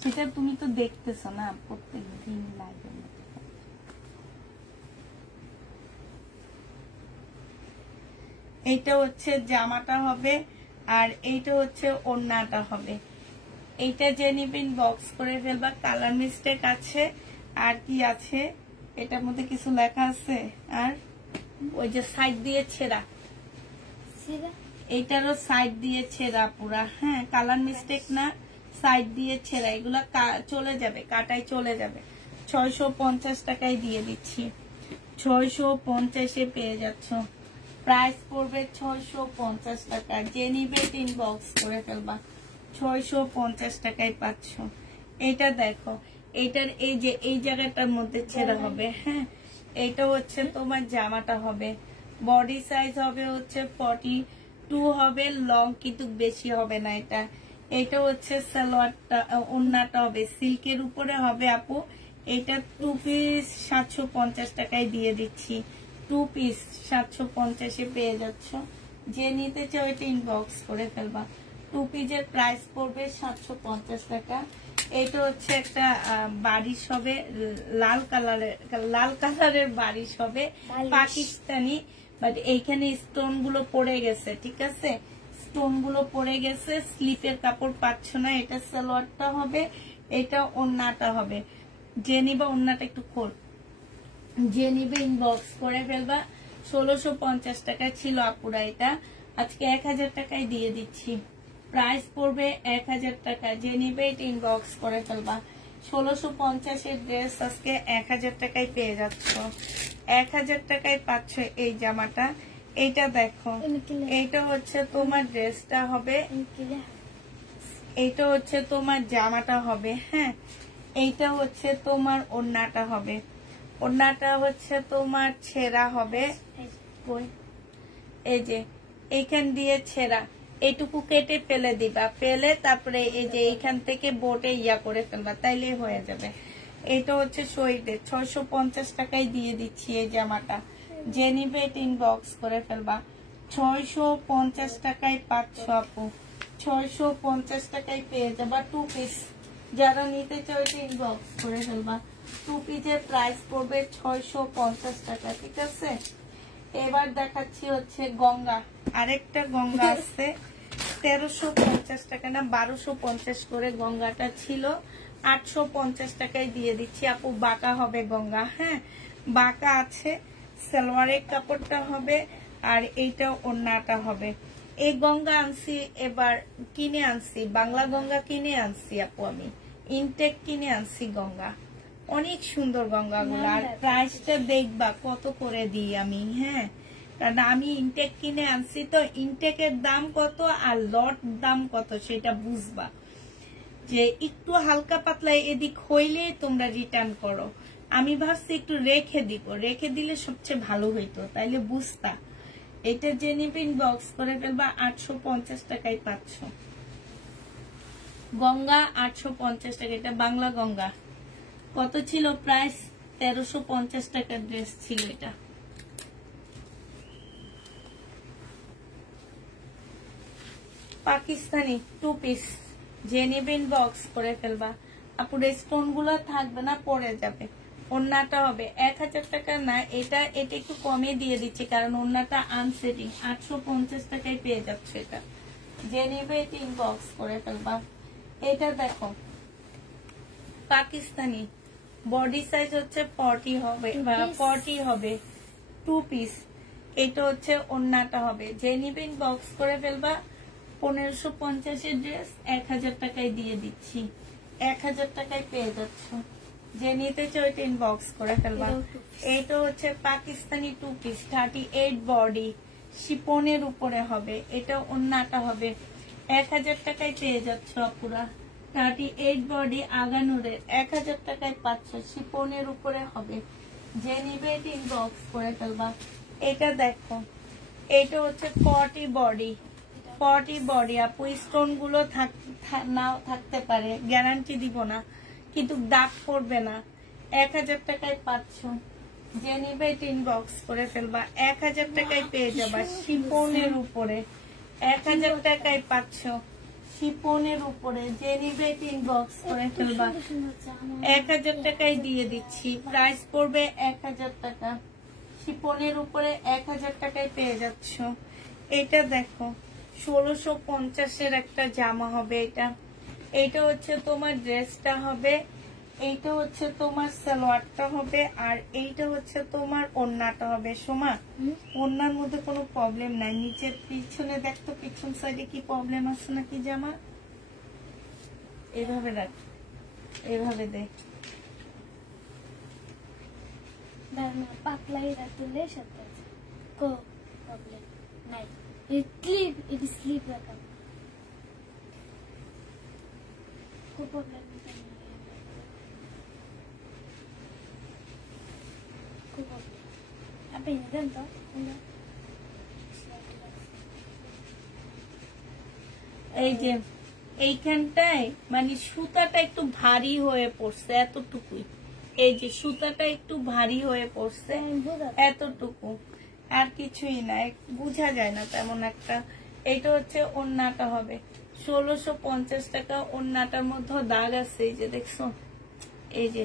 সেটা তুমি তো দেখতেছো না প্রত্যেক দিন লাইভে। এইটা হচ্ছে জামাটা হবে, আর এইটা হচ্ছে ওড়নাটা হবে। এইটা যে নিবেন বক্স করে ফেলবা। কালার মিস্টেক আছে, আর কি আছে এটার মধ্যে কিছু লেখা আছে, আর ওই যে সাইড দিয়ে ছেঁড়া, এইটারও সাইড দিয়ে ছেঁড়া পুরা। হ্যাঁ, কালার মিস্টেক না, সাইড দিয়ে ছেঁড়া। এগুলা চলে যাবে, কাটাই চলে যাবে। 650 টাকায় দিয়ে দিচ্ছি। 650-এ পেয়ে যাচ্ছ। প্রাইস পড়বে 650 টাকা। যে নিবে ইনবক্স করে ফেলবা। 650 টাকায় পাচ্ছ। এটা দেখো, এইটার এই যে এই জায়গাটার মধ্যে ছেঁড়া হবে। হ্যাঁ, এটা হচ্ছে তোমার জামাটা হবে। বডি সাইজ হবে হচ্ছে 42 হবে, লং কিন্তু বেশি হবে না। এটা হচ্ছে সালোয়ারটা, ওড়নাটা হবে সিল্কের উপরে হবে আপু। এটা 2 পিস 750 টাকায় দিয়ে দিচ্ছি। 2 পিস 750-এ পেয়ে যাচ্ছ। যে নিতে চাও এটা ইনবক্স করে ফেলবা। 2 পিসের প্রাইস পড়বে 750 টাকা। এটা হচ্ছে একটা বারিশ হবে, লাল কালারের বারিশ হবে, পাকিস্তানি। বাট এইখানে স্টোন গুলো পড়ে গেছে, ঠিক আছে, স্টোন গুলো পড়ে গেছে। স্লিপের কাপড় পাচ্ছ না। এটা সালোয়ারটা হবে, এটা ওড়নাটা হবে। যে নিবা, ওড়নাটা একটু খোল। যে নিবে ইনবক্স করে ফেলবা। 1650 টাকা ছিল আপুরা, এটা আজকে 1000 টাকায় দিয়ে দিচ্ছি। প্রাইস পড়বে 1000 টাকা। যে নিবে এটা ইনবক্স করে ফেলবা। 1650-এর ড্রেস আজকে 1000 টাকায় পেয়ে যাচ্ছ। 1000 টাকায় পাচ্ছ এই জামাটা। এইটা দেখো, এইটা হচ্ছে তোমার ড্রেসটা হবে, এইটা হচ্ছে তোমার জামাটা হবে। হ্যাঁ, এইটা হচ্ছে তোমার ওড়নাটা হবে। ওড়নাটা হচ্ছে তোমার ছেঁড়া হবে, এই যে এইখান দিয়ে ছেঁড়া, এইটুকু কেটে ফেলে দিবা। ফেলে তারপরে এই যে এইখান থেকে বোটে ইয়া করে ফেলবা, তাইলে হয়ে যাবে। এটা হচ্ছে শহীদের। 650 টাকায় দিয়ে দিচ্ছি এই জামাটা। যে নিবে এটা ইনবক্স করে ফেলবা। 650 টাকায় পাচ্ছ আপু। 650 টাকায় পেয়ে যাবা 2 পিস। যারা নিতে চাও এটা ইনবক্স করে ফেলবা। 2 পিসের প্রাইস পড়বে 650 টাকা, ঠিক আছে। এবার দেখাচ্ছি হচ্ছে গঙ্গা। আরেকটা গঙ্গা আছে 1350 টাকা না 1250 করে গঙ্গাটা ছিল। 850 টাকায় দিয়ে দিচ্ছি আপু। বাঁকা হবে গঙ্গা। হ্যাঁ, বাঁকা আছে। সালোয়ারের কাপড়টা হবে, আর এইটা ওড়নাটা হবে। এই গঙ্গা আনছি, এবার কিনে আনছি, বাংলা গঙ্গা কিনে আনছি আপু। আমি ইনটেক কিনে আনছি গঙ্গা। অনেক সুন্দর গঙ্গাগুলো। আর প্রাইসটা দেখবা কত করে দিই আমি। হ্যাঁ, কারণ আমি ইনটেক কিনে আনছি, তো ইনটেকের দাম কত আর লট দাম কত সেটা বুঝবা। যে একটু হালকা পাতলা এদিক হইলে তোমরা রিটার্ন করো। আমি ভাবছি একটু রেখে দিব, রেখে দিলে সবচেয়ে ভালো হইতো, তাইলে বুঝতা। এটা জেনিবিন বক্স করে ফেলবা 850 টাকায় পাচ্ছ। গঙ্গা 850 টাকা, এটা বাংলা গঙ্গা। কত ছিল প্রাইস? 1350 টাকার ড্রেস ছিল এটা। পাকিস্তানি 2 পিস জেনিবিন বক্স করে ফেলবা। আপুরে স্টোন গুলো থাকবে না, পরে যাবে। ওন্নাটা হবে 1000 টাকা না, এটা একটু কমে দিয়ে দিচ্ছি কারণ ওন্নাটা আনসেটিং। 850 টাকায় পেয়ে যাচ্ছে এটা। জেনিবিন বক্স করে ফেলবা। এটা দেখো পাকিস্তানি, বডি সাইজ হচ্ছে 40 হবে বা 40 হবে, 2 পিস। এটা হচ্ছে ওন্নাটা হবে। জেনিবিন বক্স করে ফেলবা। 1550 এর ড্রেস 1000 টাকায় দিয়ে দিচ্ছি। 1000 টাকায় পেয়ে যাচ্ছ। যে নিতে চাও এটা ইনবক্স করে ফেলবা। এটা হচ্ছে পাকিস্তানি 2 পিস, 38 বডি, শিপনের উপরে হবে। এটা ওন্নাটা হবে। 1000 টাকায় পেয়ে যাচ্ছ আপুরা। 38 বডি আগানুরের 1000 টাকায় পাচ্ছ, শিপনের উপরে হবে। যে নিবে এটা ইনবক্স করে ফেলবা। এটা দেখো, এটা হচ্ছে 40 বডি, 40 বডি। আপু স্টোন গুলো নাও থাকতে পারে, গ্যারান্টি দিব না, কিন্তু দাগ পড়বে না। 1000 টাকায় পাচ্ছ। যে নিবে এটা ইনবক্স করে ফেলবা। 1000 টাকায় পেয়ে যাবা, শিপনের উপরে 1000 টাকায় পাচ্ছ, শিপনের উপরে। যে নিবে এটা ইনবক্স করে ফেলবা। 1000 টাকায় দিয়ে দিচ্ছি। প্রাইস পড়বে 1000 টাকা। শিপনের উপরে 1000 টাকায় পেয়ে যাচ্ছ। এটা দেখো 1650 এর একটা জামা হবে। এটা হচ্ছে তোমার ড্রেসটা হবে, এইটা হচ্ছে তোমার সালোয়ারটা হবে, আর এইটা হচ্ছে তোমার ওড়নাটা হবে। সোমা, ওড়নার মধ্যে কোনো প্রবলেম নাই। নিচের পিছনে দেখতো, পিছন সাইডে কি প্রবলেম আছে নাকি জামা? এভাবে রাখ, এভাবে দে। পাতলাই রাখলে সাথে আছে কো প্রবলেম নাই। it is sleep রাখা কো প্রবলেম নাই, কো প্রবলেম আপনি দেন তো। এই যে এইখানটায় মানে সুতাটা একটু ভারী হয়ে পড়ছে, এতটুকুই। এই যে সুতাটা একটু ভারী হয়ে পড়ছে, এতটুকু, আর কিছুই না, বোঝা যায় না তেমন একটা। এটা হচ্ছে ওড়নাটা হবে 1650 টাকা। ওড়নাটার মধ্যে দাগ আছে, এই যে দেখছো, এই যে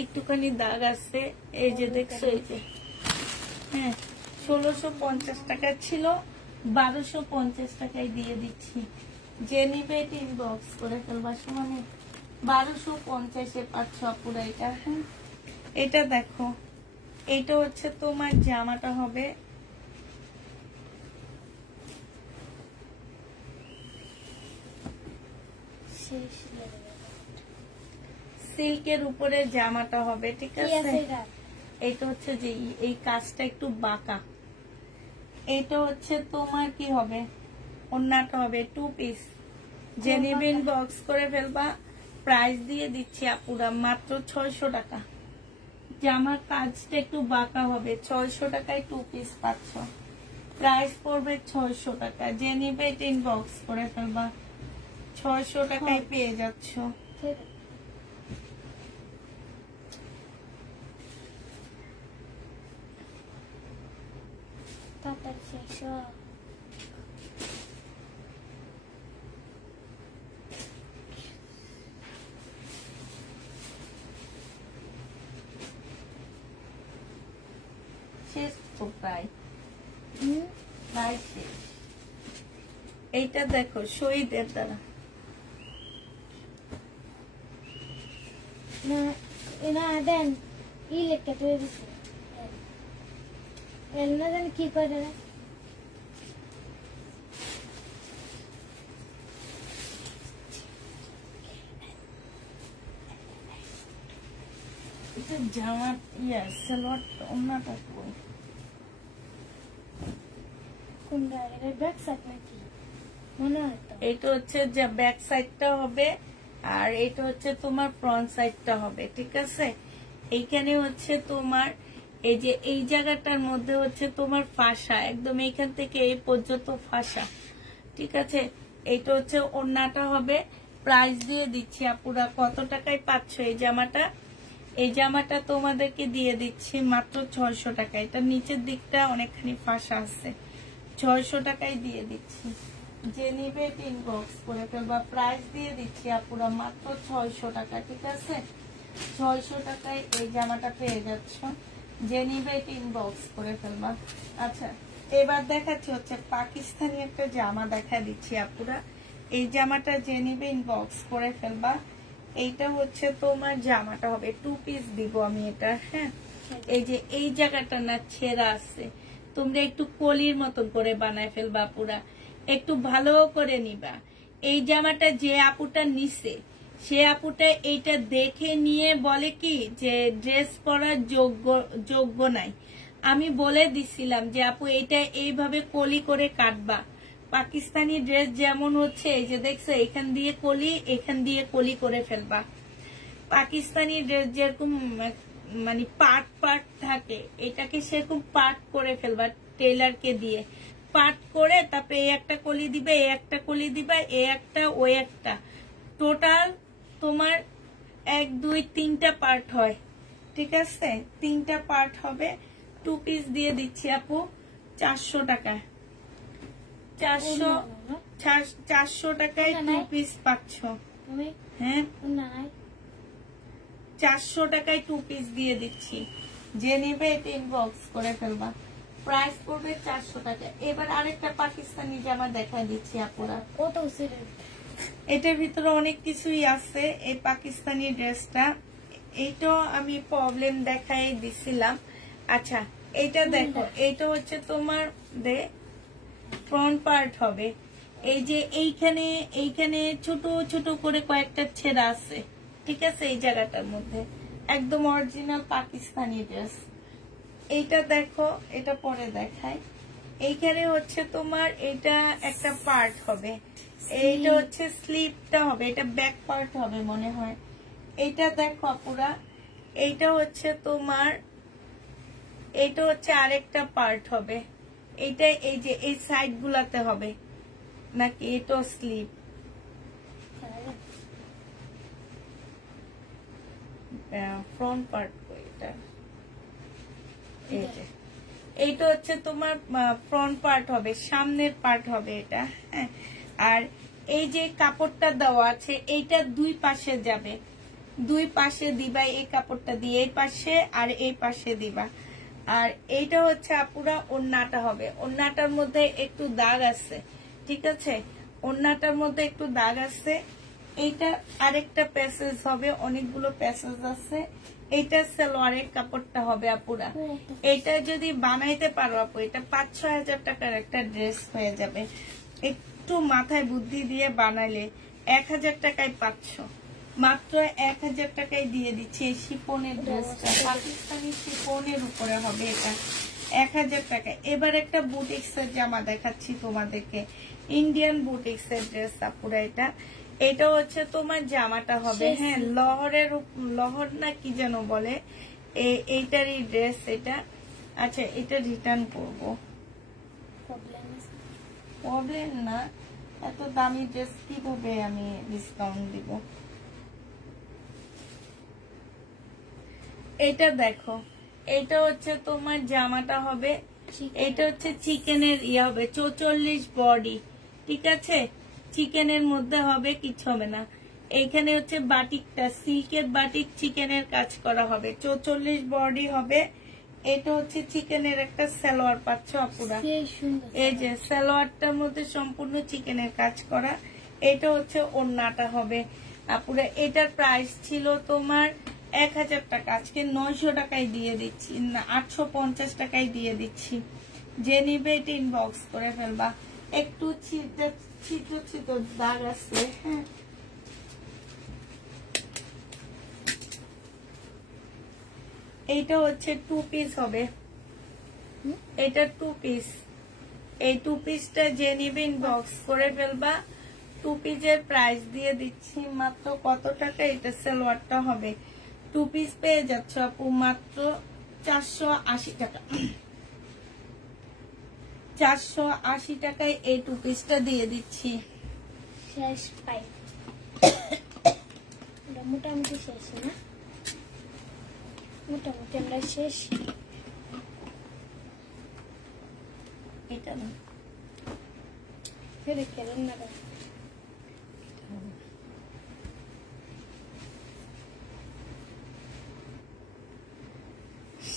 একটুখানি দাগ আছে, এই যে দেখছো, এই যে। হ্যাঁ, 1650 টাকা ছিল, 1250 টাকায় দিয়ে দিচ্ছি। যে নিবে এটা ইনবক্স করে ফেলবা। সমানে 1250-এ পাচ্ছ আপুরা এটা। হ্যাঁ, এটা দেখো, এটা হচ্ছে তোমার জামাটা হবে। সিল্কের উপরে জামাটা হবে, ঠিক আছে। এটা হচ্ছে যে এই কাজটা একটু বাঁকা। এটা হচ্ছে তোমার কি হবে, ওড়নাটা হবে 2 পিস। জেনিবিন বক্স করে ফেলবা। প্রাইস দিয়ে দিচ্ছি আপুরা মাত্র 600 টাকা। জামার কাজটা একটু বাঁকা হবে, 600 টাকায় 2 পিস পাচ্ছ। প্রাইস পড়বে 600 টাকা। জেনিবিন ইনবক্স করে ফেলবা। 600 টাকায় পেয়ে যাচ্ছ। শেষ তো প্রায়, প্রায় শেষ। এইটা দেখো শহীদের দ্বারা, না দেন ই লেখা তৈরি দিচ্ছে না জানি কি করে। এটা জামা ইয়া সালোয়ার ওড়নাটা কই? কোনটা এর ব্যাক সাইড নাকি মনে হয় তো এটা হচ্ছে যে ব্যাক সাইডটা হবে আর এটা হচ্ছে তোমার ফ্রন্ট সাইডটা হবে ঠিক আছে। এইখানে হচ্ছে তোমার এই যে এই জায়গাটার মধ্যে হচ্ছে তোমার ফাঁসা একদম এইখান থেকে এই পর্যন্ত ফাঁসা ঠিক আছে। এইটা হচ্ছে ওড়নাটা হবে। প্রাইস দিয়ে দিচ্ছি আপুরা কত টাকায় পাচ্ছ এই জামাটা। এই জামাটা তোমাদেরকে দিয়ে দিচ্ছি মাত্র 600 টাকা। এটা নিচের দিকটা অনেকখানি ফাঁসা আছে, 600 টাকায় দিয়ে দিচ্ছি। যে নিবে ইনবক্স করে ফেলবা। প্রাইস দিয়ে দিচ্ছি আপুরা মাত্র 600 টাকা ঠিক আছে। 600 টাকায় এই জামাটা পেয়ে যাচ্ছ। যে নিবে ইনবক্স করে ফেলবা। আচ্ছা এবার দেখাচ্ছি হচ্ছে পাকিস্তানি একটা জামা দেখা দিচ্ছি আপুরা। এই জামাটা যে নিবে ইনবক্স করে ফেলবা। এইটা হচ্ছে তোমার জামাটা হবে 2 পিস দিব আমি এটা। হ্যাঁ এই যে এই জায়গাটা না ছেঁড়া আছে, তোমরা একটু কলির মতন করে বানায় ফেলবা পুরা, একটু ভালো করে নিবা। এই জামাটা যে আপুটা নিছে সে আপুটা এইটা দেখে নিয়ে বলে কি যে ড্রেস পরার যোগ্য নাই। আমি বলে দিছিলাম যে আপু এটা এইভাবে কলি করে কাটবা। পাকিস্তানি ড্রেস যেমন হচ্ছে এই যে দেখছো এখান দিয়ে কলি এখান দিয়ে কলি করে ফেলবা। পাকিস্তানি ড্রেস যেরকম মানে পার্ট পার্ট থাকে এটাকে সেরকম পার্ট করে ফেলবা টেইলারকে দিয়ে। পার্ট করে তারপরে এই একটা কলি দিবে, এই একটা কলি দিবা, এই একটা ওই একটা, টোটাল তোমার 1 2 3টা পার্ট হয় ঠিক আছে। 3টা পার্ট হবে। 2 পিস দিয়ে দিচ্ছি আপু 400 টাকা। 400 টাকায় 2 পিস পাচ্ছ। হ্যাঁ 400 টাকায় 2 পিস দিয়ে দিচ্ছি। যে নেবে এটা ইনবক্স করে ফেলবা। প্রাইস পড়বে 400 টাকা। এবার আরেকটা পাকিস্তানি জামা দেখা দিচ্ছি আপুরা। এটার ভিতরে অনেক কিছুই আছে। এই পাকিস্তানি ড্রেসটা এইটাও আমি প্রবলেম দেখাই দিছিলাম। আচ্ছা এইটা দেখো, এইটা হচ্ছে তোমার ফ্রন্ট পার্ট হবে। এই যে এইখানে ছোট ছোট করে কয়েকটা ছেঁড়া আছে ঠিক আছে এই জায়গাটার মধ্যে, একদম অরিজিনাল পাকিস্তানি ড্রেস। এইটা দেখো, এটা পরে দেখাই। এইখানে হচ্ছে তোমার এটা একটা পার্ট হবে, এইটা হচ্ছে স্লিপটা হবে, এটা ব্যাক পার্ট হবে মনে হয়। এইটা দেখো পুরা, এইটা হচ্ছে তোমার, এইটা হচ্ছে আরেকটা পার্ট হবে। এইটা এই যে এই সাইড গুলাতে হবে নাকি এটা স্লিপ, ফ্রন্ট পার্ট এটা, এই যে এইটা হচ্ছে তোমার ফ্রন্ট পার্ট হবে, সামনের পার্ট হবে এটা। হ্যাঁ আর এই যে কাপড়টা দেওয়া আছে এইটা দুই পাশে যাবে, দুই পাশে দিবা এই কাপড়টা দিয়ে, এই পাশে আর এই পাশে দিবা। আর এইটা হচ্ছে আপুরা ওড়নাটা হবে। ওড়নাটার মধ্যে একটু দাগ আছে ঠিক আছে, ওড়নাটার মধ্যে একটু দাগ আছে। এইটা আরেকটা প্যাসেজ হবে, অনেকগুলো প্যাসেজ আছে। এইটা সালোয়ারের কাপড়টা হবে আপুরা। এটা যদি বানাইতে পারো আপু এটা 5-6 হাজার টাকার একটা ড্রেস হয়ে যাবে। একটু মাথায় বুদ্ধি দিয়ে বানাইলে 1000 টাকায় পাচ্ছ, মাত্র 1000 টাকায় দিয়ে দিচ্ছে এই শিফনের ড্রেসটা। পাকিস্তানি শিফনের উপরে হবে এটা 1000 টাকা। এবার একটা বুটিক্সের জামা দেখাচ্ছি তোমাদেরকে, ইন্ডিয়ান বুটিক্সের ড্রেস আপুরা। এটা হচ্ছে তোমার জামাটা হবে। হ্যাঁ লহর না কি যেন বলে, এইটারই ড্রেস এটা। আচ্ছা এটা রিটার্ন করবো, প্রবলেম না, এত দামি ড্রেস কিভাবে আমি ডিসকাউন্ট দিব। এটা দেখো, এটা হচ্ছে তোমার জামাটা হবে, এটা হচ্ছে চিকেনের ইয়ে হবে 44 বডি ঠিক আছে। চিকেনের মধ্যে হবে, কিছু হবে না। এইখানে হচ্ছে বাটিকটা সিল্কের বাটিক চিকেনের কাজ করা হবে, 44 বডি হবে। এটা হচ্ছে চিকেনের একটা সালোয়ার পাচ্ছ আপুরা, এই যে সালোয়ারটার মধ্যে সম্পূর্ণ চিকেনের কাজ করা। এটা হচ্ছে ওড়নাটা হবে আপুরা। এটার প্রাইস ছিল তোমার 1000 টাকা, আজকে 900 টাকায় দিয়ে দিচ্ছি, না 850 টাকায় দিয়ে দিচ্ছি। যে নিবে এটা ইনবক্স করে ফেলবা। একটু ছিদ্র দাগ আছে। হ্যাঁ এইটা হচ্ছে 2 পিস হবে, এটা 2 পিস। এই 2 পিসটা যে নিবে ইনবক্স করে ফেলবা। 2 পিসের প্রাইস দিয়ে দিচ্ছি মাত্র কত টাকা, এটা সালোয়ারটা হবে 2 পিস পেয়ে যাচ্ছ আপু মাত্র 480 টাকা। 480 টাকায় এই 2 পিসটা দিয়ে দিচ্ছি। শেষ পাই মোটামুটি শেষ না, মোটামুটি আমরা শেষ। এটা না ফেরে খেলেন না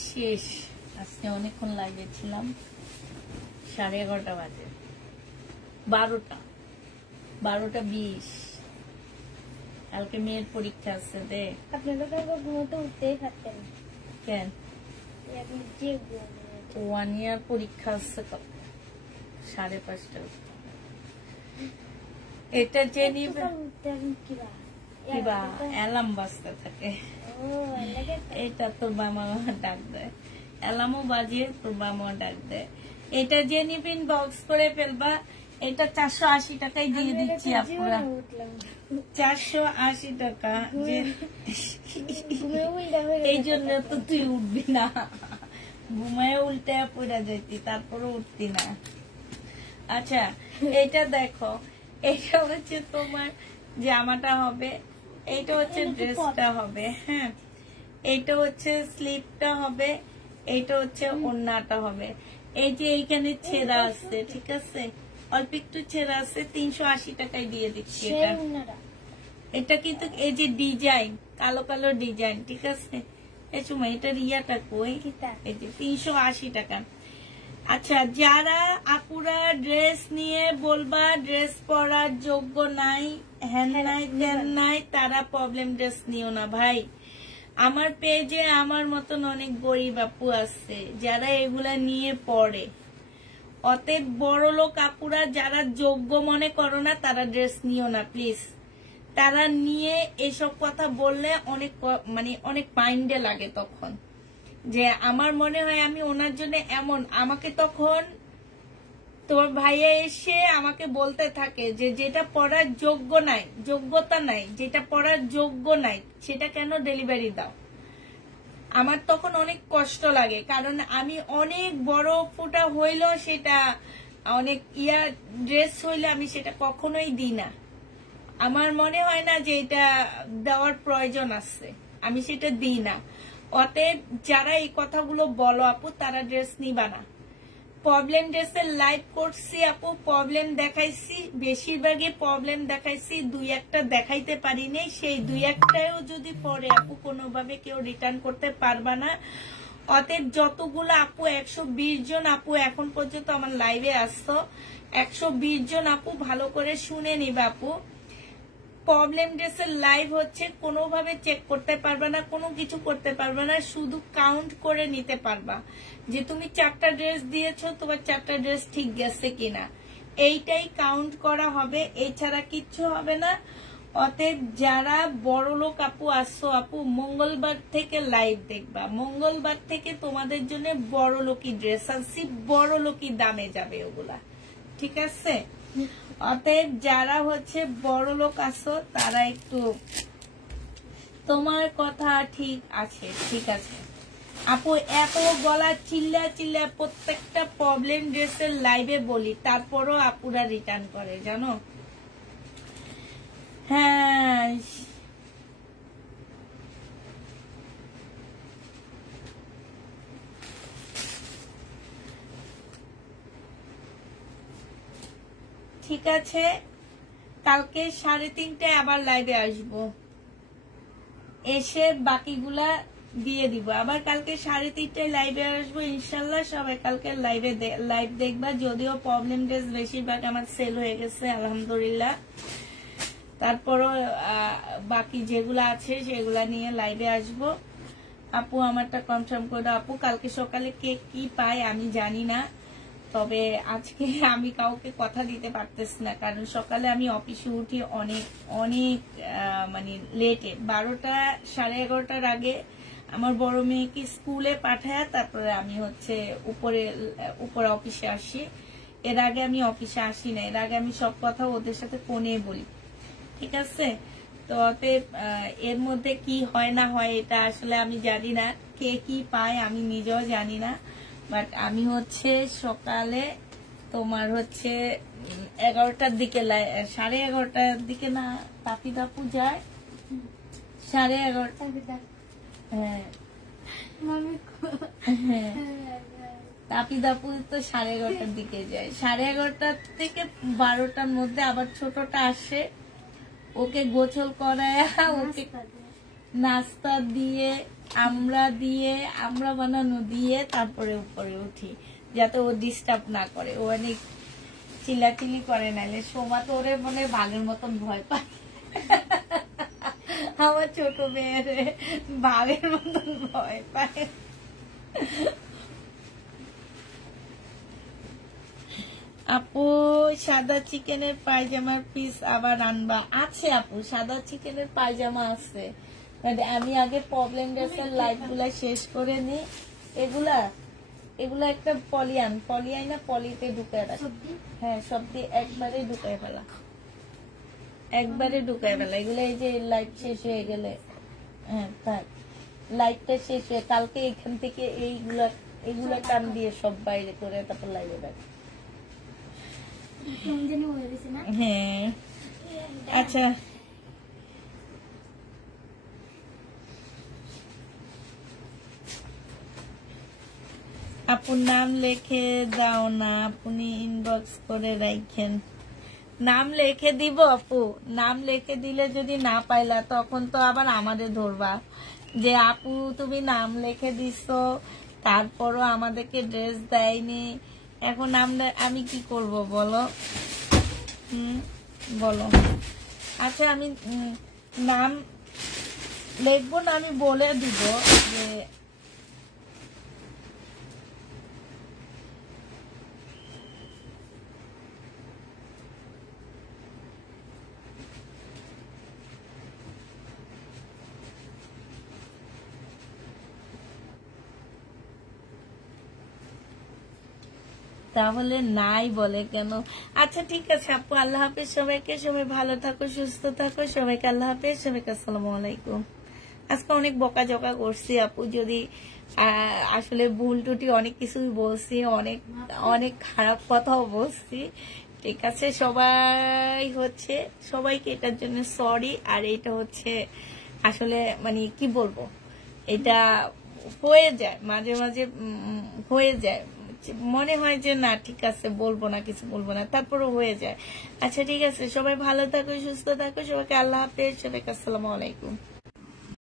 শেষ। আজকে অনেকক্ষণ লাগিয়েছিলাম, 11:30 বাজে, 12:20। কালকে মেয়ের পরীক্ষা আছে দে। আপনারা কালকে ঘুমোতে উঠতেই পারতেন কেন? আপনি যে 1 ইয়ার পরীক্ষা আছে তো 5:30। এটা যে নিবে কিবা অ্যালার্ম বাজতে থাকে। এটা তোর বাবা ডাক দেয়, অ্যালার্মও বাজিয়ে তোর বাবা ডাক দেয়। এটা যে নিবে ইনবক্স করে ফেলবা। এটা 480 টাকায় দিয়ে দিচ্ছি আপনারা। 480 টাকা। এই জন্য তো তুই উঠবি না, ঘুমায় উল্টে পড়ে যেতি, তারপরে উঠতি না। আচ্ছা এটা দেখো, এটা হচ্ছে তোমার জামাটা হবে, এইটা হচ্ছে ড্রেসটা হবে, হ্যাঁ এইটা হচ্ছে স্লিপটা হবে, এইটা হচ্ছে ওড়নাটা হবে। এই যে এইখানে ছেঁড়া আছে, ঠিক আছে, অল্প একটু ছেঁড়া আছে, 380 টাকায় দিয়ে দিচ্ছি এটা। এটা কিন্তু এই যে ডিজাইন, কালো কালো ডিজাইন, ঠিক আছে। এই সময় এটার ইয়াটা কই, এই যে 380 টাকা। আচ্ছা যারা আপুরা ড্রেস নিয়ে বলবা ড্রেস পরার যোগ্য নাই, হ্যান নাই ত্যান নাই, তারা প্রবলেম ড্রেস নিও না ভাই। আমার পেজে আমার মতন অনেক গরিব আপু আছে যারা এগুলা নিয়ে পড়ে। অতএব বড় লোক আপুরা যারা যোগ্য মনে করো না, তারা ড্রেস নিও না প্লিজ। তারা নিয়ে এসব কথা বললে অনেক মানে অনেক মাইন্ডে লাগে তখন, যে আমার মনে হয় আমি ওনার জন্য এমন। আমাকে তখন তোমার ভাইয়া এসে আমাকে বলতে থাকে যে যেটা পড়ার যোগ্য নাই, যোগ্যতা নাই, যেটা পড়ার যোগ্য নাই সেটা কেন ডেলিভারি দাও। আমার তখন অনেক কষ্ট লাগে, কারণ আমি অনেক বড় ফুটা হইলেও সেটা অনেক ড্রেস হইলে আমি সেটা কখনোই দিই না। আমার মনে হয় না যে এটা দেওয়ার প্রয়োজন আছে, আমি সেটা দিই না। অতএব যারা এই কথাগুলো বলো আপু, তারা ড্রেস নিবা না। প্রবলেম ড্রেসের লাইভ করছি আপু, প্রবলেম দেখাইছি, বেশিরভাগই প্রবলেম দেখাইছি, 2-1টা দেখাইতে পারিনি। সেই 2-1টাও যদি পরে আপু কোনোভাবে কেউ রিটার্ন করতে পারবা না। অতএব যতগুলো আপু 120 জন আপু এখন পর্যন্ত আমার লাইভে আসতো, 120 জন আপু ভালো করে শুনে নিবে আপু। প্রবলেম ড্রেসের লাইভ হচ্ছে, কোনোভাবে চেক করতে পারবা না, কোনো কিছু করতে পারবা না, শুধু কাউন্ট করে নিতে পারবা যে তুমি 4টা ড্রেস দিয়েছো, তোমার 4টা ড্রেস ঠিক গেছে কিনা, এইটাই কাউন্ট করা হবে, এছাড়া কিচ্ছু হবে না। অতএব যারা বড় লোক আপু আসছো আপু, মঙ্গলবার থেকে লাইভ দেখবা, মঙ্গলবার থেকে তোমাদের জন্য বড় লোকই ড্রেস আনছি, বড় লোকই দামে যাবে ওগুলা, ঠিক আছে। অতএব যারা হচ্ছে বড় লোক আছো তারা একটু, তোমার কথা ঠিক আছে, ঠিক আছে আপু। এত গলা চিল্লা চিল্লা প্রত্যেকটা প্রবলেম ড্রেসের লাইভে বলি, তারপরও আপুরা রিটার্ন করে জানো। হ্যাঁ ঠিক আছে, কালকে 3:30টায় আবার লাইভে আসবো, এসে বাকিগুলা দিয়ে দিব। আবার কালকে 3:30টায় লাইভে আসবো ইনশাল্লাহ। সবাই কালকে লাইভ দেখবা। যদিও প্রবলেম ড্রেস বেশিরভাগ আমার সেল হয়ে গেছে আলহামদুলিল্লাহ, তারপরও বাকি যেগুলো আছে সেগুলা নিয়ে লাইভে আসবো। আপু আমারটা কনফার্ম করে দাও আপু। কালকে সকালে কে কি পায় আমি জানি না, তবে আজকে আমি কাউকে কথা দিতে পারতেছি না, কারণ সকালে আমি অফিসে উঠি অনেক অনেক মানে লেটে, 12টা 11:30টার আগে আমার বড় মেয়েকে স্কুলে পাঠায় তারপরে আমি হচ্ছে উপরে অফিসে আসি। এর আগে আমি অফিসে আসি না, এর আগে আমি সব কথা ওদের সাথে ফোনে বলি, ঠিক আছে? তো অতএব এর মধ্যে কি হয় না হয় এটা আসলে আমি জানি না, কে কি পায় আমি নিজেও জানি না। বাট আমি হচ্ছে সকালে তোমার হচ্ছে 11টার দিকে 11:30টার দিকে না তাপি দাপু যায় 11:30। হ্যাঁ হ্যাঁ তাপি দাপু তো 11:30টার দিকে যায়, 11:30 থেকে 12টার মধ্যে আবার ছোটটা আসে, ওকে গোসল করায় ওকে নাস্তা দিয়ে আমরা বানানো দিয়ে তারপরে উপরে উঠি, যাতে ও ডিস্টার্ব না করে, ও অনেক চিল্লাচিল্লি করে, নাইলে সোমা তো ওরে মনে বাঘের মতন ভয় পায়। আমার ছোট মেয়ের বাঘের মতন ভয় পায়। আপু সাদা চিকেনের পায়জামার পিস আবার আনবা? আছে আপু, সাদা চিকেনের পায়জামা আছে, আমি আগে প্রবলেম ড্রেসের লাইট গুলা শেষ করে নি। এগুলা একটা পলিয়াই না পলিতে ঢুকায় রাখ। হ্যাঁ সব দিয়ে একবারে ঢুকায় ফেলা, এগুলো এই যে লাইট শেষ হয়ে গেলে, হ্যাঁ থাক, লাইটটা শেষ হয়ে কালকে এখান থেকে এইগুলা টান দিয়ে সব বাইরে করে তারপর লাইটে রাখ। হ্যাঁ আচ্ছা আপুর নাম লিখে দাও না, আপনি ইনবক্স করে রাখেন। নাম লিখে দিব আপু, নাম লিখে দিলে যদি না পাইলা তখন তো আবার আমাদের ধরবা যে আপু তুমি নাম লিখে দিছো তারপরও আমাদেরকে ড্রেস দেয়নি, এখন আমি কি করব বলো? বলো। আচ্ছা আমি নাম লিখবো না, আমি বলে দিব যে তাহলে নাই বলে কেন? আচ্ছা ঠিক আছে আপু, আল্লাহ হাফেজ সবাইকে, সবাই ভালো থাকো সুস্থ থাকো, সবাইকে আল্লাহ হাফেজ, সবাইকে আসসালামু আলাইকুম। আজকে অনেক বকাঝকা করছি আপু, যদি আসলে ভুল টুটি অনেক কিছুই বলছি, অনেক অনেক খারাপ কথাও বলছি, ঠিক আছে? সবাইকে এটার জন্য সরি। আর এটা হচ্ছে আসলে মানে কি বলবো, এটা হয়ে যায় মাঝে মাঝে, হয়ে যায়, মনে হয় যে না ঠিক আছে বলবো না, কিছু বলবো না, তারপরে হয়ে যায়। আচ্ছা ঠিক আছে, সবাই ভালো থাকো সুস্থ থাকো, সবাইকে আল্লাহ হাফেজ, সবাইকে আসসালামু আলাইকুম।